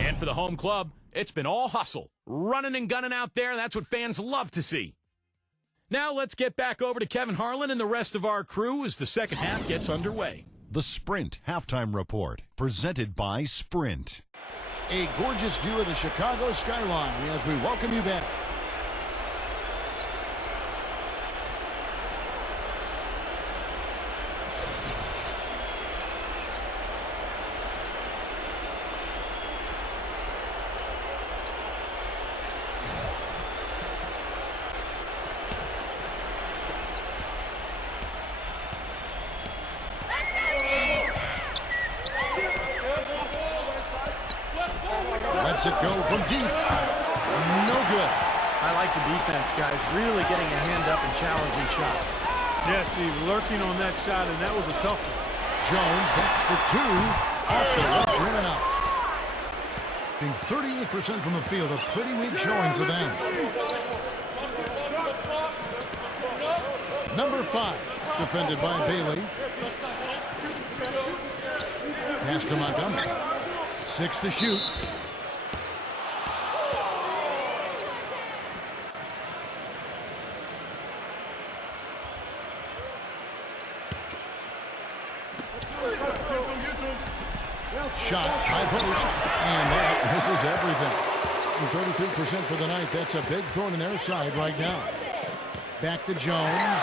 And for the home club, it's been all hustle. Running and gunning out there, that's what fans love to see. Now let's get back over to Kevin Harlan and the rest of our crew as the second half gets underway. The Sprint Halftime Report, presented by Sprint. A gorgeous view of the Chicago skyline as we welcome you back. Lets it go from deep. No good. I like the defense, guys, really getting a hand up and challenging shots. Yes, Steve, lurking on that shot, and that was a tough one. Jones, that's for 2. Off the left rim and out. Being 38% from the field, a pretty weak showing for them. Number 5, defended by Bailey. Pass to Montgomery. 6 to shoot. Shot, high post, and that misses everything. 33% for the night. That's a big throw in their side right now. Back to Jones.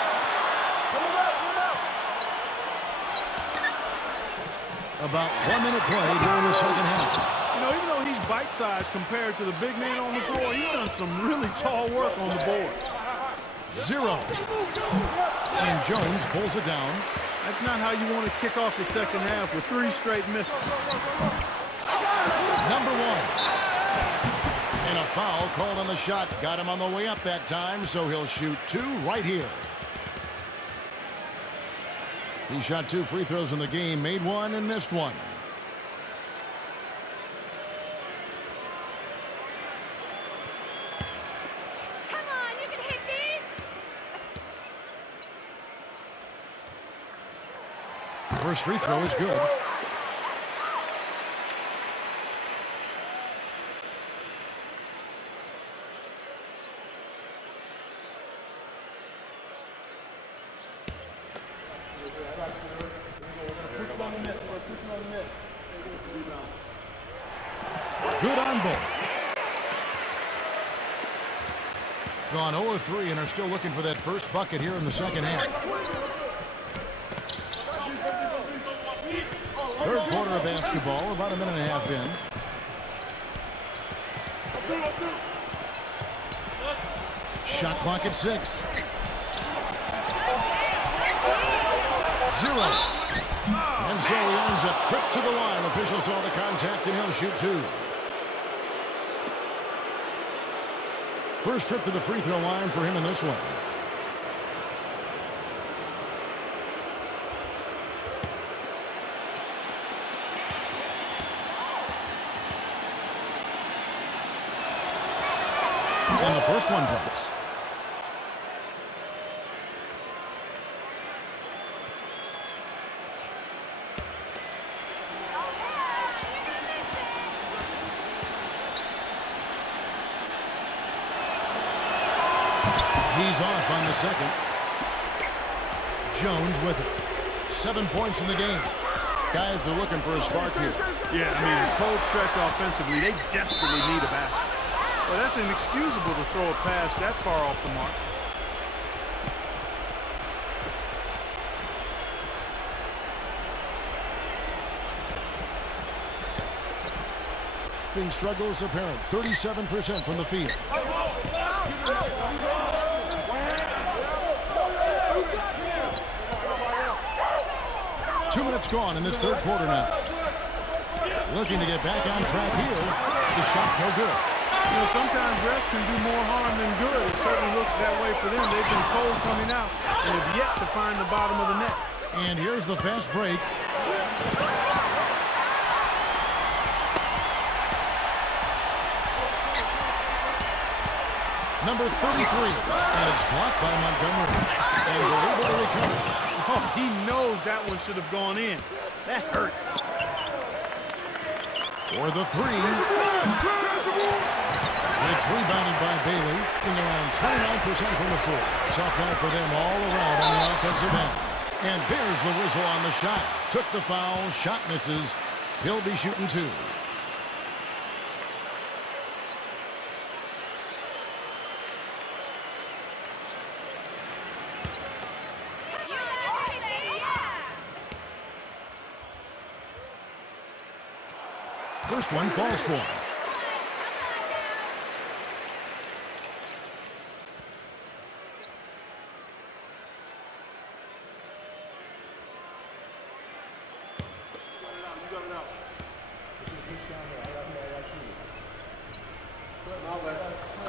About 1 minute play during the second half. You know, even though he's bite-sized compared to the big man on the floor, he's done some really tall work on the board. 0. And Jones pulls it down. That's not how you want to kick off the second half with 3 straight misses. Number 1. And a foul called on the shot. Got him on the way up that time, so he'll shoot 2 right here. He shot 2 free throws in the game, made 1 and missed 1. Come on, you can hit these. First free throw is good. Good on both. Gone 0-3 and are still looking for that first bucket here in the second half. Third quarter of basketball, about a minute and a half in. Shot clock at 6. 0. And so he earns a trip to the line. Officials saw the contact and he'll shoot 2. First trip to the free throw line for him in this one. And the first one drops. He's off on the second. Jones with it. 7 points in the game. Guys are looking for a spark here. Yeah, I mean, a cold stretch offensively, they desperately need a basket. Well, that's inexcusable to throw a pass that far off the mark. Being struggles apparent. 37% from the field. 2 minutes gone in this third quarter now. Looking to get back on track here. The shot no good. You know, sometimes rest can do more harm than good. It certainly looks that way for them. They've been cold coming out and have yet to find the bottom of the net. And here's the fast break. Number 33. And it's blocked by Montgomery. And they're able to recover. Oh, he knows that one should have gone in. That hurts. For the 3. It's rebounded by Bailey, getting around 29% from the floor. Tough night for them all around on the offensive end. And there's the whistle on the shot. Took the foul, shot misses. He'll be shooting 2. First one falls for him.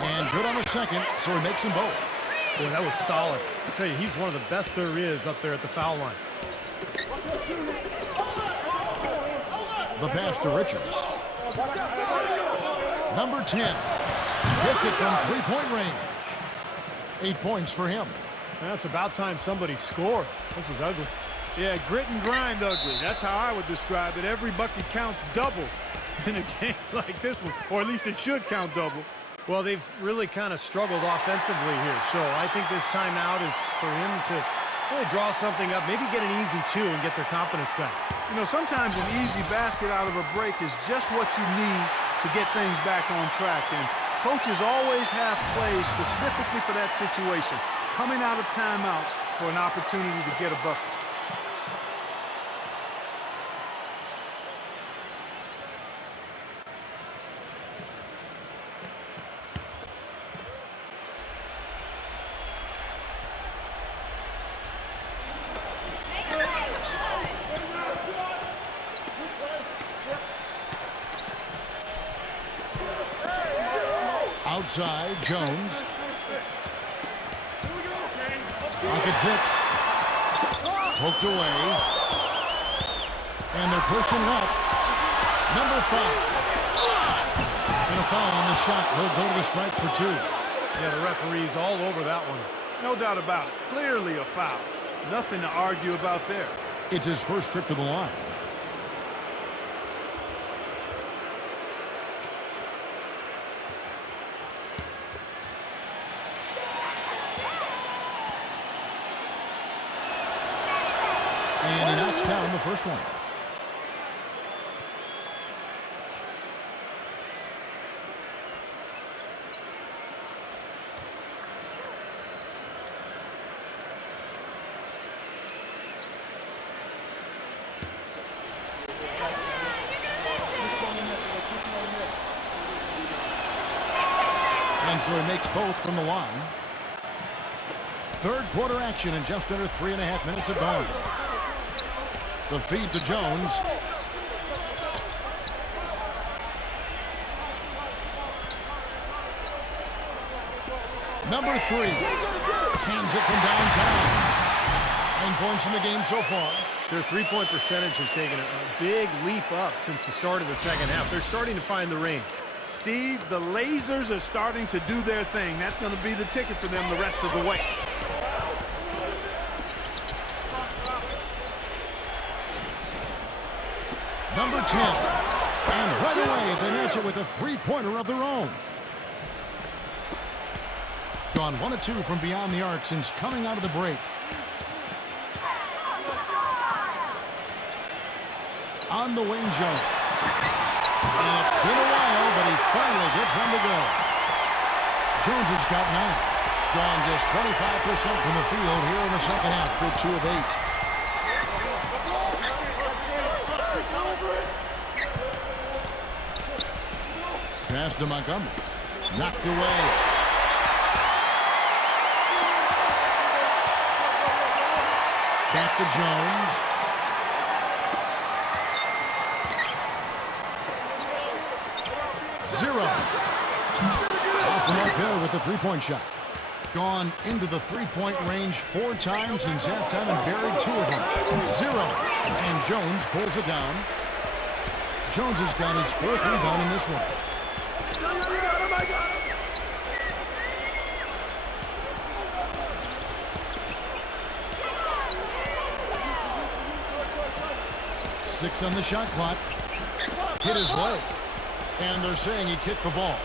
And good on the second, so he makes them both. Boy, that was solid. I tell you, he's one of the best there is up there at the foul line. The pass to Richards. Number 10. Hits it from three-point range. 8 points for him. Well, it's about time somebody scored. This is ugly. Yeah, grit and grind ugly. That's how I would describe it. Every bucket counts double in a game like this one, or at least it should count double. Well, they've really kind of struggled offensively here, so I think this timeout is for him to really draw something up, maybe get an easy 2 and get their confidence back. You know, sometimes an easy basket out of a break is just what you need to get things back on track. And coaches always have plays specifically for that situation, coming out of timeouts for an opportunity to get a bucket. outside. Jones. Clock at 6. Poked away. And they're pushing it up. Number 5. And a foul on the shot. He'll go to the strike for 2. Yeah, the referee's all over that one. No doubt about it. Clearly a foul. Nothing to argue about there. It's his first trip to the line. And he knocks down the first one. And so he makes both from the line. Third quarter action in just under 3.5 minutes of gone. The feed to Jones. Number 3. Hands it from downtown. 9 points in the game so far. Their three-point percentage has taken a big leap up since the start of the second half. They're starting to find the range. Steve, the lasers are starting to do their thing. That's going to be the ticket for them the rest of the way. Number 10. And right away, they match it with a three-pointer of their own. Gone 1 of 2 from beyond the arc since coming out of the break. On the wing, Jones. And it's been a while, but he finally gets one to go. Jones has got 9. Gone just 25% from the field here in the second half for 2 of 8. Pass to Montgomery. Knocked away. Back to Jones. Zero. Off the mark there with the three-point shot. Gone into the three-point range 4 times since halftime and buried 2 of them. 0. And Jones pulls it down. Jones has got his 4th rebound in this one. Six on the shot clock. Hit his leg. And they're saying he kicked the ball.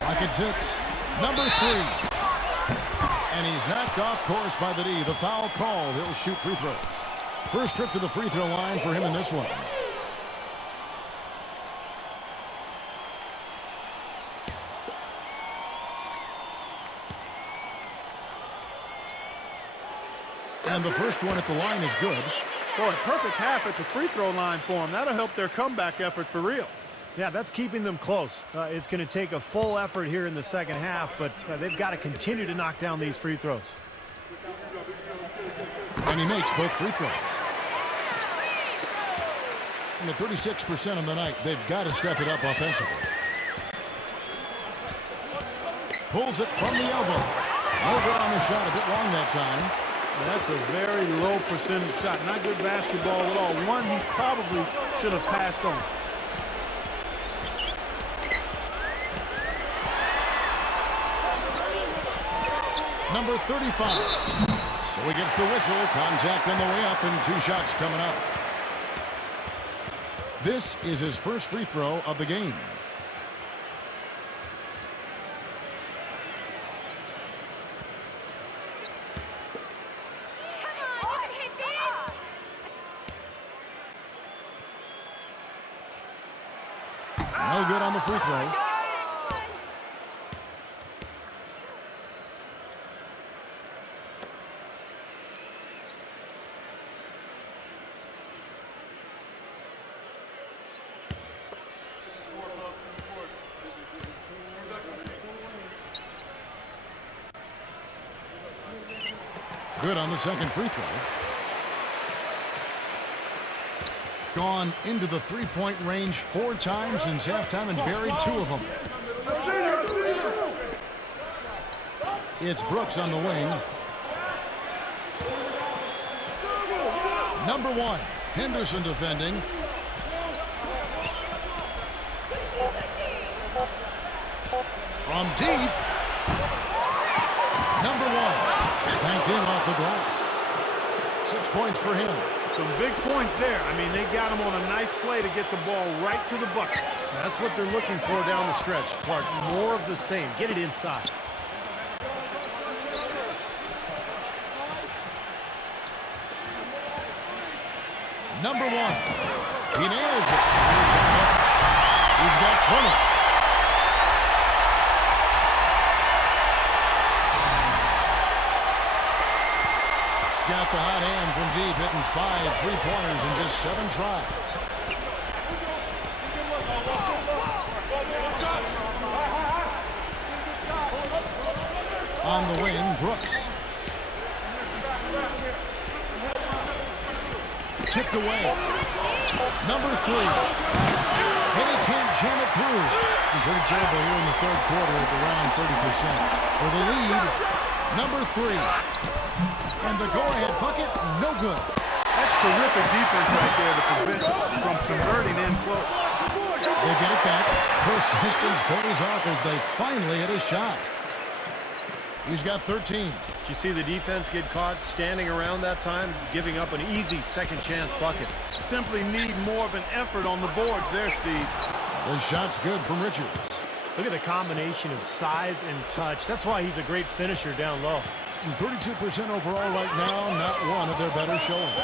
Clock at 6. Number 3. And he's knocked off course by the D. The foul called. He'll shoot free throws. First trip to the free throw line for him in this one. And the first one at the line is good. Boy, perfect half at the free throw line for him. That'll help their comeback effort for real. Yeah, that's keeping them close. It's going to take a full effort here in the second half, but they've got to continue to knock down these free throws. And he makes both free throws. And at 36% on the night, they've got to step it up offensively. Pulls it from the elbow. No good on the shot, a bit long that time. That's a very low percentage shot. Not good basketball at all. One he probably should have passed on. Number 35. So he gets the whistle. Contact on the way up and 2 shots coming up. This is his first free throw of the game. Come on, you can hit these. No good on the free throw. Good on the second free throw. Gone into the three-point range 4 times since halftime and buried 2 of them. It's Brooks on the wing. Number 1, Henderson defending. From deep. Number 1, banked in off the glass. 6 points for him. Some big points there. I mean, they got him on a nice play to get the ball right to the bucket. That's what they're looking for down the stretch, Clark. More of the same. Get it inside. Number 1. He nails it. He's got 20. Got the hot hand from deep, hitting 5 3-pointers in just 7 tries. On the wing, Brooks. Tipped away. Number 3. And he can't jam it through. He's pretty terrible here in the third quarter at around 30%. For the lead, number 3. And the go-ahead bucket, no good. That's terrific defense right there to prevent from converting in close. They get it back. Persistence pays off as they finally hit a shot. He's got 13. Did you see the defense get caught standing around that time, giving up an easy second chance bucket? Simply need more of an effort on the boards there, Steve. The shot's good from Richards. Look at the combination of size and touch. That's why he's a great finisher down low. 32% overall right now, not one of their better showings.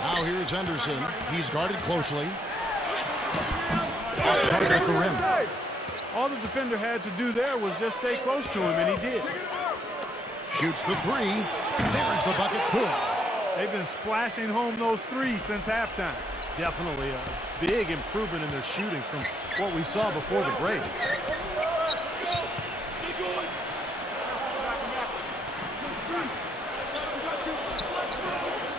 Now here's Henderson. He's guarded closely. Off target at the rim. All the defender had to do there was just stay close to him, and he did. Shoots the 3. There's the bucket. Good. They've been splashing home those 3s since halftime. Definitely a big improvement in their shooting from what we saw before the break.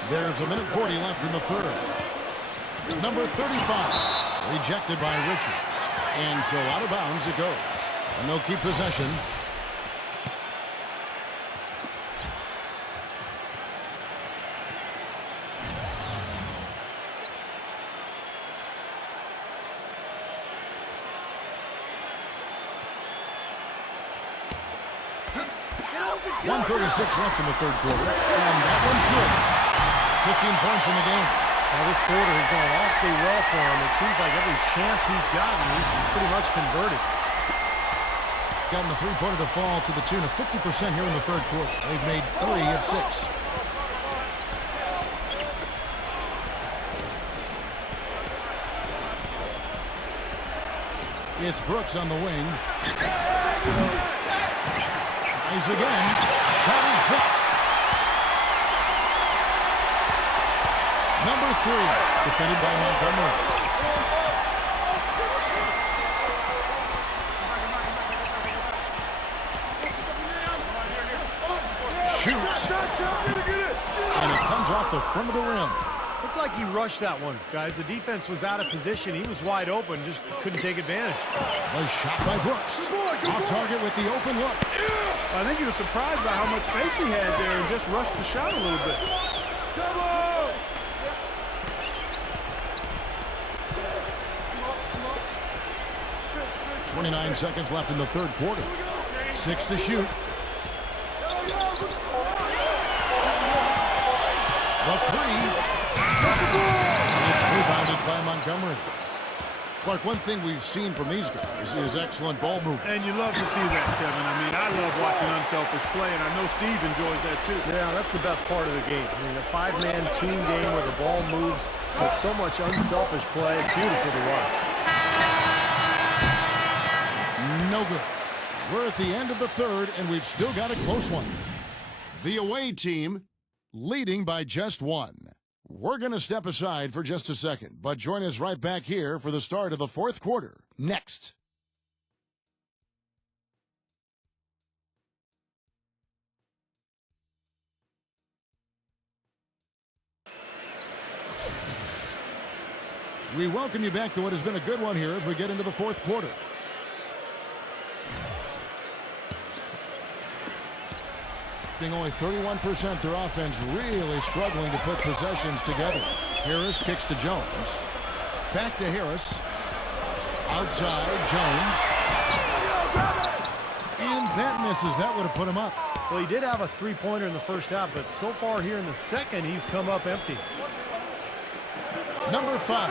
There's a minute 40 left in the third. Number 35, rejected by Richards. And so out of bounds it goes. And they'll keep possession. .136 left in the third quarter. And that one's good. 15 points in the game. Now this quarter has gone awfully well for him. It seems like every chance he's gotten, he's pretty much converted. Gotten the three-pointer to fall to the tune of 50% here in the third quarter. They've made 3 of 6. It's Brooks on the wing. Tries again. Shot is blocked. Number 3, defended by Montgomery. Shoots. And it comes off the front of the rim. Looked like he rushed that one, guys. The defense was out of position. He was wide open, just couldn't take advantage. A shot by Brooks. Off target with the open look. I think he was surprised by how much space he had there and just rushed the shot a little bit. Come on! 29 seconds left in the third quarter. 6 to shoot. The 3. It's rebounded by Montgomery. Clark, one thing we've seen from these guys is excellent ball movement. And you love to see that, Kevin. I mean, I love watching unselfish play, and I know Steve enjoys that too. Yeah, that's the best part of the game. I mean, a 5-man team game where the ball moves with so much unselfish play. It's beautiful to watch. No good. We're at the end of the third, and we've still got a close one. The away team leading by just 1. We're going to step aside for just a second, but join us right back here for the start of the fourth quarter next. We welcome you back to what has been a good one here as we get into the fourth quarter. Being only 31%, their offense really struggling to put possessions together. Harris kicks to Jones. Back to Harris. Outside, Jones. And that misses. That would have put him up. Well, he did have a three-pointer in the first half, but so far here in the second, he's come up empty. Number 5.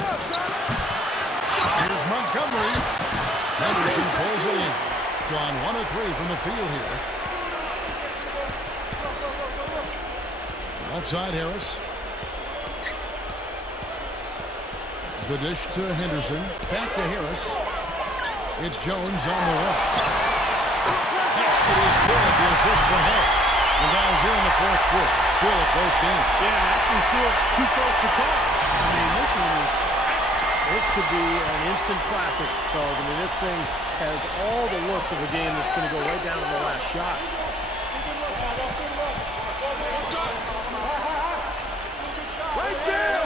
Here's Montgomery. Henderson pulls it in. Gone 1 of 3 from the field here. Left side, Harris. The dish to Henderson. Back to Harris. It's Jones on the run. Basket is good. The assist for Harris. And guys, here in the fourth quarter, still a close game. Yeah, actually still too close to call. I mean, this could be an instant classic, fellas. I mean, this thing has all the looks of a game that's going to go right down to the last shot. Right there!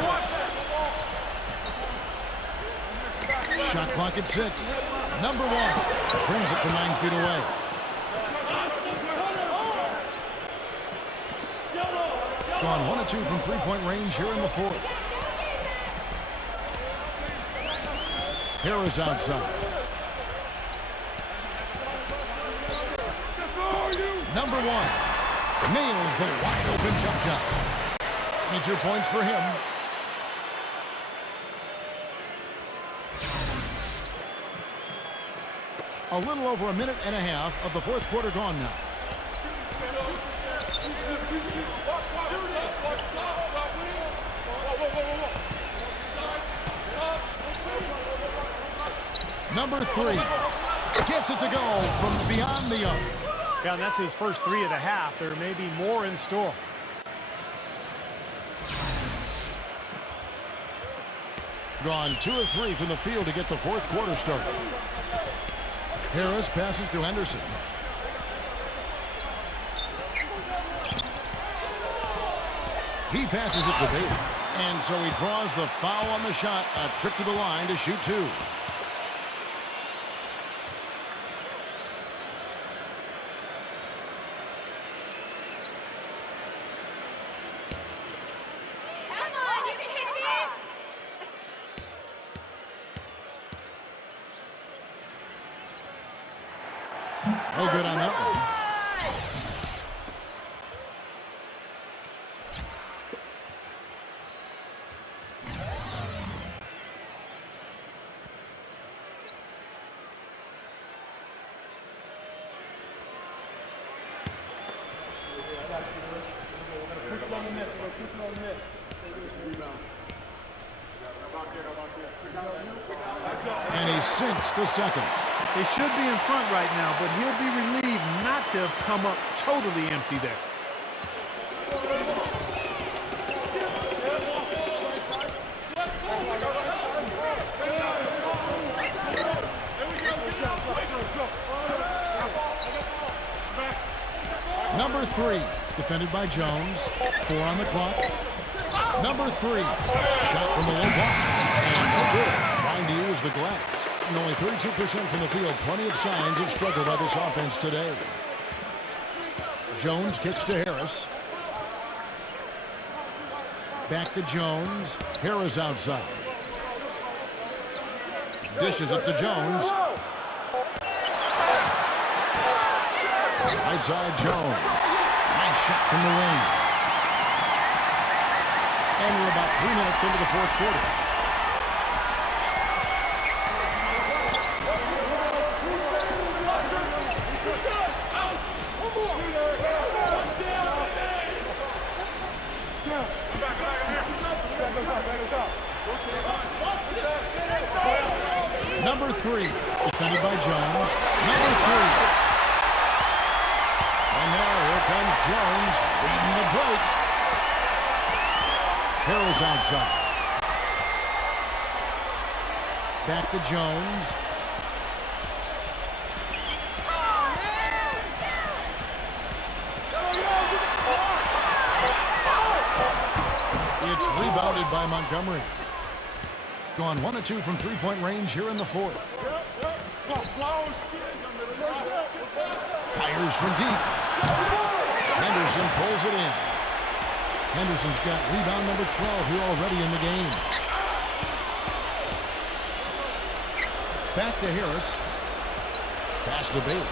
Shot clock at 6. Number 1 brings it from 9 feet away. Gone 1 of 2 from three-point range here in the fourth. Harris outside. Number 1 nails the wide open jump shot. 22 points for him. A little over a minute and a half of the fourth quarter gone now. Number 3 gets it to go from beyond the arc. Yeah, and that's his first 3 of the half. There may be more in store. Gone 2 of 3 from the field to get the fourth quarter started. Harris passes to Henderson. He passes it to Bailey. And so he draws the foul on the shot. A trip to the line to shoot 2. Oh, good on that one. And he sinks the second. They should be in front right now, but he'll be relieved not to have come up totally empty there. Number 3, defended by Jones. 4 on the clock. Number 3, shot from the low block. And no good. Trying to use the glass. And only 32% from the field. Plenty of signs of struggle by this offense today. Jones kicks to Harris. Back to Jones. Harris outside. Dishes it to Jones. Right side Jones. Nice shot from the wing. And we're about 3 minutes into the fourth quarter. Number 3, defended by Jones. Number 3. And now here comes Jones leading the break. Harris outside. Back to Jones. It's rebounded by Montgomery. Gone 1 of 2 from three-point range here in the fourth. Fires from deep. Henderson pulls it in. Henderson's got rebound number 12 here already in the game. Back to Harris. Pass to Bailey.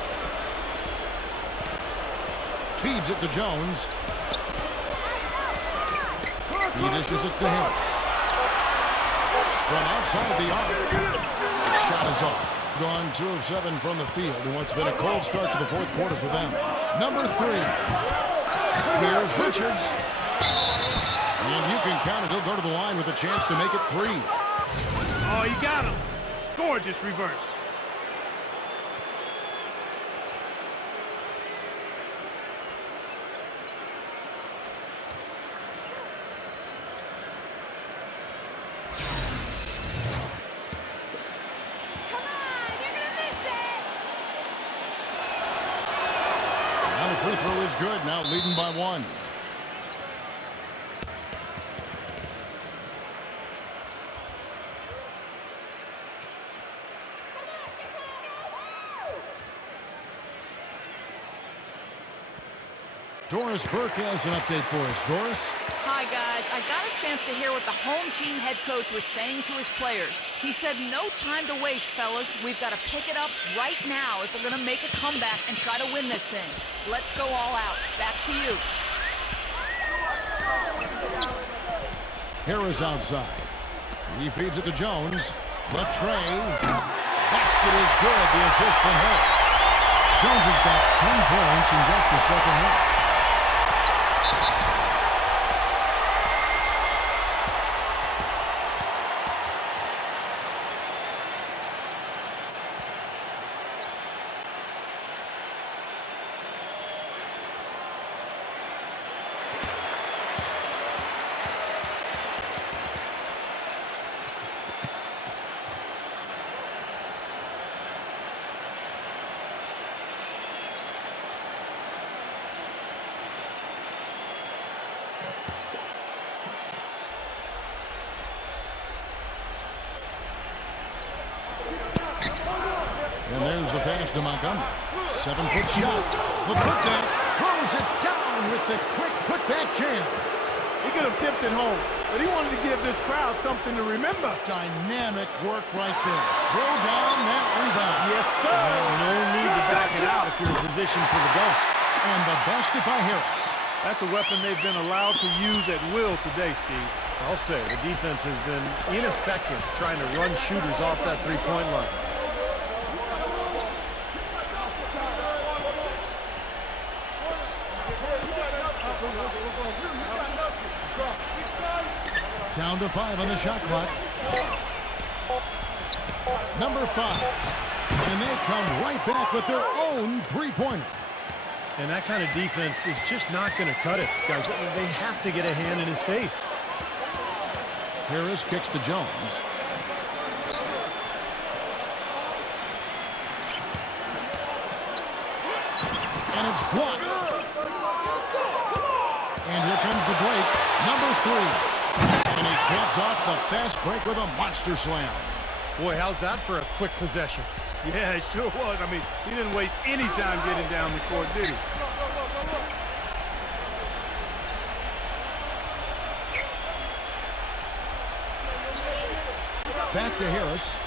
Feeds it to Jones. He dishes it to Harris. From outside the arc. The shot is off. Gone 2 of 7 from the field in what's been a cold start to the fourth quarter for them. Number 3. Here's Richards. And you can count it. He'll go to the line with a chance to make it 3. Oh, he got him. Gorgeous reverse. Free throw is good. Now leading by 1. Doris Burke has an update for us. Doris? Hi, guys. I got a chance to hear what the home team head coach was saying to his players. He said, no time to waste, fellas. We've got to pick it up right now if we're going to make a comeback and try to win this thing. Let's go all out. Back to you. Harris outside. He feeds it to Jones. The tray. Basket is good. The assist from Harris. Jones has got 10 points in just the second half. And there's the pass to Montgomery. 7-foot shot. The putback throws it down with the quick putback jam. He could have tipped it home, but he wanted to give this crowd something to remember. Dynamic work right there. Throw down that rebound. Yes, sir. No need to back it out if you're in position for the dunk. And the basket by Harris. That's a weapon they've been allowed to use at will today, Steve. I'll say the defense has been ineffective trying to run shooters off that three-point line. Down to 5 on the shot clock. Number 5. And they come right back with their own three-pointer. And that kind of defense is just not going to cut it, guys. They have to get a hand in his face. Harris kicks to Jones. And it's blocked. And here comes the break. Number 3. And he caps off the fast break with a monster slam. Boy, how's that for a quick possession? Yeah, it sure was. I mean, he didn't waste any time getting down the court, did he? Back to Harris.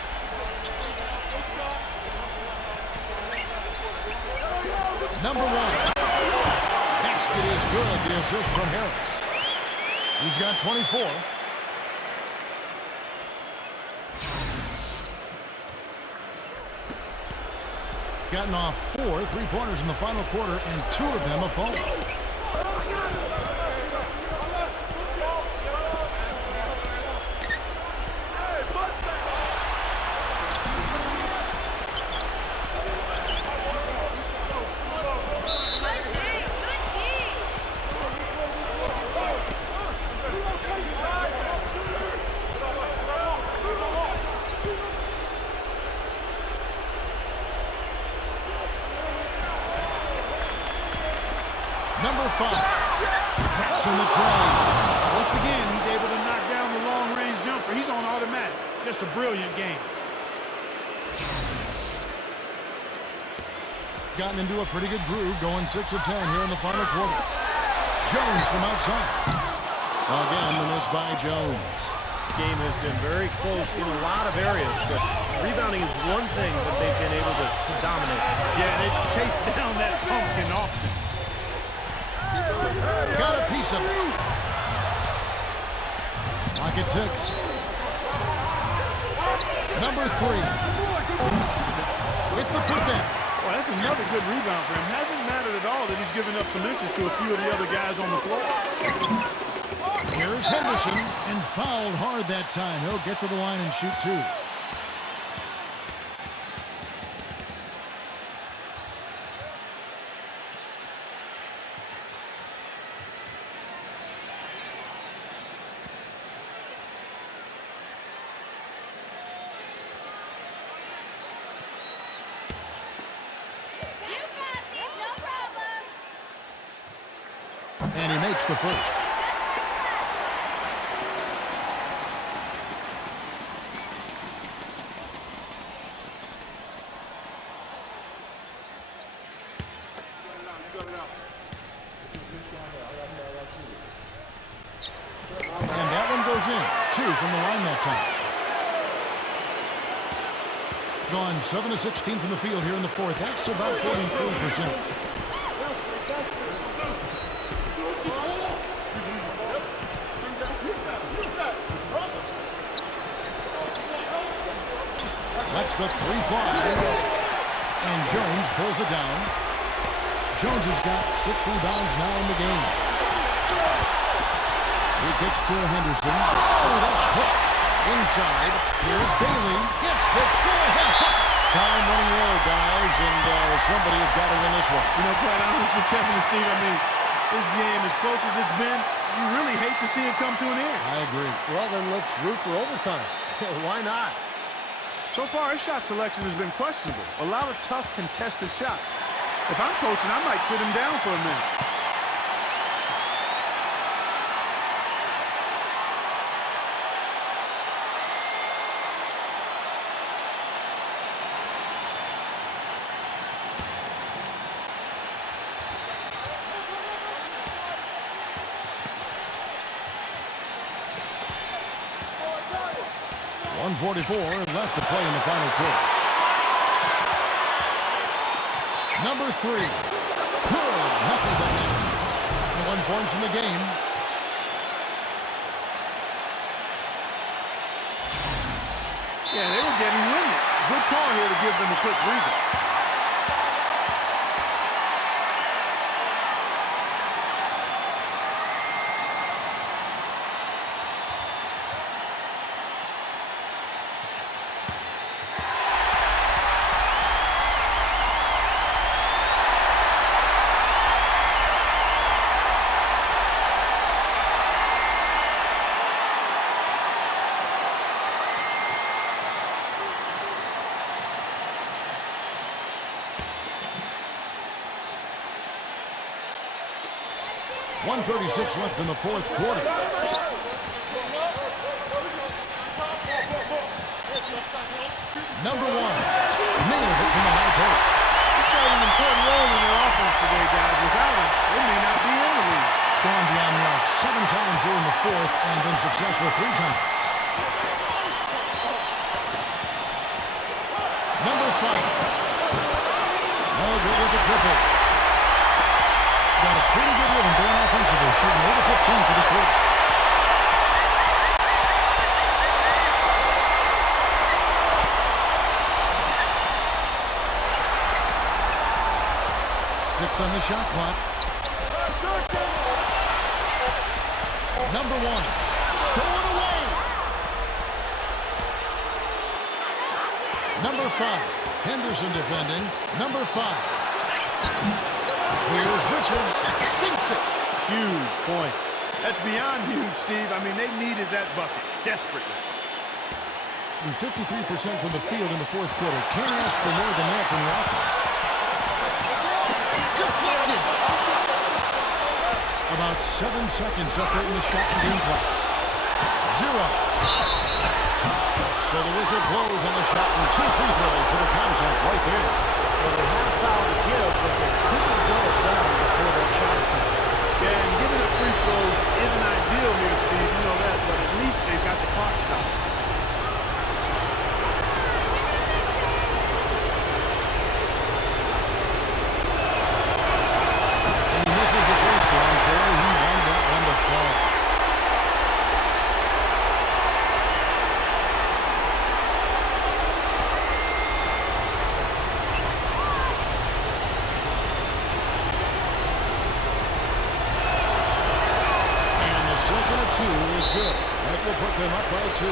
Number 1. Basket is good. The assist from Harris. He's got 24. Gotten off 4 three-pointers in the final quarter, and 2 of them a foul. Number 5. Traps in the tray. Once again, he's able to knock down the long-range jumper. He's on automatic. Just a brilliant game. Gotten into a pretty good groove, going 6 of 10 here in the final quarter. Jones from outside. Again, the miss by Jones. This game has been very close in a lot of areas, but rebounding is one thing that they've been able to dominate. Yeah, they've chased down that pumpkin often. Got a piece of it. Pocket 6. Number 3. With the putdown. Well, that's another good rebound for him. Hasn't mattered at all that he's given up some inches to a few of the other guys on the floor. Here's Henderson, and fouled hard that time. He'll get to the line and shoot 2. And he makes the first. And that one goes in. 2 from the line that time. Gone 7 of 16 from the field here in the fourth. That's about 43%. That's the 3 fly. And Jones pulls it down. Jones has got 6 rebounds now in the game. He kicks to Henderson. Oh, that's hooked. Inside. Here's Bailey. Gets the go-ahead hook. Time running low, guys, and somebody has got to win this one. You know, quite honestly, Kevin and Steve, I mean, this game, as close as it's been, you really hate to see it come to an end. I agree. Well, then let's root for overtime. Why not? So far, his shot selection has been questionable. A lot of tough, contested shots. If I'm coaching, I might sit him down for a minute. .144 left to play in the final quarter. Number 3. Good. Nothing but net. 1 point in the game. Yeah, they were getting winded. Good call here to give them a quick breather. .136 left in the fourth quarter. Number 1 nails it from the high post. He's playing an important role in their offense today, guys. Without him, they may not be in the league. Gone beyond the arc 7 times here in the fourth and been successful 3 times. Number 5. No good with the triple. Got a pretty good rhythm going offensively, shooting 8 of 15 for the quarter. Six on the shot clock. Number 1, stolen away. Number 5, Henderson defending. Number 5. Here's Richards, sinks it. Huge points. That's beyond huge, Steve. I mean, they needed that bucket desperately. And 53% from the field in the fourth quarter. Can't ask for more than that from the offense. Deflected. About 7 seconds separating the shot and game clocks. 0. So the whistle blows on the shot and 2 free throws for the contact right there. Well, they have foul to give, but they couldn't get it done before that shot attempt. Yeah, and giving up free throws isn't ideal here, Steve. You know that, but at least they've got the clock stopped. He misses the first one. Boy, he wanted that one to fall. And the second of 2 is good. That will put them up by 2.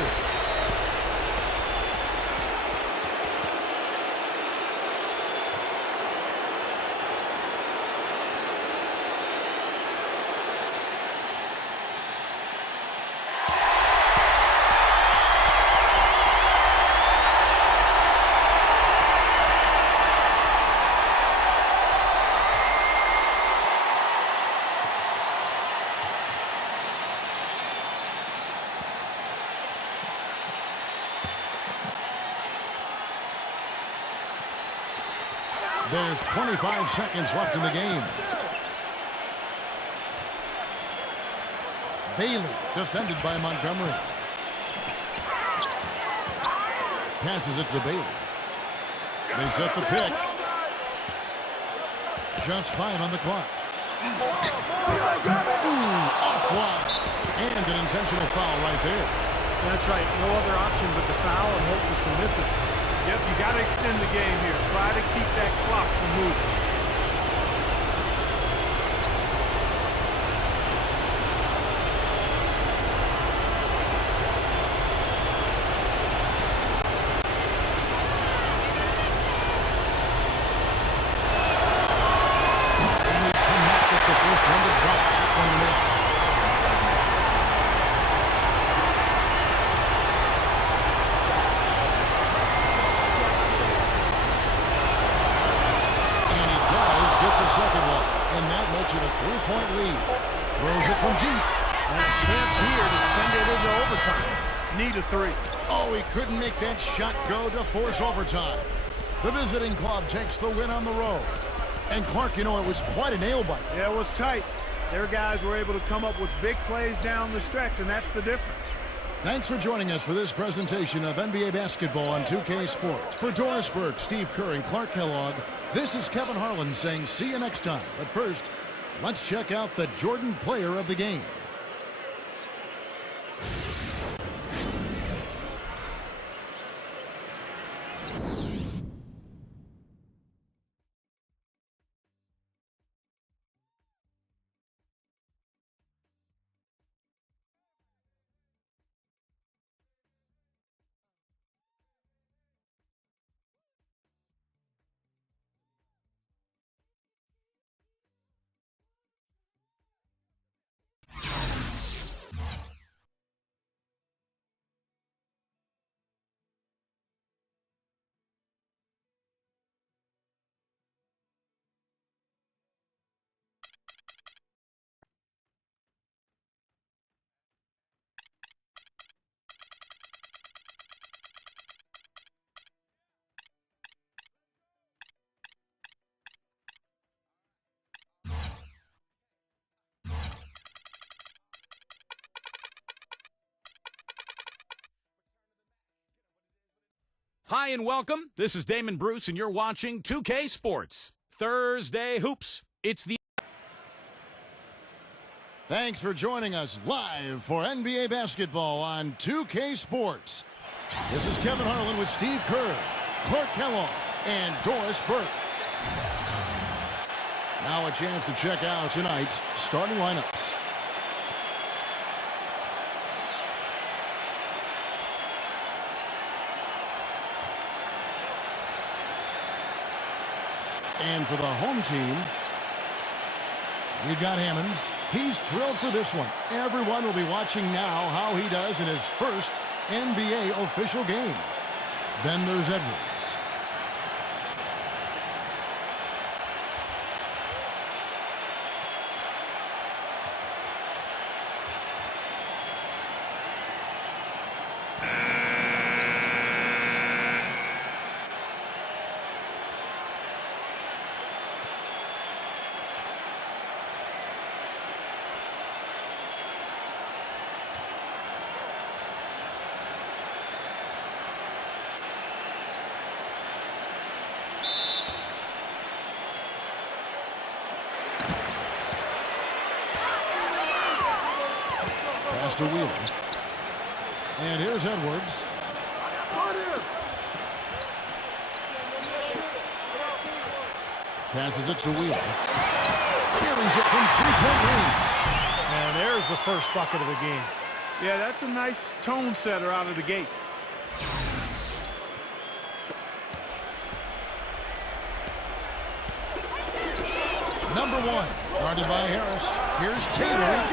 There's 25 seconds left in the game. Bailey, defended by Montgomery. Passes it to Bailey. They set the pick. Just 5 on the clock. Offline. And an intentional foul right there. That's right. No other option but the foul and hope for some misses. Yep, you got to extend the game here. Try to keep that clock from moving. And they cannot get the first one to drop on the miss. Second one, and that makes it a 3-point lead. Throws it from deep. And a chance here to send it into overtime. Need a 3. Oh, he couldn't make that shot go to force overtime. The visiting club takes the win on the road. And Clark, you know, it was quite a nail-biter. Yeah, it was tight. Their guys were able to come up with big plays down the stretch, and that's the difference. Thanks for joining us for this presentation of NBA basketball on 2K Sports. For Doris Burke, Steve Kerr, and Clark Kellogg, this is Kevin Harlan saying see you next time. But first, let's check out the Jordan player of the game. Hi and welcome. This is Damon Bruce, and you're watching 2K Sports. Thursday Hoops. It's the... Thanks for joining us live for NBA basketball on 2K Sports. This is Kevin Harlan with Steve Kerr, Clark Kellogg, and Doris Burke. Now a chance to check out tonight's starting lineups. And for the home team, we've got Hammonds. He's thrilled for this one. Everyone will be watching now how he does in his first NBA official game. Then there's Edwards. Pass to Wheeler. And here's Edwards. Passes it to Wheeler. Carries it from three-point range. And there's the first bucket of the game. Yeah, that's a nice tone setter out of the gate. Number one, guarded by Harris. Here's Taylor.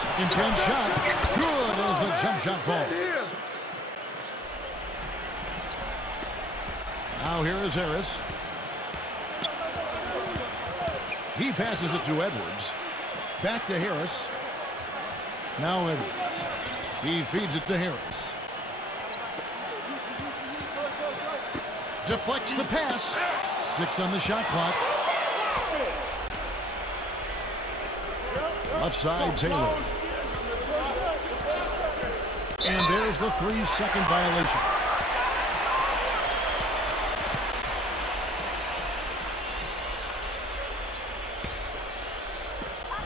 Second chance shot. Good as the jump shot falls. Now here is Harris. He passes it to Edwards. Back to Harris. Now Edwards. He feeds it to Harris. Deflects the pass. 6 on the shot clock. Left side, Taylor. And there's the 3-second violation.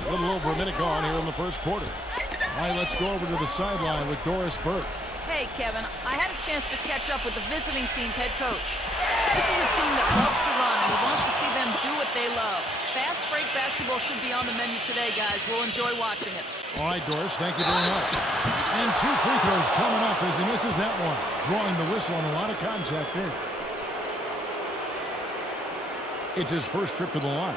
A little over a minute gone here in the first quarter. All right, let's go over to the sideline with Doris Burke. Hey, Kevin, I had a chance to catch up with the visiting team's head coach. This is a team that loves to run, and he wants to see them do what they love. Fast break basketball should be on the menu today, guys. We'll enjoy watching it. All right, Doris, thank you very much. And 2 free throws coming up as he misses that one. Drawing the whistle and a lot of contact there. It's his first trip to the line.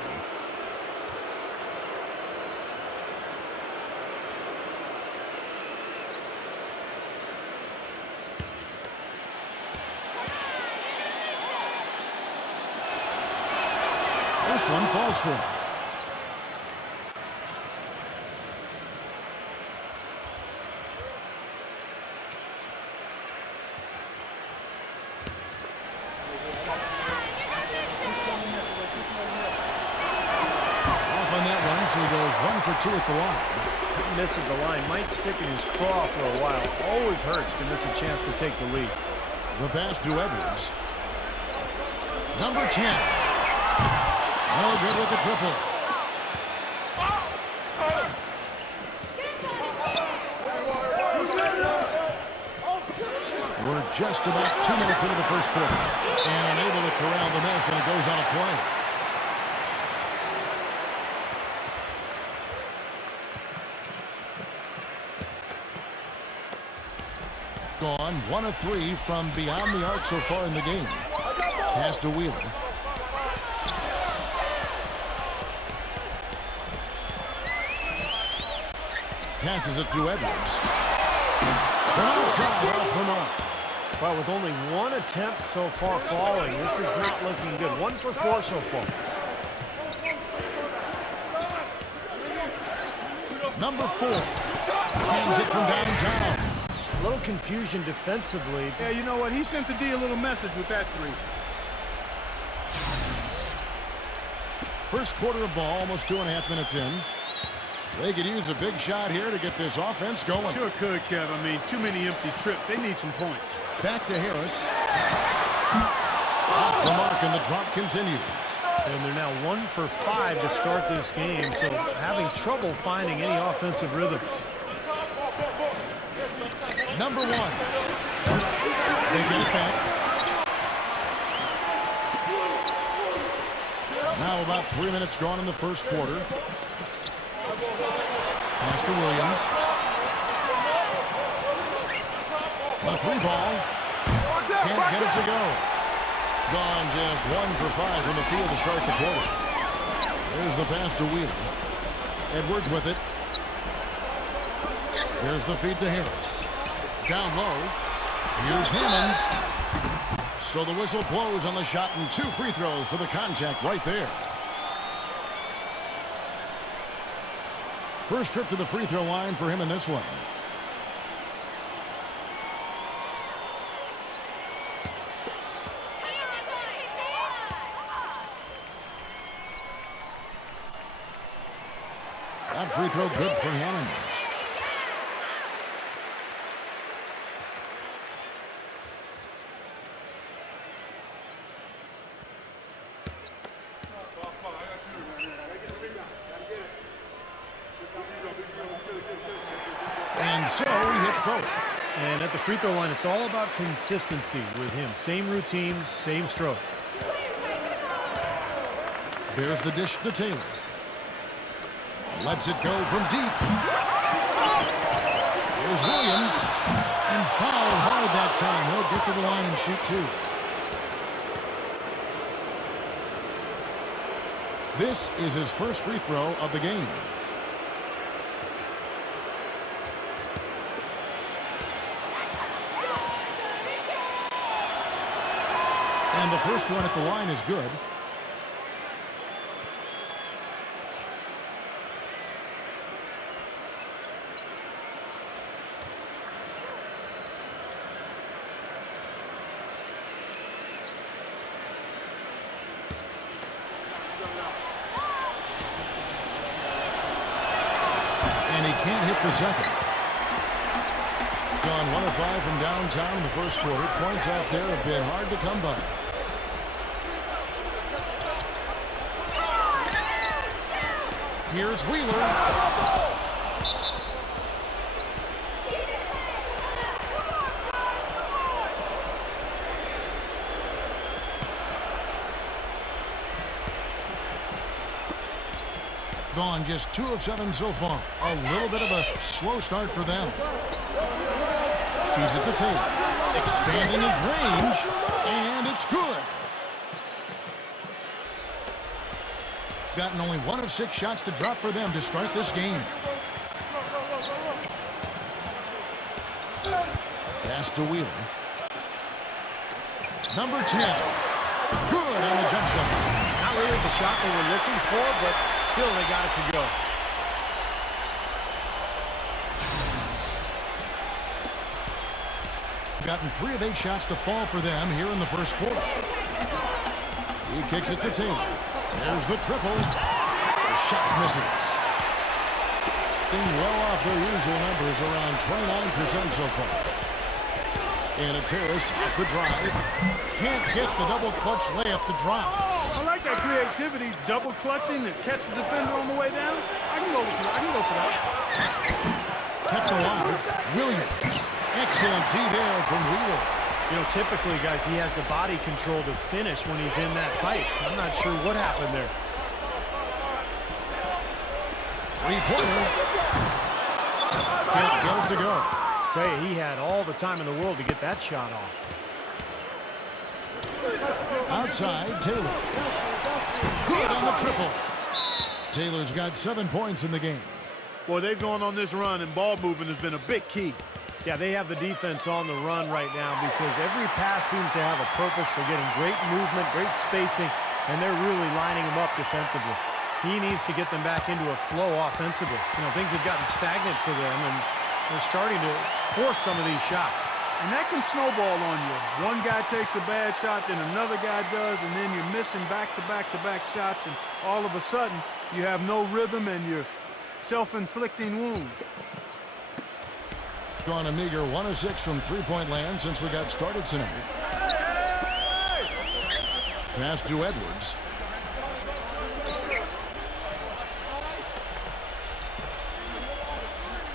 First one falls for him. Off on that one, so he goes 1 for 2 at the line. Miss at the line. Might stick in his craw for a while. Always hurts to miss a chance to take the lead. The pass to Edwards. Number 10. No good with the triple. We're just about 2 minutes into the first quarter. And unable to corral the miss, and it goes on a play. Gone 1 of 3 from beyond the arc so far in the game. Pass to Wheeler. Passes it to Edwards. From outside, off the mark. Well, with only 1 attempt so far falling, this is not looking good. 1 for 4 so far. Number 4. Hands it from downtown. A little confusion defensively. Yeah, you know what? He sent the D a little message with that 3. First quarter of ball, almost 2.5 minutes in. They could use a big shot here to get this offense going. Sure could, Kev. I mean, too many empty trips. They need some points. Back to Harris. Off the mark, and the drop continues. And they're now 1 for 5 to start this game, so having trouble finding any offensive rhythm. Number 1. They get it back. Now about 3 minutes gone in the first quarter. Pass to Williams. A 3 ball. Can't get it to go. Gone just 1 for 5 from the field to start the quarter. There's the pass to Wheeler. Edwards with it. There's the feed to Harris. Down low. Here's Hammonds. So the whistle blows on the shot, and 2 free throws for the contact right there. First trip to the free throw line for him in this one. That free throw good for Hammonds. And so he hits both. And at the free throw line, it's all about consistency with him. Same routine, same stroke. There's the dish to Taylor. Lets it go from deep. Here's Williams. And fouled hard that time. He'll get to the line and shoot two. This is his first free throw of the game. And the first one at the line is good. And he can't hit the second. Gone 1 of 5 from downtown in the first quarter. Points out there have been hard to come by. Here's Wheeler. Gone just 2 of 7 so far. A little bit of a slow start for them. Feeds it to Taylor. Expanding his range. And it's good. Gotten only 1 of 6 shots to drop for them to start this game. Pass to Wheeler. Number 10. Good on the jump shot. Not really the shot they were looking for, but still they got it to go. Gotten 3 of 8 shots to fall for them here in the first quarter. He kicks it to Taylor. There's the triple. The shot misses. Being well off their usual numbers, around 29% so far. And it's Harris off the drive. Can't get the double clutch layup to drop. I like that creativity, double clutching to catch the defender on the way down. I can go for that. Kept alive. Williams. Excellent D there from Wheeler. You know, typically, guys, he has the body control to finish when he's in that tight. I'm not sure what happened there. Three-pointer. Can't get it to go. Tell you, he had all the time in the world to get that shot off. Outside, Taylor. Good on the triple. Taylor's got 7 points in the game. Boy, they've gone on this run, and ball movement has been a big key. Yeah, they have the defense on the run right now because every pass seems to have a purpose. They're getting great movement, great spacing, and they're really lining them up defensively. He needs to get them back into a flow offensively. You know, things have gotten stagnant for them, and they're starting to force some of these shots. And that can snowball on you. One guy takes a bad shot, then another guy does, and then you're missing back-to-back-to-back shots, and all of a sudden you have no rhythm and you're self-inflicting wounds. Gone a meager 1 of 6 from three-point land since we got started tonight. Pass to Edwards.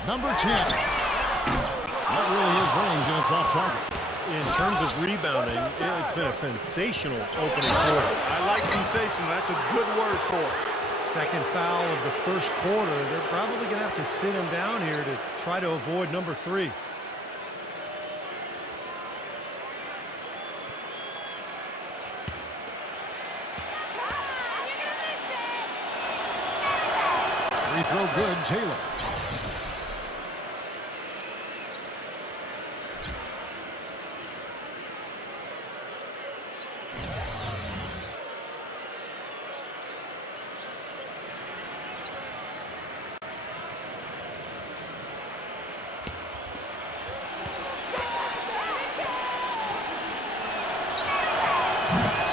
Number 10. Not really his range, and it's off target. In terms of rebounding, it's been a sensational opening quarter. I like sensational. That's a good word for it. Second foul of the first quarter. They're probably going to have to sit him down here to try to avoid number 3. Free throw good, Taylor.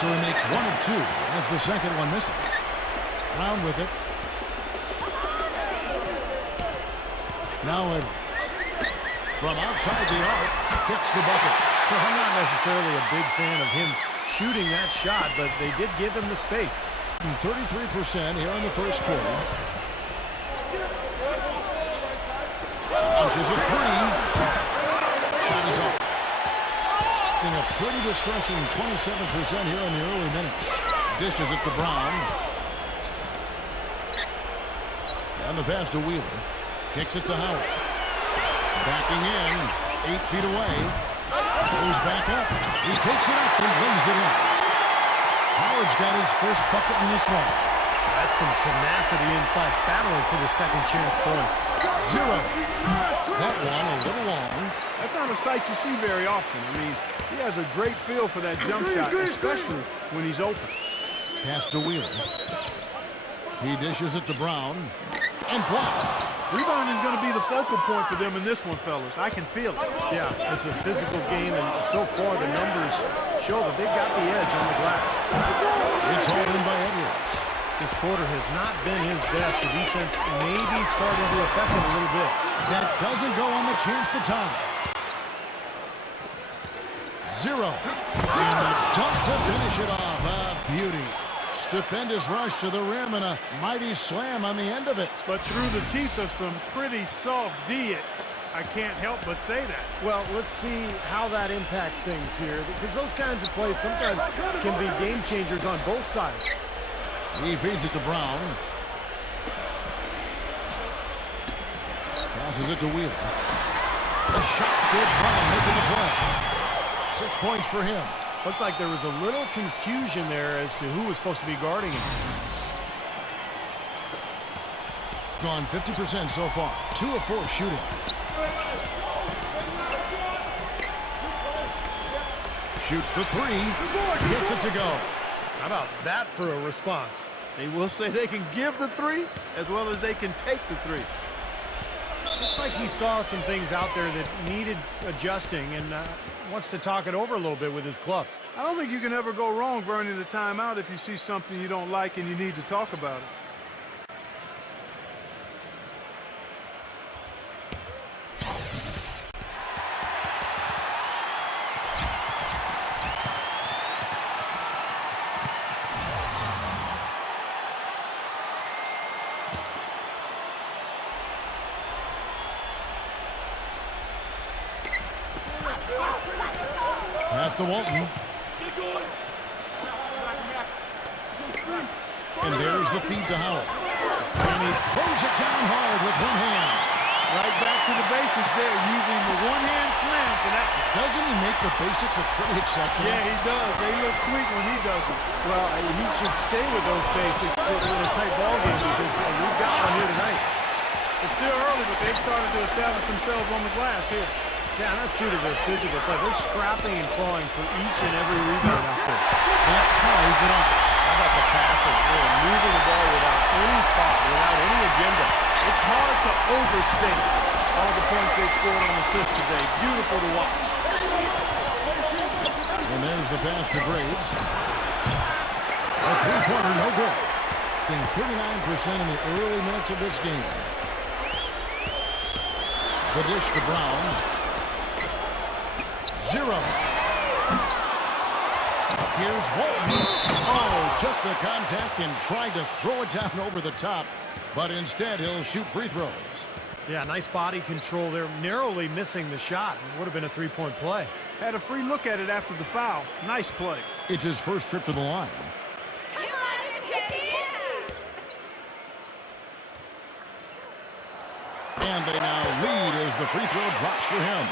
So he makes 1 of 2 as the second one misses. Brown with it. Now Edwards. From outside the arc, hits the bucket. Well, I'm not necessarily a big fan of him shooting that shot, but they did give him the space. 33% here in the first quarter. On Launches a three. Shot is off. In a pretty distressing 27% here in the early minutes. Dishes it to Brown. And the pass to Wheeler. Kicks it to Howard. Backing in. 8 feet away. Goes back up. He takes it up and brings it in. Howard's got his first bucket in this one. That's some tenacity inside, battling for the second chance points. 0. That one a little long. That's not a sight you see very often. I mean, he has a great feel for that jump shot, especially when he's open. Pass to Wheeler. He dishes it to Brown. And blocks. Rebounding is going to be the focal point for them in this one, fellas. I can feel it. Yeah, it's a physical game, and so far the numbers show that they've got the edge on the glass. It's hauled in by Edwards. This quarter has not been his best. The defense may be starting to affect him a little bit. That doesn't go on the chance to tie. 0. And the dunk to finish it off. A beauty. Stupendous rush to the rim and a mighty slam on the end of it. But through the teeth of some pretty soft D, I can't help but say that. Well, let's see how that impacts things here, because those kinds of plays sometimes can be game changers on both sides. He feeds it to Brown. Passes it to Wheeler. The shot's good. Brown making the play. 6 points for him. Looked like there was a little confusion there as to who was supposed to be guarding him. Gone 50% so far. 2 of 4 shooting. Shoots the three. Gets it to go. How about that for a response? They will say they can give the three as well as they can take the three. Looks like he saw some things out there that needed adjusting and wants to talk it over a little bit with his club. I don't think you can ever go wrong burning the timeout if you see something you don't like and you need to talk about it. Pass to Walton. And there's the feed to Howard. And he throws it down hard with one hand. Right back to the basics there, using the one-hand slam for that one. Doesn't he make the basics look pretty exceptional? Yeah, he does. They look sweet when he does it. Well, he should stay with those basics in a tight ball game because we've got one here tonight. It's still early, but they've started to establish themselves on the glass here. Yeah, and that's due to their physical play. They're scrapping and clawing for each and every rebound out there. That ties it up. How about the passing? They're moving the ball without any thought, without any agenda. It's hard to overstate all the points they've scored on assists today. Beautiful to watch. And there's the pass to Graves. A three-pointer, no good. Being 39% in the early minutes of this game. The dish to Brown. 0. Here's Walton. Oh, took the contact and tried to throw it down over the top, but instead he'll shoot free throws. Yeah, nice body control there, narrowly missing the shot. It would have been a three-point play. Had a free look at it after the foul. Nice play. It's his first trip to the line. And they now lead as the free throw drops for him.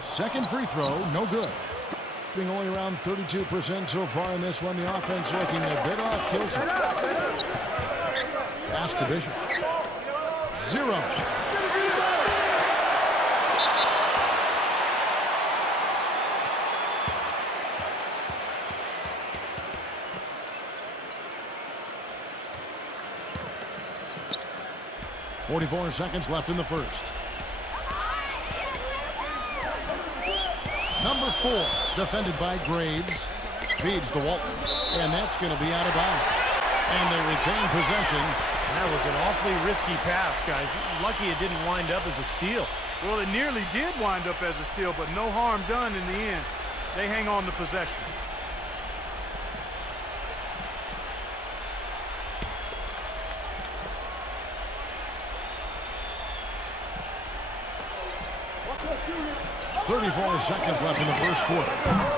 Second free throw, no good. Being only around 32% so far in this one. The offense looking a bit off kilter. Pass to Bishop. 0. .44 seconds left in the first. Number 4, defended by Graves. Feeds to Walton. And that's going to be out of bounds. And they retain possession That was an awfully risky pass, guys. Lucky it didn't wind up as a steal. Well, it nearly did wind up as a steal, but no harm done in the end. They hang on to possession. .34 seconds left in the first quarter.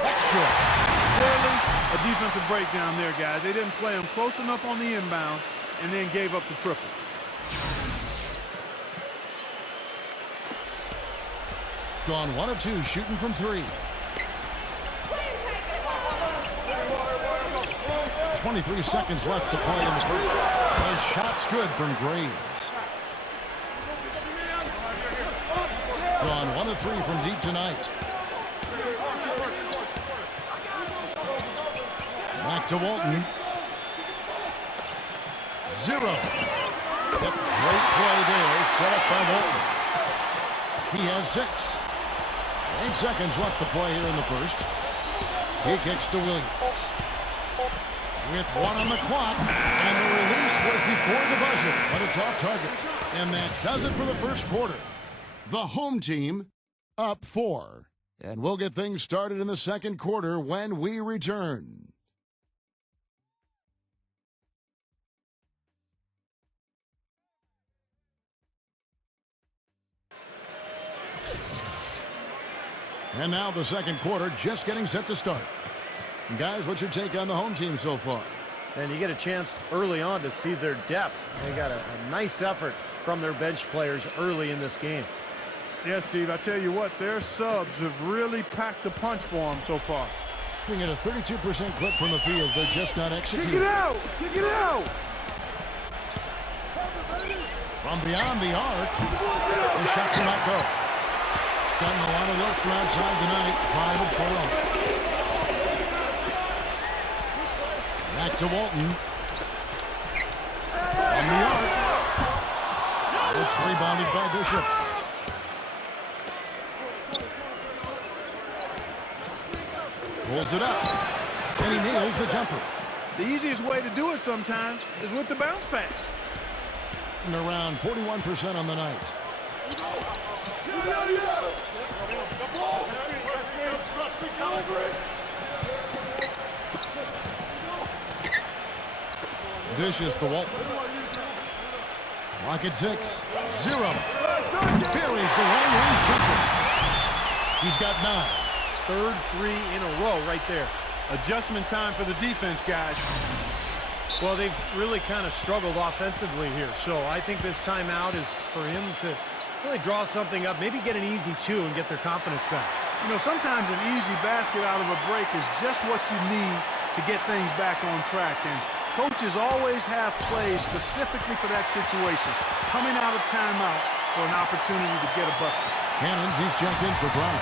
That's good. Clearly a defensive breakdown there, guys. They didn't play them close enough on the inbound and then gave up the triple. Gone 1 of 2 shooting from 3. 23 seconds left to play in the first. The shot's good from Graves. Gone 1 of 3 from deep tonight. Back to Walton. 0. Yep, great play there, set up by Walton. He has 6. 8 seconds left to play here in the first. He kicks to Williams. With 1 on the clock, and the release was before the buzzer, but it's off target. And that does it for the first quarter. The home team up 4. And we'll get things started in the second quarter when we return. And now the second quarter just getting set to start. Guys, what's your take on the home team so far? And you get a chance early on to see their depth. They got a nice effort from their bench players early in this game. Yeah, Steve, I tell you what, their subs have really packed the punch for them so far. Bring in a 32% clip from the field. They're just not executing. Kick it out! Kick it out! From beyond the arc, the shot cannot go. Gotten a lot of looks from outside tonight. 5 of 12. Back to Walton. From the arc. It's rebounded by Bishop. Pulls it up. And he nails the jumper. The easiest way to do it sometimes is with the bounce pass. And around 41% on the night. Dishes to Walton. Clock at 6. 0. Buries the long-range jumper. He's got 9. Third 3 in a row right there. Adjustment time for the defense, guys. Well, they've really kind of struggled offensively here. So I think this timeout is for him to really draw something up, maybe get an easy 2 and get their confidence back. You know, sometimes an easy basket out of a break is just what you need to get things back on track. And coaches always have plays specifically for that situation, coming out of timeout for an opportunity to get a bucket. Cannons, he's checked in for Brown.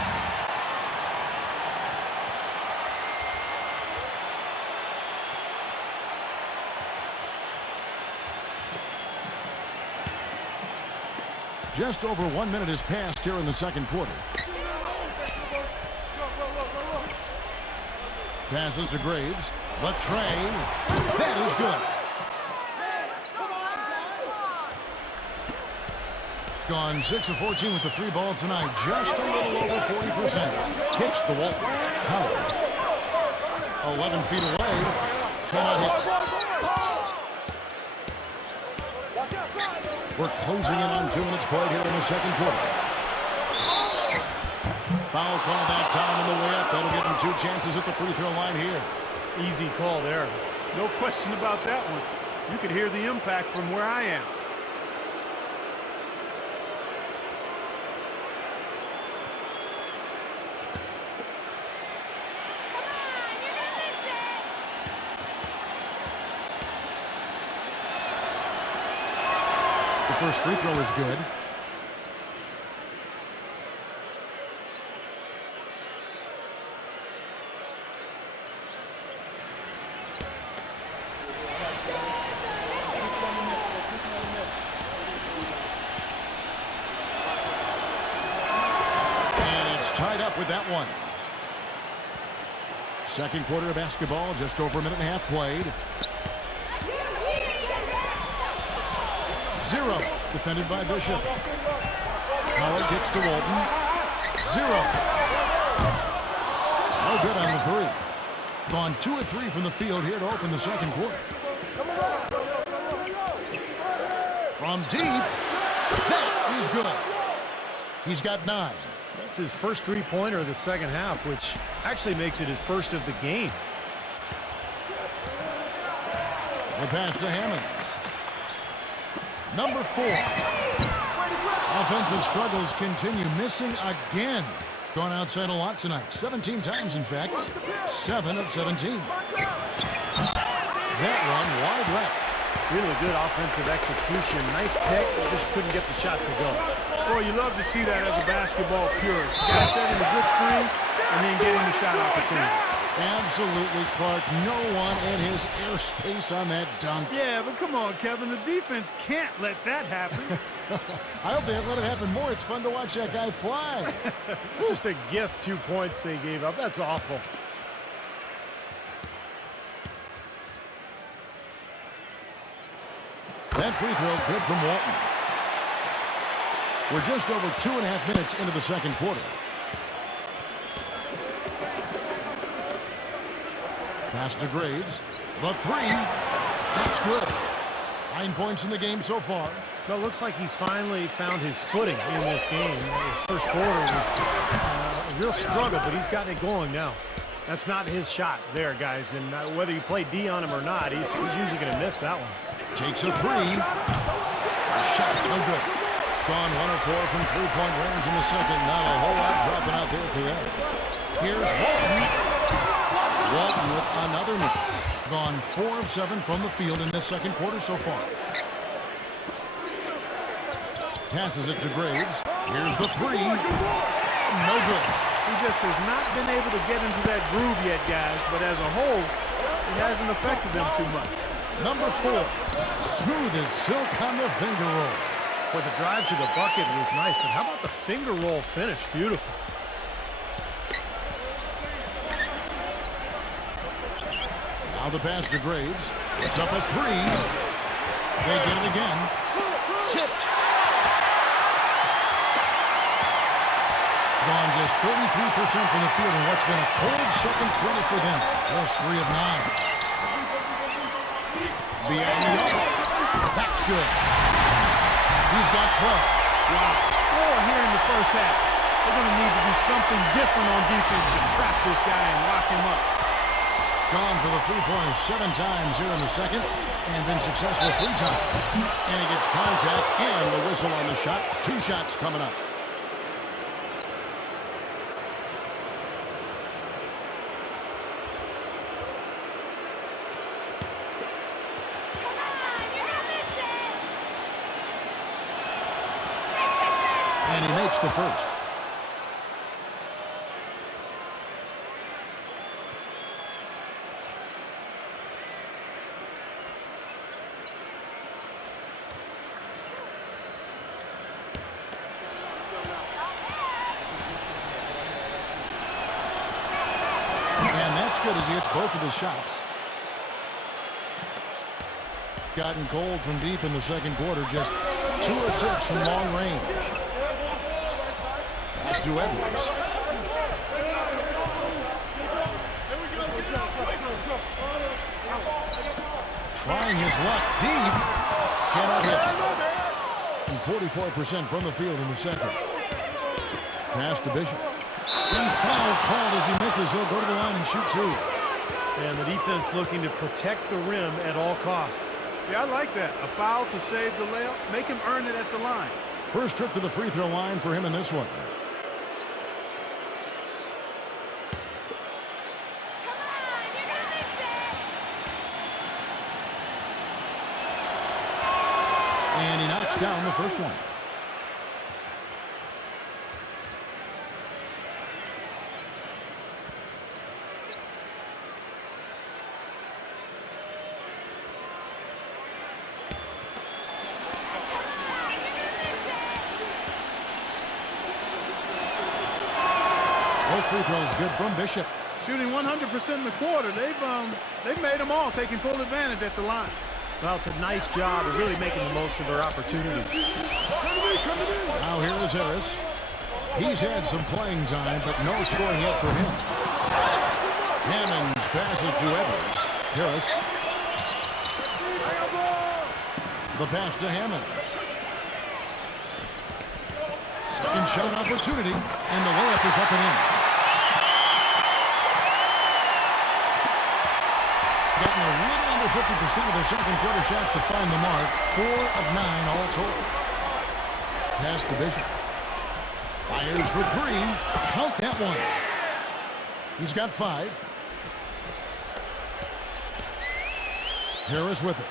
Just over 1 minute has passed here in the second quarter. Passes to Graves. The tray. That is good. Gone 6 of 14 with the 3 ball tonight. Just a little over 40%. Kicks to Walton. Howard. 11 feet away. Cannot hit. We're closing in on 2 minutes played here in the second quarter. Foul call that time on the way up. That'll give them 2 chances at the free throw line here. Easy call there. No question about that one. You could hear the impact from where I am. The first free throw is good. And it's tied up with that one. Second quarter of basketball, just over a minute and a half played. 0. Defended by Bishop. Howard kicks to Walton. 0. No good on the three. Gone 2 of 3 from the field here to open the second quarter. From deep. That is good. He's got 9. That's his first three-pointer of the second half, which actually makes it his first of the game. The pass to Hammonds. Number 4. Offensive struggles continue. Missing again. Gone outside a lot tonight. 17 times, in fact. 7 of 17. That one wide left. Really good offensive execution. Nice pick, just couldn't get the shot to go. Boy, you love to see that as a basketball purist. Guy setting a good screen and then getting the shot opportunity. Absolutely, Clark. No one in his airspace on that dunk. Yeah, but come on, Kevin. The defense can't let that happen. I hope they let it happen more. It's fun to watch that guy fly. Just a gift, 2 points they gave up. That's awful. That free throw good from Walton. We're just over 2.5 minutes into the second quarter. Pass to Graves. The 3. That's good. 9 points in the game so far. Well, it looks like he's finally found his footing in this game. His first quarter was a real struggle, but he's gotten it going now. That's not his shot there, guys. And whether you play D on him or not, he's usually going to miss that one. Takes a 3. Shot, no good. Gone 1 of 4 from three-point range in the second. Not a whole lot dropping out there for them. Here's Walton. Walton with another miss. Gone 4 of 7 from the field in this second quarter so far. Passes it to Graves. Here's the 3. No good. He just has not been able to get into that groove yet, guys. But as a whole, it hasn't affected them too much. Number 4. Smooth as silk on the finger roll. But the drive to the bucket was nice, but how about the finger roll finish? Beautiful. Now the pass to Graves. It's up a 3. They get it again. Tipped. Gone just 33% from the field in what's been a cold second quarter for them. Just 3 of 9. Beyond the arc. That's good. He's got 12. Wow. Oh, here in the first half. They're going to need to do something different on defense to trap this guy and lock him up. Gone for the 3-pointers 7 times here in the second and been successful 3 times. And he gets contact and the whistle on the shot. 2 shots coming up. And he makes the first. And that's good as he hits both of his shots. Gotten cold from deep in the second quarter. Just 2 of 6 from long range. Pass to Edwards. Trying his luck deep. Cannot hit. And 44% from the field in the second. Pass to Bishop. And foul called as he misses. He'll go to the line and shoot 2. And the defense looking to protect the rim at all costs. Yeah, I like that. A foul to save the layup. Make him earn it at the line. First trip to the free throw line for him in this one. And he knocks down the first one. Both free throws good from Bishop. Shooting 100% in the quarter. They've made them all, taking full advantage at the line. Well, it's a nice job of really making the most of their opportunities. Now here is Harris. He's had some playing time, but no scoring yet for him. Hammonds passes to Edwards. Harris. The pass to Hammonds. Second shot opportunity, and the layup is up and in. Gotten a little under 50% of their second quarter shots to find the mark. 4 of 9 all total. Pass to Bishop. Fires for 3. Count that one. He's got 5. Harris with it.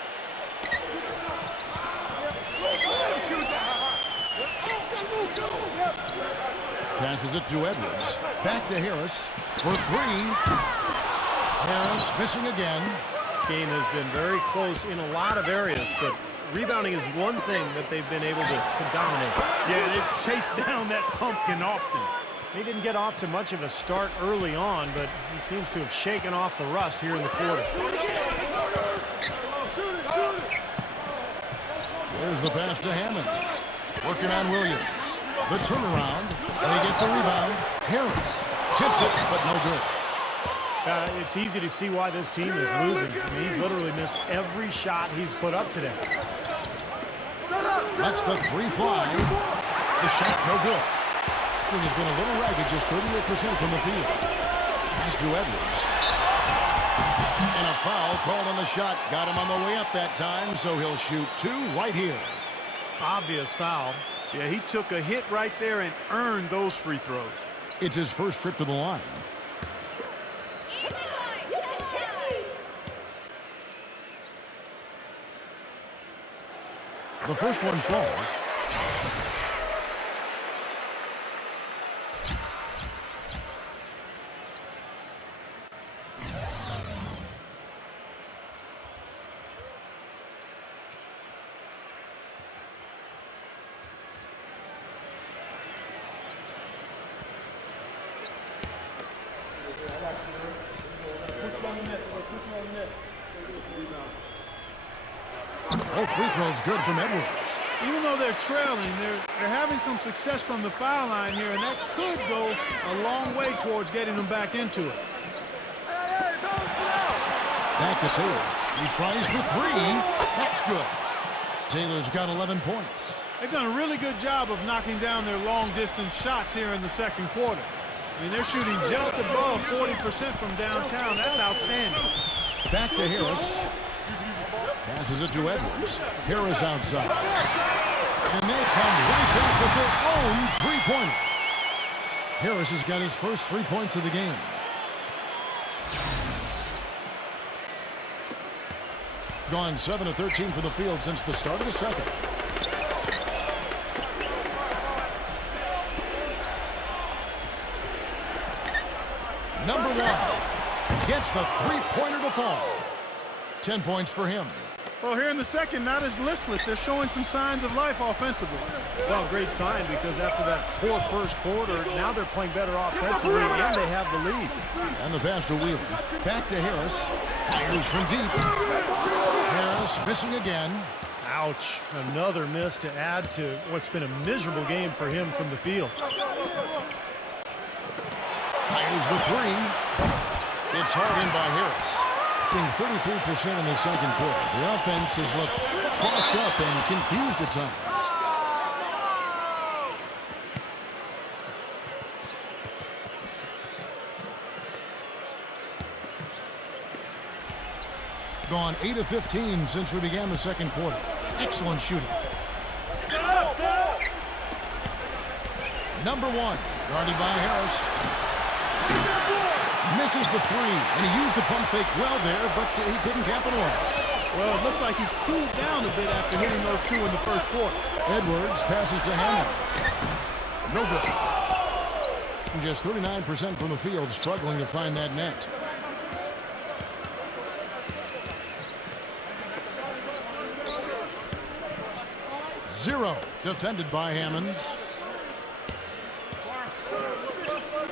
Passes it to Edwards. Back to Harris for 3. Harris missing again. This game has been very close in a lot of areas, but rebounding is one thing that they've been able to dominate. Yeah, they've chased down that pumpkin often. He didn't get off to much of a start early on, but he seems to have shaken off the rust here in the quarter. There's the pass to Hammonds. Working on Williams. The turnaround. And he gets the rebound. Harris tips it, but no good. It's easy to see why this team is losing. I mean, he's literally missed every shot he's put up today. That's the 3 fly. The shot no good. He has been a little ragged, just 38% from the field. Pass to Edwards. And a foul called on the shot. Got him on the way up that time, so he'll shoot 2 right here. Obvious foul. Yeah, he took a hit right there and earned those free throws. It's his first trip to the line. The first one falls. Both free throws good from Edwards. Even though they're trailing, they're having some success from the foul line here, and that could go a long way towards getting them back into it. Back to Taylor. He tries for 3. That's good. Taylor's got 11 points. They've done a really good job of knocking down their long-distance shots here in the second quarter. I mean, they're shooting just above 40% from downtown. That's outstanding. Back to Harris. Passes it to Edwards. Harris outside. And they come right back with their own three-pointer. Harris has got his first 3 points of the game. Gone 7 of 13 for the field since the start of the second. Number 1 gets the three-pointer to fall. 10 points for him. Well, here in the second, not as listless. They're showing some signs of life offensively. Well, great sign, because after that poor first quarter, now they're playing better offensively, and they have the lead. And the pass to Wheeler. Back to Harris. Fires from deep. Harris missing again. Ouch. Another miss to add to what's been a miserable game for him from the field. Fires the 3. It's hard in by Harris. Being 33% in the second quarter. The offense has looked crossed up and confused at times. Gone 8 of 15 since we began the second quarter. Excellent shooting. Number 1, guarded by Harris. Misses the 3, and he used the pump fake well there, but he couldn't capitalize. Well, it looks like he's cooled down a bit after hitting those 2 in the first quarter. Edwards passes to Hammonds. No good. Just 39% from the field, struggling to find that net. Zero defended by Hammonds.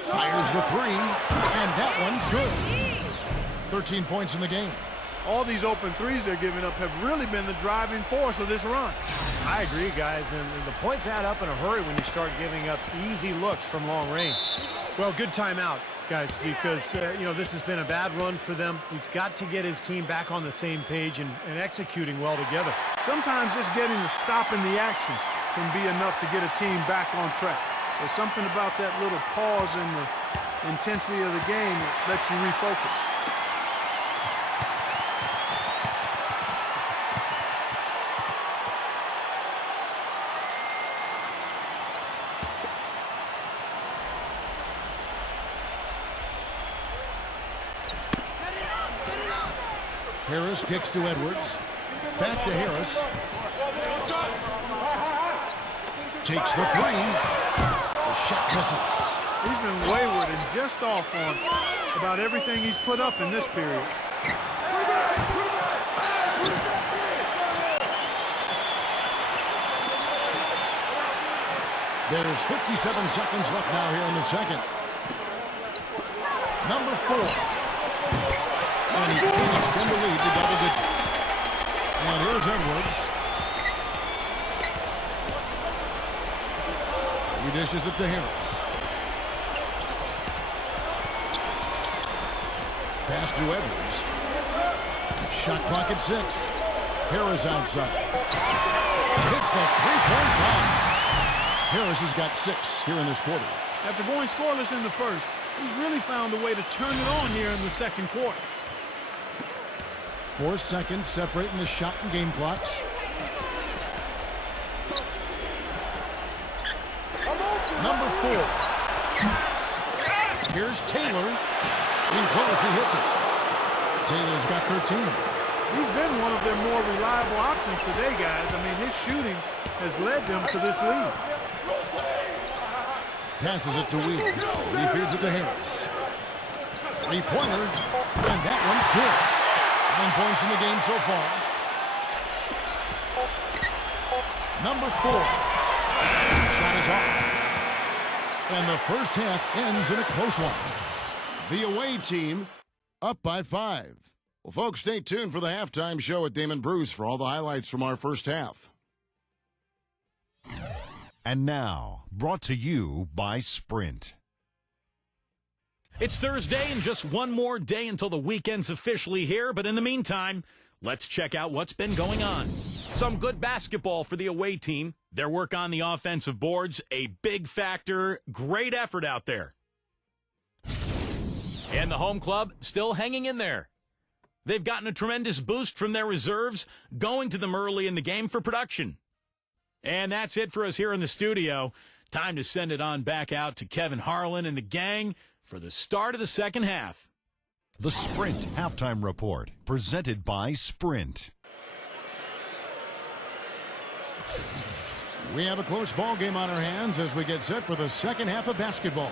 Fires the 3, and that one's good. 13 points in the game. all these open threes they're giving up have really been the driving force of this run. I agree, guys, and the points add up in a hurry when you start giving up easy looks from long range. Well, good timeout, guys, because, you know, this has been a bad run for them. He's got to get his team back on the same page and executing well together. Sometimes just getting to stop in the action can be enough to get a team back on track. There's something about that little pause in the intensity of the game that lets you refocus. Harris kicks to Edwards. Back to Harris. Takes the three. The shot misses. He's been wayward and just off on about everything he's put up in this period. There's 57 seconds left now here in the second. Number 4. And he can extend the lead to double digits. And here's Edwards. He dishes it to Harris. Pass to Edwards. Shot clock at 6. Harris outside. Hits the three-point line. Harris has got 6 here in this quarter. After going scoreless in the first, he's really found a way to turn it on here in the second quarter. 4 seconds separating the shot and game clocks. Number 4. Here's Taylor. In close, he hits it. Taylor's got 13. He's been one of their more reliable options today, guys. I mean, his shooting has led them to this lead. Passes it to Wheeler. He feeds it to Harris. Three-pointer. And that one's good. 9 points in the game so far. Number 4. Shot is off. And the first half ends in a close one. The away team up by 5. Well, folks, stay tuned for the halftime show at Damon Bruce for all the highlights from our first half. And now, brought to you by Sprint. It's Thursday and just one more day until the weekend's officially here. But in the meantime, let's check out what's been going on. Some good basketball for the away team. Their work on the offensive boards, a big factor. Great effort out there. And the home club still hanging in there. They've gotten a tremendous boost from their reserves, going to them early in the game for production. And that's it for us here in the studio. Time to send it on back out to Kevin Harlan and the gang for the start of the second half. The Sprint Halftime Report, presented by Sprint. We have a close ball game on our hands as we get set for the second half of basketball.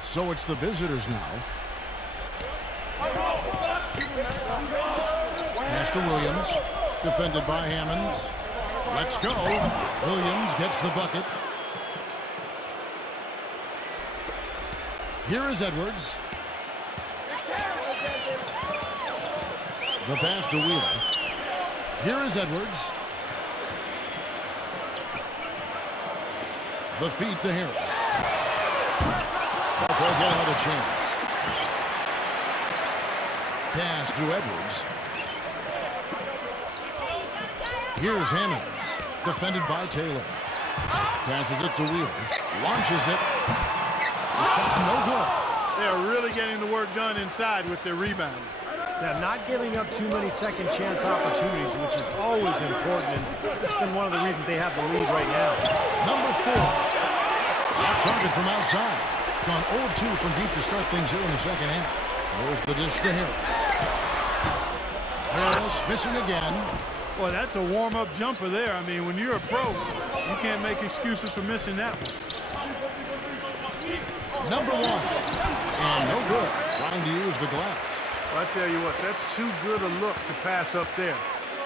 So it's the visitors now. Pass to Williams. Defended by Hammonds. Let's go. Williams gets the bucket. Here is Edwards. The pass to Wheeler. Here is Edwards. The feed to Harris. They'll get another chance. Pass to Edwards. Here's Hammonds. Defended by Taylor. Passes it to Wheeler. Launches it. Shot no good. They are really getting the work done inside with their rebound. Now, not giving up too many second chance opportunities, which is always important, and it's been one of the reasons they have the lead right now. Number 4. Off target from outside. Gone 0-2 from deep to start things here in the second half. There's the dish to Harris. Harris missing again. Well, that's a warm-up jumper there. I mean, when you're a pro, you can't make excuses for missing that one. Number 1. And no good. Trying to use the glass. Well, I tell you what, that's too good a look to pass up there.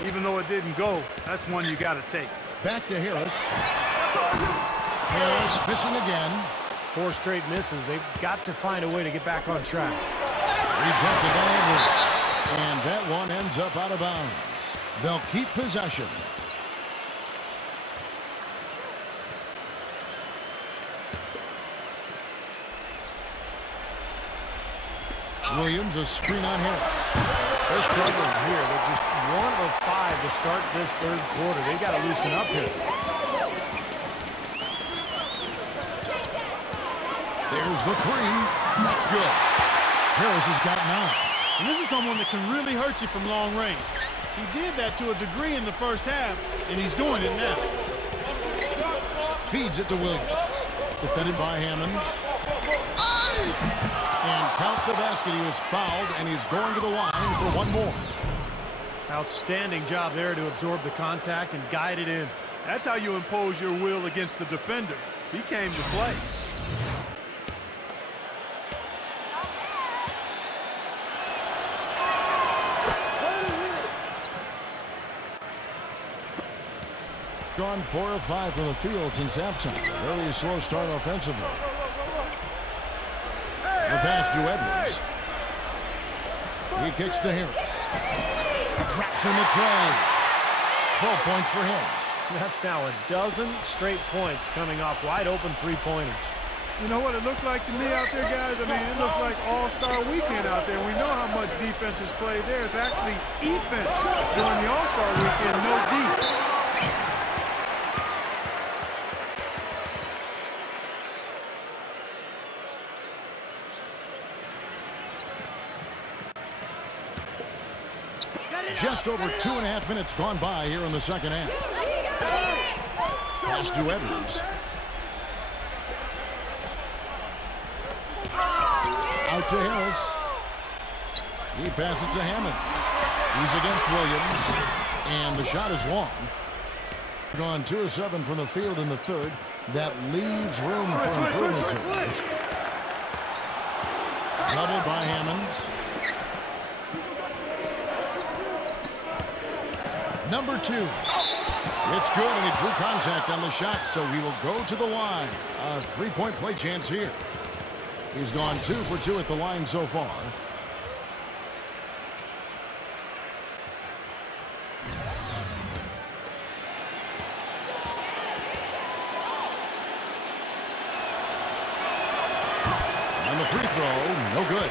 Even though it didn't go, that's one you got to take. Back to Harris. Harris missing again. 4 straight misses. They've got to find a way to get back on track. Rejected by Edwards. And that one ends up out of bounds. They'll keep possession. Williams, a screen on Harris. They're struggling here. They're just 1 of 5 to start this third quarter. They got to loosen up here. There's the 3. That's good. Harris has got 9. And this is someone that can really hurt you from long range. He did that to a degree in the first half, and he's doing it now. Feeds it to Williams. Defended by Hammonds. And count the basket. He was fouled, and he's going to the line for 1 more. Outstanding job there to absorb the contact and guide it in. That's how you impose your will against the defender. He came to play. Gone 4 of 5 from the field since halftime. Very slow start offensively. The pass to Edwards. He kicks to Harris. Drops in the tray. 12 points for him. That's now a dozen straight points coming off wide open 3-pointers. You know what it looks like to me out there, guys? I mean, it looks like All-Star Weekend out there. We know how much defense is played there. It's actually defense during the All-Star Weekend, no D. Just over 2.5 minutes gone by here in the second half. Pass to Edwards. Out to Harris. He passes to Hammonds. He's against Williams. And the shot is long. Gone 2 of 7 from the field in the third. That leaves room for improvement. Doubled by Hammonds. Number 2. It's good, and he drew contact on the shot, so he will go to the line. A 3-point play chance here. He's gone 2 for 2 at the line so far. And the free throw, no good.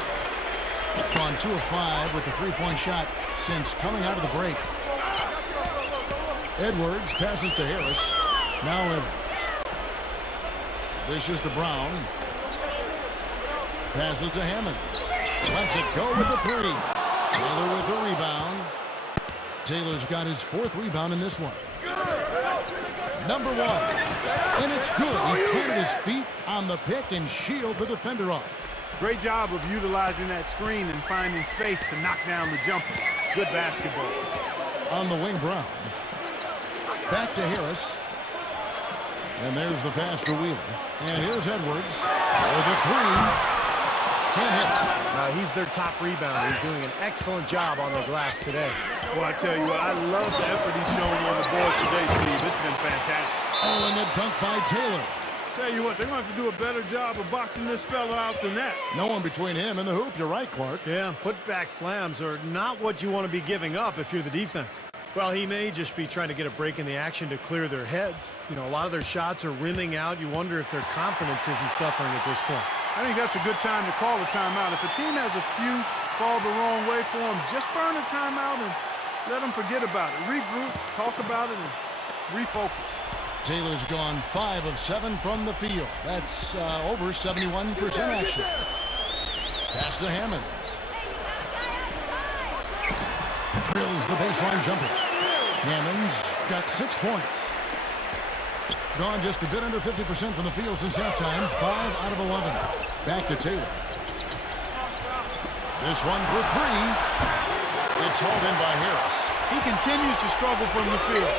Gone 2 of 5 with the 3-point shot since coming out of the break. Edwards passes to Harris. Now Edwards. Dishes to Brown. Passes to Hammonds. Lets it go with the 3. Taylor with the rebound. Taylor's got his 4th rebound in this one. Number 1. And it's good. He planted his feet on the pick and shielded the defender off. Great job of utilizing that screen and finding space to knock down the jumper. Good basketball. On the wing, Brown. Back to Harris. And there's the pass to Wheeler. And here's Edwards with the 3. Can't hit. He's their top rebounder. He's doing an excellent job on the glass today. Well, I tell you what, I love the effort he's shown on the board today, Steve. It's been fantastic. Oh, and the dunk by Taylor. Tell you what, they're going to have to do a better job of boxing this fella out than that. No one between him and the hoop. You're right, Clark. Yeah, putback slams are not what you want to be giving up if you're the defense. Well, he may just be trying to get a break in the action to clear their heads. You know, a lot of their shots are rimming out. You wonder if their confidence isn't suffering at this point. I think that's a good time to call a timeout. If a team has a few fall the wrong way for them, just burn a timeout and let them forget about it. Regroup, talk about it, and refocus. Taylor's gone 5 of 7 from the field. That's over 71% action. Pass to Hammonds. Drills the baseline jumper. Hammonds got 6 points. Gone just a bit under 50% from the field since halftime. 5 out of 11. Back to Taylor. This one for 3. It's hauled in by Harris. He continues to struggle from the field.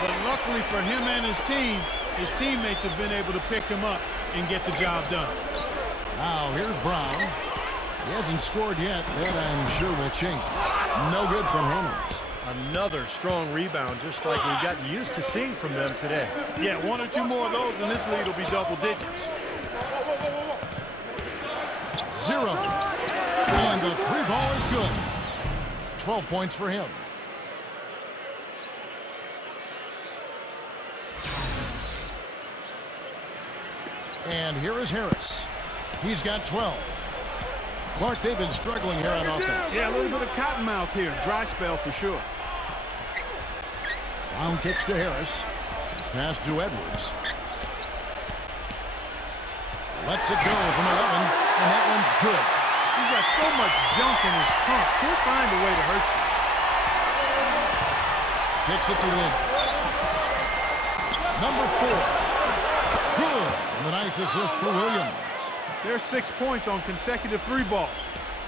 But luckily for him and his team, his teammates have been able to pick him up and get the job done. Now here's Brown. He hasn't scored yet. That I'm sure will change. No good from Hammonds. Another strong rebound, just like we've gotten used to seeing from them today. Yeah, 1 or 2 more of those, and this lead will be double digits. 0. And the 3 ball is good. 12 points for him. And here is Harris. He's got 12. Clark, they've been struggling here on offense. Yeah, a little bit of cottonmouth here. Dry spell for sure. Brown kicks to Harris. Pass to Edwards. Lets it go from 11, and that one's good. He's got so much junk in his trunk. He'll find a way to hurt you. Kicks it to Williams. Number 4. Good. And a nice assist for Williams. There's 6 points on consecutive 3 balls.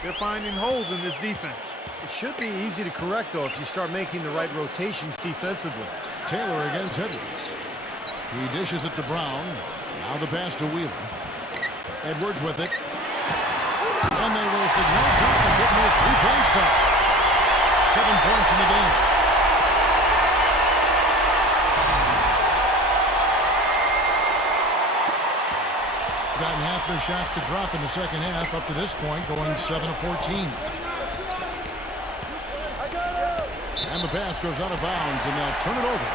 They're finding holes in this defense. It should be easy to correct, though, if you start making the right rotations defensively. Taylor against Edwards. He dishes it to Brown. Now the pass to Wheeler. Edwards with it. And they wasted no time getting those 3 points back. 7 points in the game. Gotten half their shots to drop in the second half up to this point, going 7 of 14. And the pass goes out of bounds, and they'll turn it over.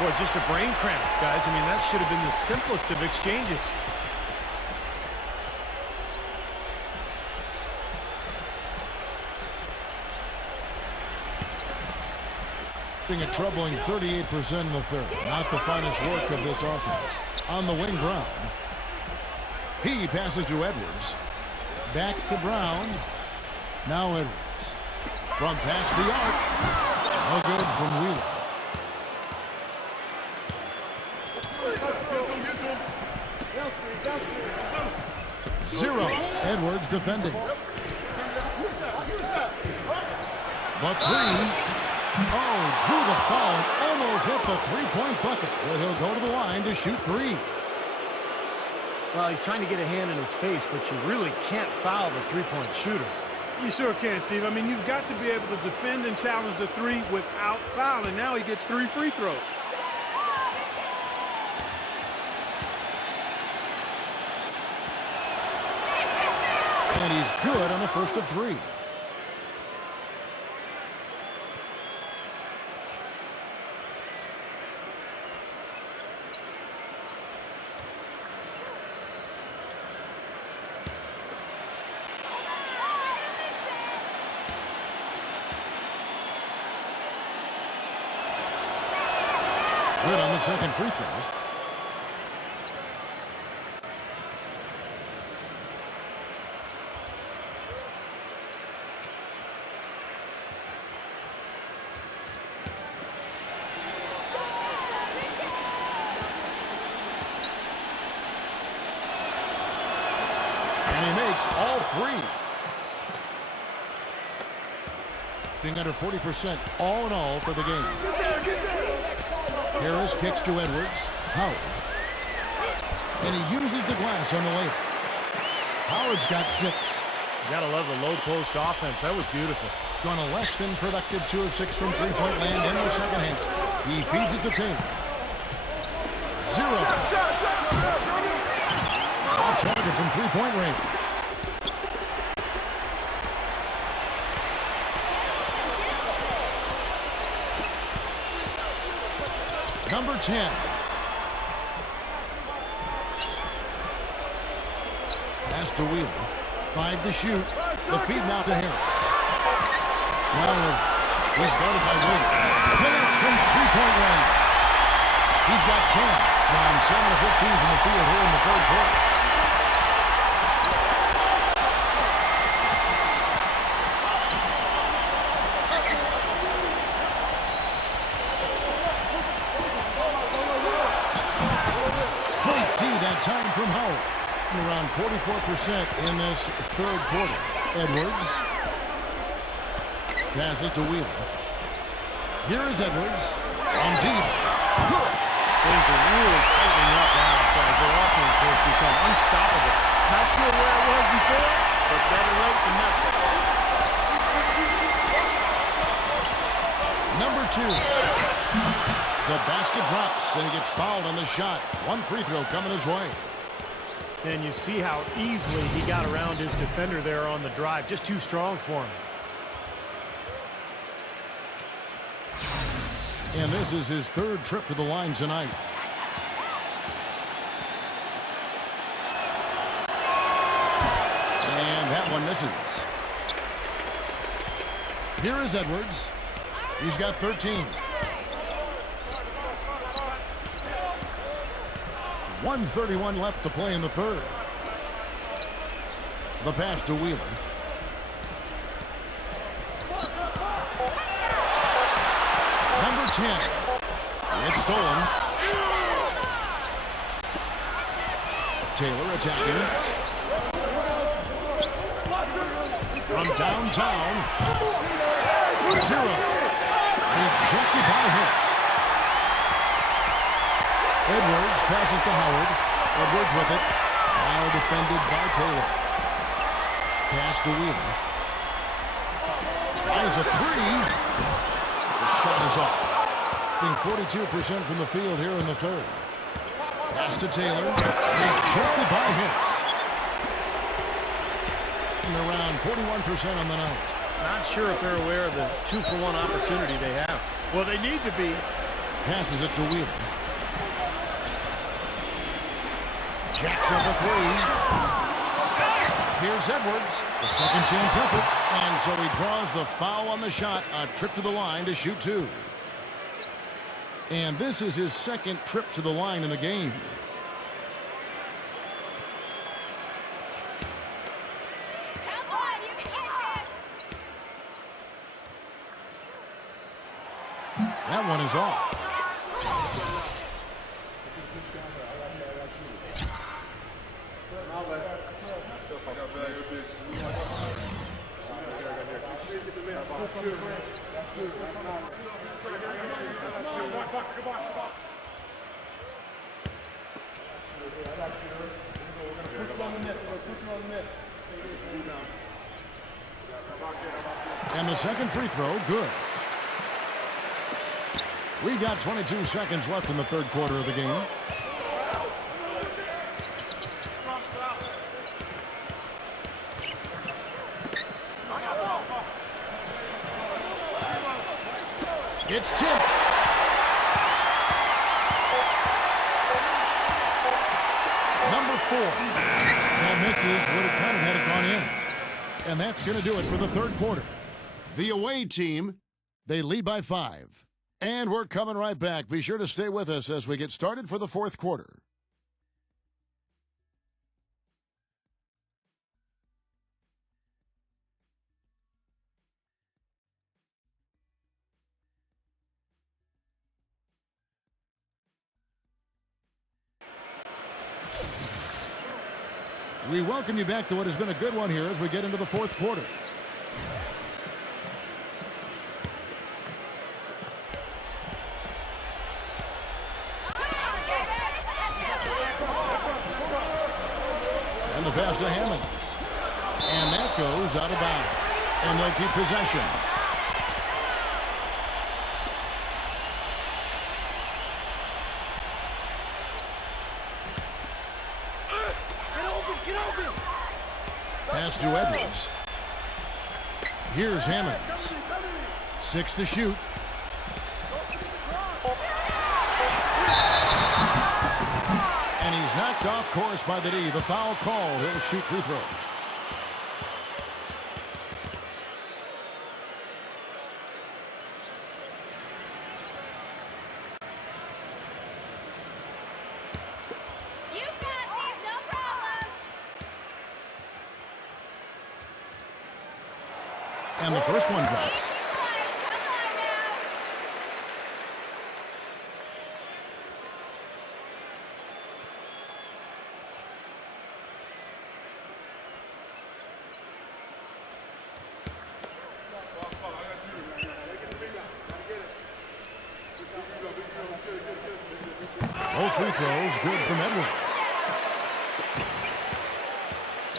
Boy, just a brain cramp, guys. I mean, that should have been the simplest of exchanges. A troubling 38% in the third. Not the finest work of this offense. On the wing, Brown. He passes to Edwards. Back to Brown. Now Edwards. From past the arc. No good from Wheeler. 0. Edwards defending. But 3. Oh, drew the foul and almost hit the 3-point bucket. But he'll go to the line to shoot 3. Well, he's trying to get a hand in his face, but you really can't foul the 3-point shooter. You sure can, Steve. I mean, you've got to be able to defend and challenge the 3 without fouling. Now he gets 3 free throws. And he's good on the first of 3. Good on the second free throw. And he makes all 3. Being under 40% all in all for the game. Harris kicks to Edwards. Howard. And he uses the glass on the way. Howard's got 6. You gotta love the low post offense. That was beautiful. Gone a less than productive 2 of 6 from 3-point land in the second half. He feeds it to Taylor. 0. Off target from 3-point range. Number 10. Pass to Wheeler. 5 to shoot. The feed now to Harris. Now he's guarded by Williams. Connects from 3-point range. He's got 10. Now 7 of 15 from the field here in the third quarter. Time from Howard. Around 44% in this third quarter. Edwards. Passes to Wheeler. Here is Edwards. On deep. Good. Things are really tightening up now, guys. Their offense has become unstoppable. Not sure where it was before, but better late than never. Number 2. The basket drops, and he gets fouled on the shot. 1 free throw coming his way. And you see how easily he got around his defender there on the drive. Just too strong for him. And this is his third trip to the line tonight. And that one misses. Here is Edwards. He's got 13. 1:31 left to play in the third. The pass to Wheeler. Number 10. It's stolen. Taylor attacking. From downtown. 0. Rejected by Hicks. Edwards passes to Howard. Edwards with it. Now defended by Taylor. Pass to Wheeler. Tries a three. The shot is off. Being 42% from the field here in the third. Pass to Taylor. Rejected by Hicks. And around 41% on the night. Not sure if they're aware of the 2-for-1 opportunity they have. Well, they need to be. Passes it to Wheeler. Jacks up a three. Here's Edwards. The second chance effort. And so he draws the foul on the shot. A trip to the line to shoot 2. And this is his second trip to the line in the game. Come on, you can get this. That one is off. And the second free throw, good. We've got 22 seconds left in the third quarter of the game. It's tipped. Number 4. That misses. Would have kind of had it gone in. And that's going to do it for the third quarter. The away team, they lead by 5. And we're coming right back. Be sure to stay with us as we get started for the fourth quarter. We welcome you back to what has been a good one here as we get into the fourth quarter. And the pass to Hammonds. And that goes out of bounds. And they'll keep possession. Pass to Edwards. Here's Hammonds. 6 to shoot. And he's knocked off course by the D. The foul call. He'll shoot free throws. You got these, no problem. And the first one drops. Come on now. Both free throws good from Edwards.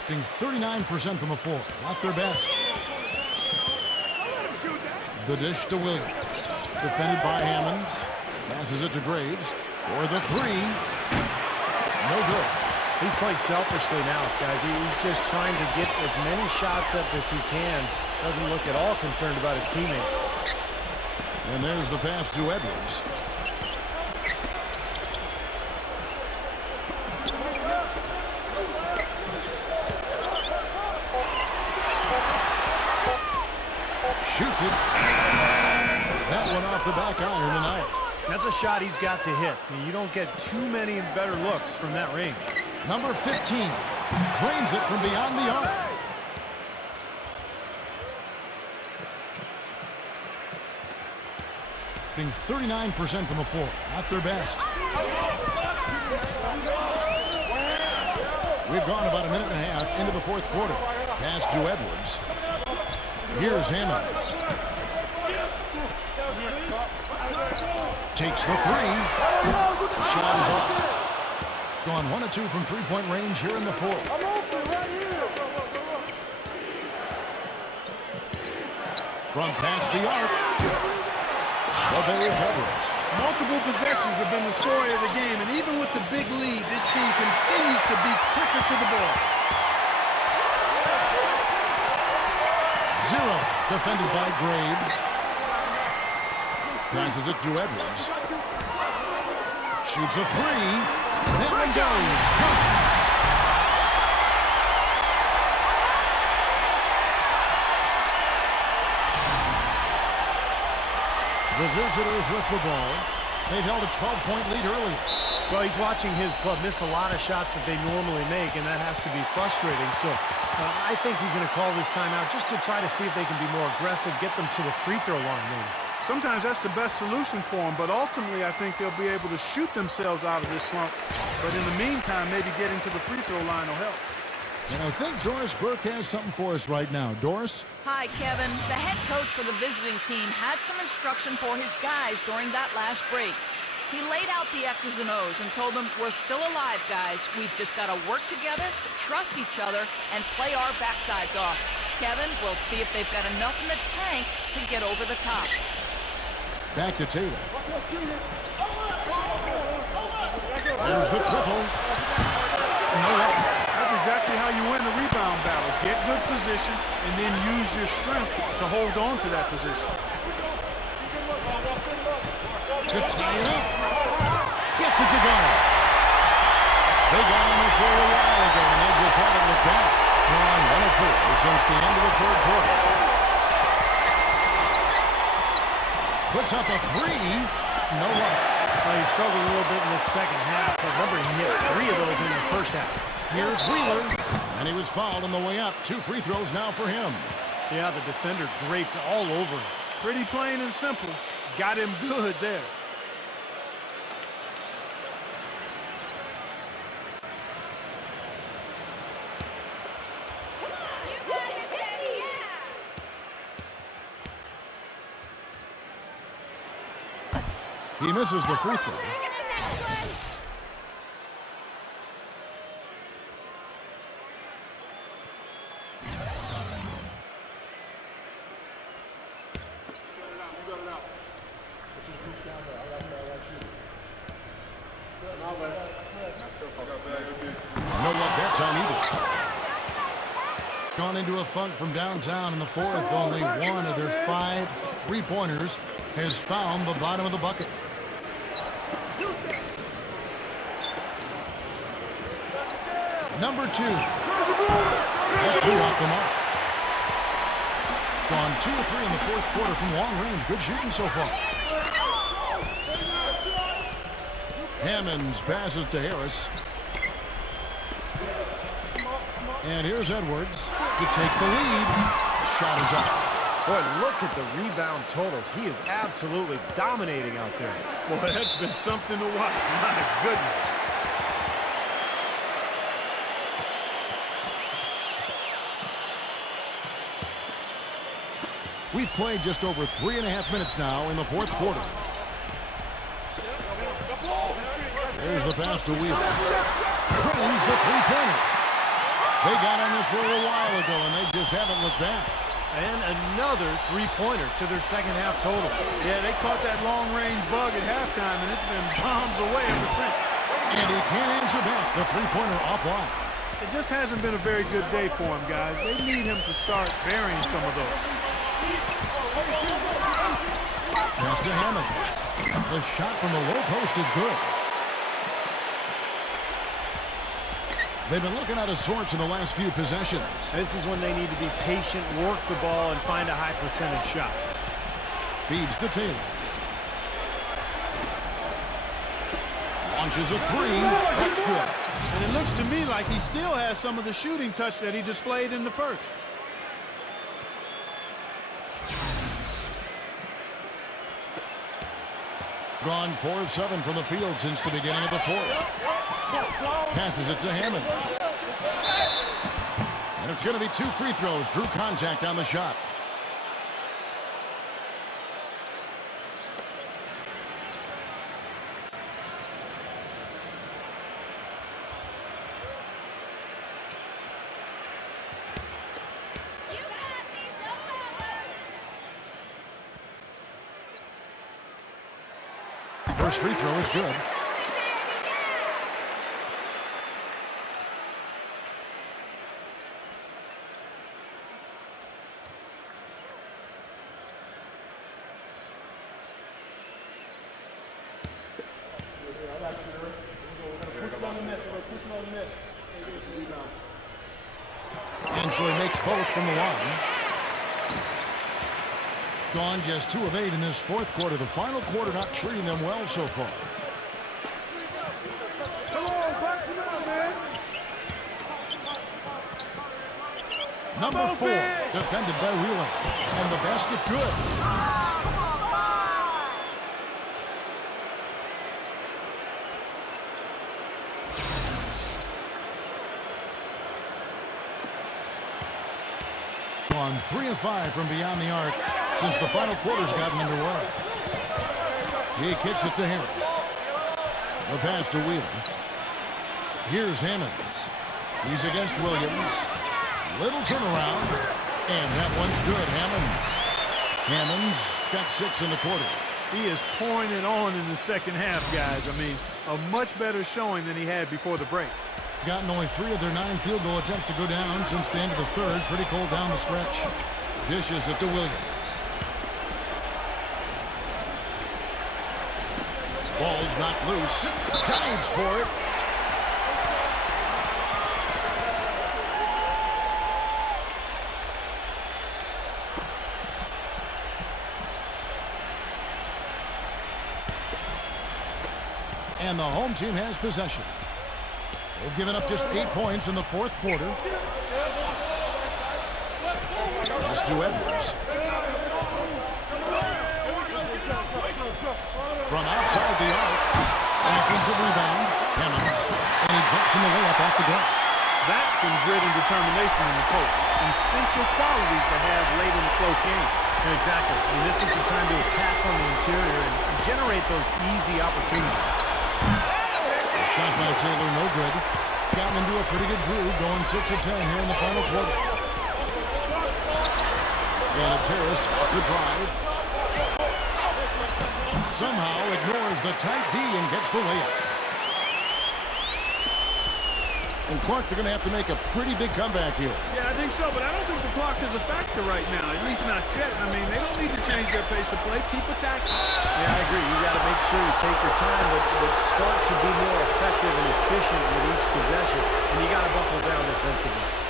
Being 39% from the floor. Not their best. The dish to Williams. Defended by Hammonds. Passes it to Graves. For the three. No good. He's playing selfishly now, guys. He's just trying to get as many shots up as he can. Doesn't look at all concerned about his teammates. And there's the pass to Edwards. Shoots it. That one off the back iron tonight. That's a shot he's got to hit. I mean, you don't get too many better looks from that range. Number 15 drains it from beyond the arc. Being 39% from the floor. Not their best. We've gone about a minute and a half into the fourth quarter. Pass to Edwards. Here's Hammonds. Takes the three. The shot is off. Gone 1 of 2 from three-point range here in the fourth. From past the arc. Well, they recover it. Multiple possessions have been the story of the game, and even with the big lead, this team continues to be quicker to the ball. 0 defended by Graves. Passes it to Edwards. Shoots a three. That one goes. The visitors with the ball. They've held a 12-point lead early. Well, he's watching his club miss a lot of shots that they normally make, and that has to be frustrating. So I think he's going to call this timeout just to try to see if they can be more aggressive, get them to the free throw line maybe. Sometimes that's the best solution for them, but ultimately I think they'll be able to shoot themselves out of this slump. But in the meantime, maybe getting to the free throw line will help. And I think Doris Burke has something for us right now. Doris? Hi, Kevin. The head coach for the visiting team had some instruction for his guys during that last break. He laid out the X's and O's and told them, we're still alive, guys. We've just got to work together, trust each other, and play our backsides off. Kevin, we'll see if they've got enough in the tank to get over the top. Back to Taylor. There's the triple. No way. That's exactly how you win the rebound battle. Get good position and then use your strength to hold on to that position. To tie it up. Gets it to go. They got on this roll a while ago, and they just haven't looked back. They're on 1 of 4 since the end of the third quarter. Puts up a three. No luck. Well, he struggled a little bit in the second half. But remember, he hit 3 of those in the first half. Here's Wheeler. And he was fouled on the way up. 2 free throws now for him. Yeah, the defender draped all over him. Pretty plain and simple. Got him good there. He misses the free throw. No luck that time either. Gone into a funk from downtown in the fourth. Only 1 of their 5 three-pointers has found the bottom of the bucket. Number 2. That flew off the mark. Gone 2 of 3 in the fourth quarter from long range. Good shooting so far. Hammonds passes to Harris. And here's Edwards to take the lead. Shot is off. Boy, look at the rebound totals. He is absolutely dominating out there. Boy, that's been something to watch. My goodness. We've played just over 3.5 minutes now in the fourth quarter. There's the pass to Wheeler. Drains the three-pointer. They got on this roll a while ago, and they just haven't looked back. And another three-pointer to their second half total. Yeah, they caught that long-range bug at halftime, and it's been bombs away ever since. And he can't answer back. The three-pointer offline. It just hasn't been a very good day for him, guys. They need him to start burying some of those. Pass to Hammonds. The shot from the low post is good. They've been looking out of sorts in the last few possessions. This is when they need to be patient, work the ball, and find a high percentage shot. Feeds to Taylor. Launches a three. That's good. And it looks to me like he still has some of the shooting touch that he displayed in the first. Gone 4 of 7 from the field since the beginning of the fourth. Passes it to Hammonds. And it's going to be 2 free throws. Drew contact on the shot. First free throw is good. And so he makes both from the line. Gone just 2 of 8 in this fourth quarter. The final quarter not treating them well so far. Number 4, defended by Wheeler. And the basket good. On 3 of 5 from beyond the arc since the final quarter's gotten underway. He kicks it to Harris. The pass to Wheeler. Here's Hammonds. He's against Williams. Little turnaround. And that one's good. Hammonds got 6 in the quarter. He is pouring it on in the second half, guys. I mean, a much better showing than he had before the break. Gotten only 3 of their 9 field goal attempts to go down since the end of the third. Pretty cold down the stretch. Dishes it to Williams. Ball's not loose. Dives for it. And the home team has possession. They've given up just 8 points in the fourth quarter. Pass to Edwards. From outside the arc. Offensive rebound. Hammonds. And he drops in the layup off the glass. That's some grit and determination in the post. Essential qualities to have late in a close game. Exactly. I mean, this is the time to attack on the interior and generate those easy opportunities. Shot by Taylor, no good. Gotten into a pretty good groove, going 6 of 10 here in the final quarter. And it's Harris off the drive. Somehow ignores the tight D and gets the layup. And Clark, they're going to have to make a pretty big comeback here. Yeah, I think so, but I don't think the clock is a factor right now, at least not yet. I mean, they don't need to change their pace of play. Keep attacking. Yeah, I agree. You got to make sure you take your time, but start to be more effective and efficient with each possession, and you got to buckle down defensively.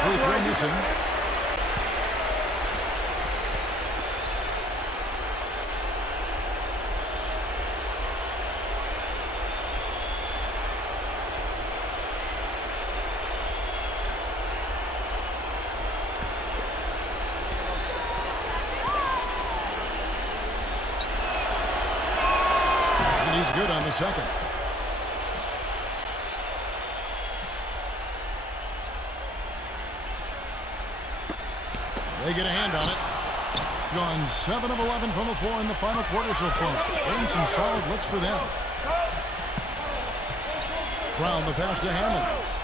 Free throw missing. And he's good on the second. They get a hand on it. Gone 7 of 11 from the floor in the final quarter so far. Getting some solid looks for them. Brown the pass to Hammonds.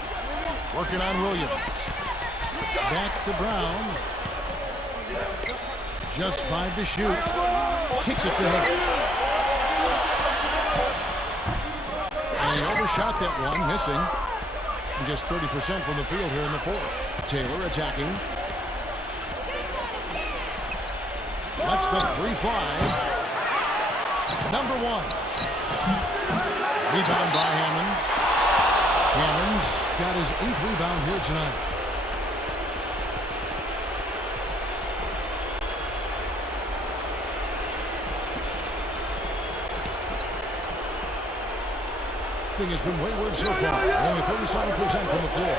Working on Williams. Back to Brown. Just 5 to shoot. Kicks it to Harris. And he overshot that one, missing. And just 30% from the field here in the fourth. Taylor attacking. Lets the three fly. Number 1. Rebound by Hammonds. Hammonds got his 8th rebound here tonight. Thing has been wayward so far. Only 37% from the floor.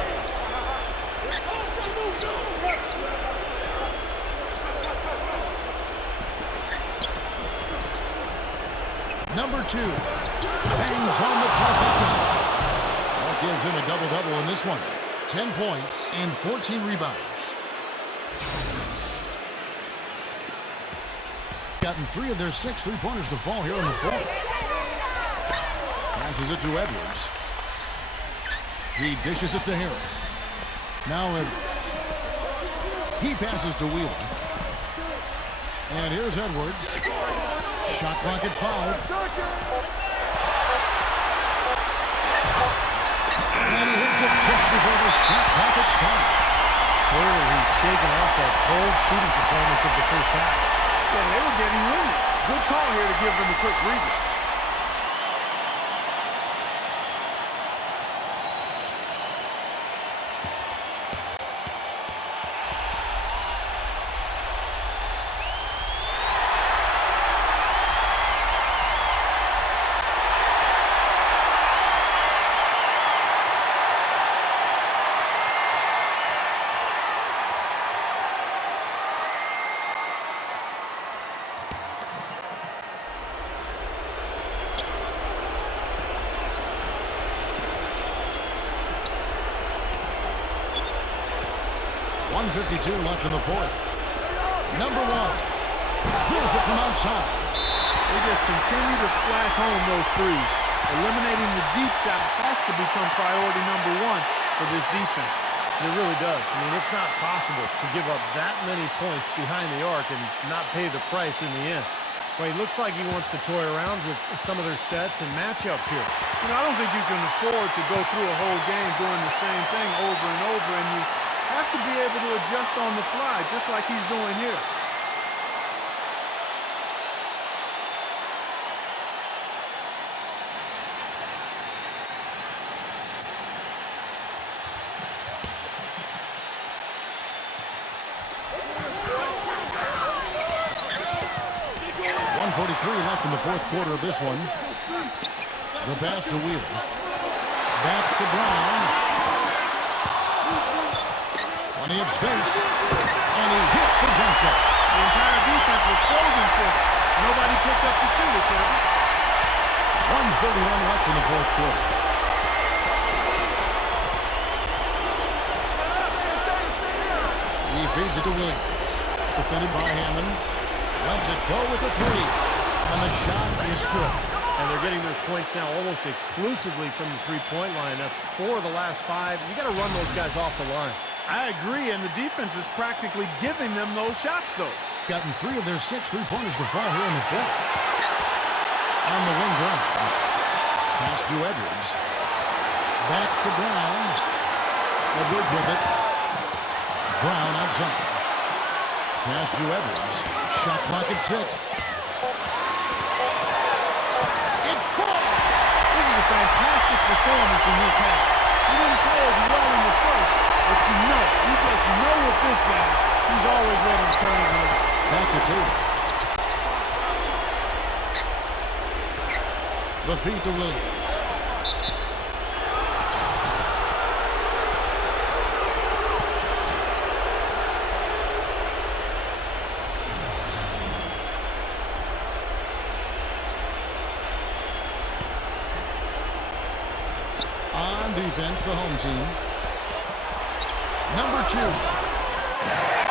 Number 2. Bangs home the trifecta. That gives him a double-double in this one. 10 points and 14 rebounds. Gotten 3 of their 6 3-pointers to fall here in the fourth. Passes it to Edwards. He dishes it to Harris. Now Edwards. He passes to Wheeler. And here's Edwards. Shot clock at 5. And he hits it just before the shot clock expires. Clearly, he's shaking off that cold shooting performance of the first half. Yeah, they were getting winded. Good call here to give them a quick breather. .52 left in the fourth. Number 1. Drills it from outside. They just continue to splash home those threes. Eliminating the deep shot has to become priority number 1 for this defense. It really does. I mean, it's not possible to give up that many points behind the arc and not pay the price in the end. Well, he looks like he wants to toy around with some of their sets and matchups here. You know, I don't think you can afford to go through a whole game doing the same thing over and over, and you have to be able to adjust on the fly, just like he's doing here. Left in the fourth quarter of this one. The pass to Wheeler. Back to Brown. Plenty of space. And he hits the jump shot. The entire defense was frozen for it. Nobody picked up the shooter, Kevin. 1:31 left in the fourth quarter. He feeds it to Williams. Defended by Hammonds. Lets it go with a 3. And the shot is good. And they're getting their points now almost exclusively from the three-point line. That's 4 of the last 5. You got to run those guys off the line. I agree, and the defense is practically giving them those shots, though. Gotten 3 of their 6 3-pointers to fall here in the fourth. On the wing, Brown. Pass to Edwards. Back to Brown. Edwards with it. Brown outside. Pass to Edwards. Shot clock at 6. Fantastic performance in this half. He didn't play as well in the first, but you just know with this guy, he's always ready to turn it around. Back to Taylor. The feed to Williams. Defense, the home team. Number 2.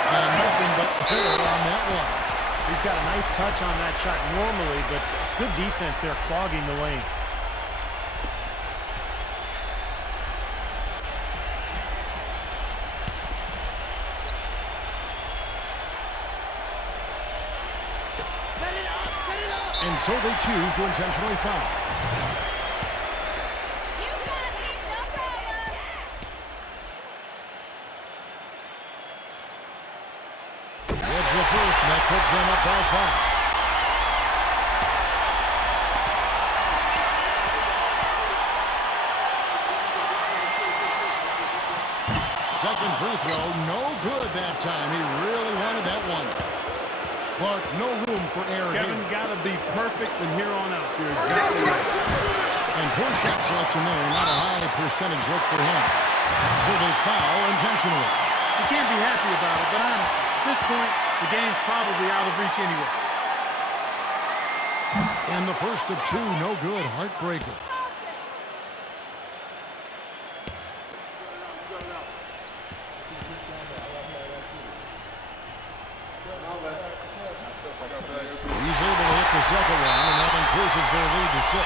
And nothing but air on that one. He's got a nice touch on that shot normally, but good defense there clogging the lane. And so they choose to intentionally foul. You got these, no problem. It's the first, and that puts them up by 5. Second free throw, no good that time. He really wanted that one. Clark, no room for error Kevin, here. got to be perfect from here on out. You're exactly right. And poor shot selection there, not a high percentage look for him. So they foul intentionally. You can't be happy about it, but honestly, at this point, the game's probably out of reach anyway. And the first of two, no good, heartbreaker. He's able to hit the second one, and that increases their lead to 6.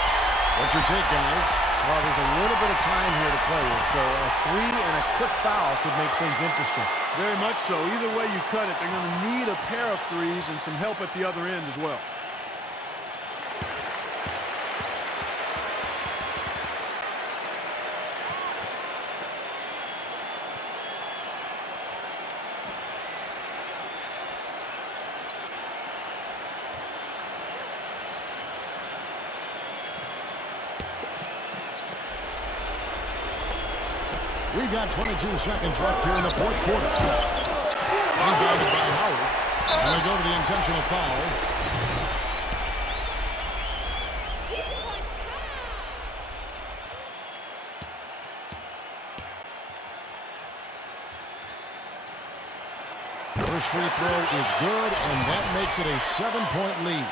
What's your take, guys? Well, there's a little bit of time here to play, so a 3 and a quick foul could make things interesting. Very much so. Either way you cut it, they're going to need a pair of threes and some help at the other end as well. We've got 22 seconds left here in the fourth quarter. Rebounded by Howard. And they go to the intentional foul. First free throw is good, and that makes it a 7-point lead.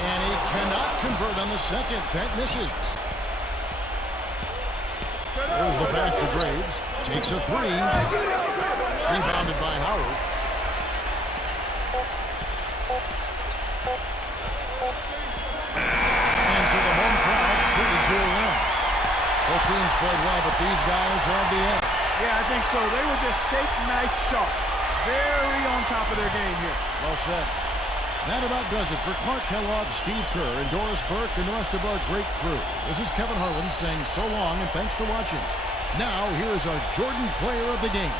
And he cannot convert on the second. That misses. There's the pass to Graves. Takes a 3. Rebounded by Howard. And so the home crowd treated to a win. Both teams played well, but these guys had the edge. Yeah, I think so. They were just steak knife sharp. Very on top of their game here. Well said. That about does it for Clark Kellogg, Steve Kerr, and Doris Burke, and the rest of our great crew. This is Kevin Harlan saying so long and thanks for watching. Now, here is our Jordan Player of the Game.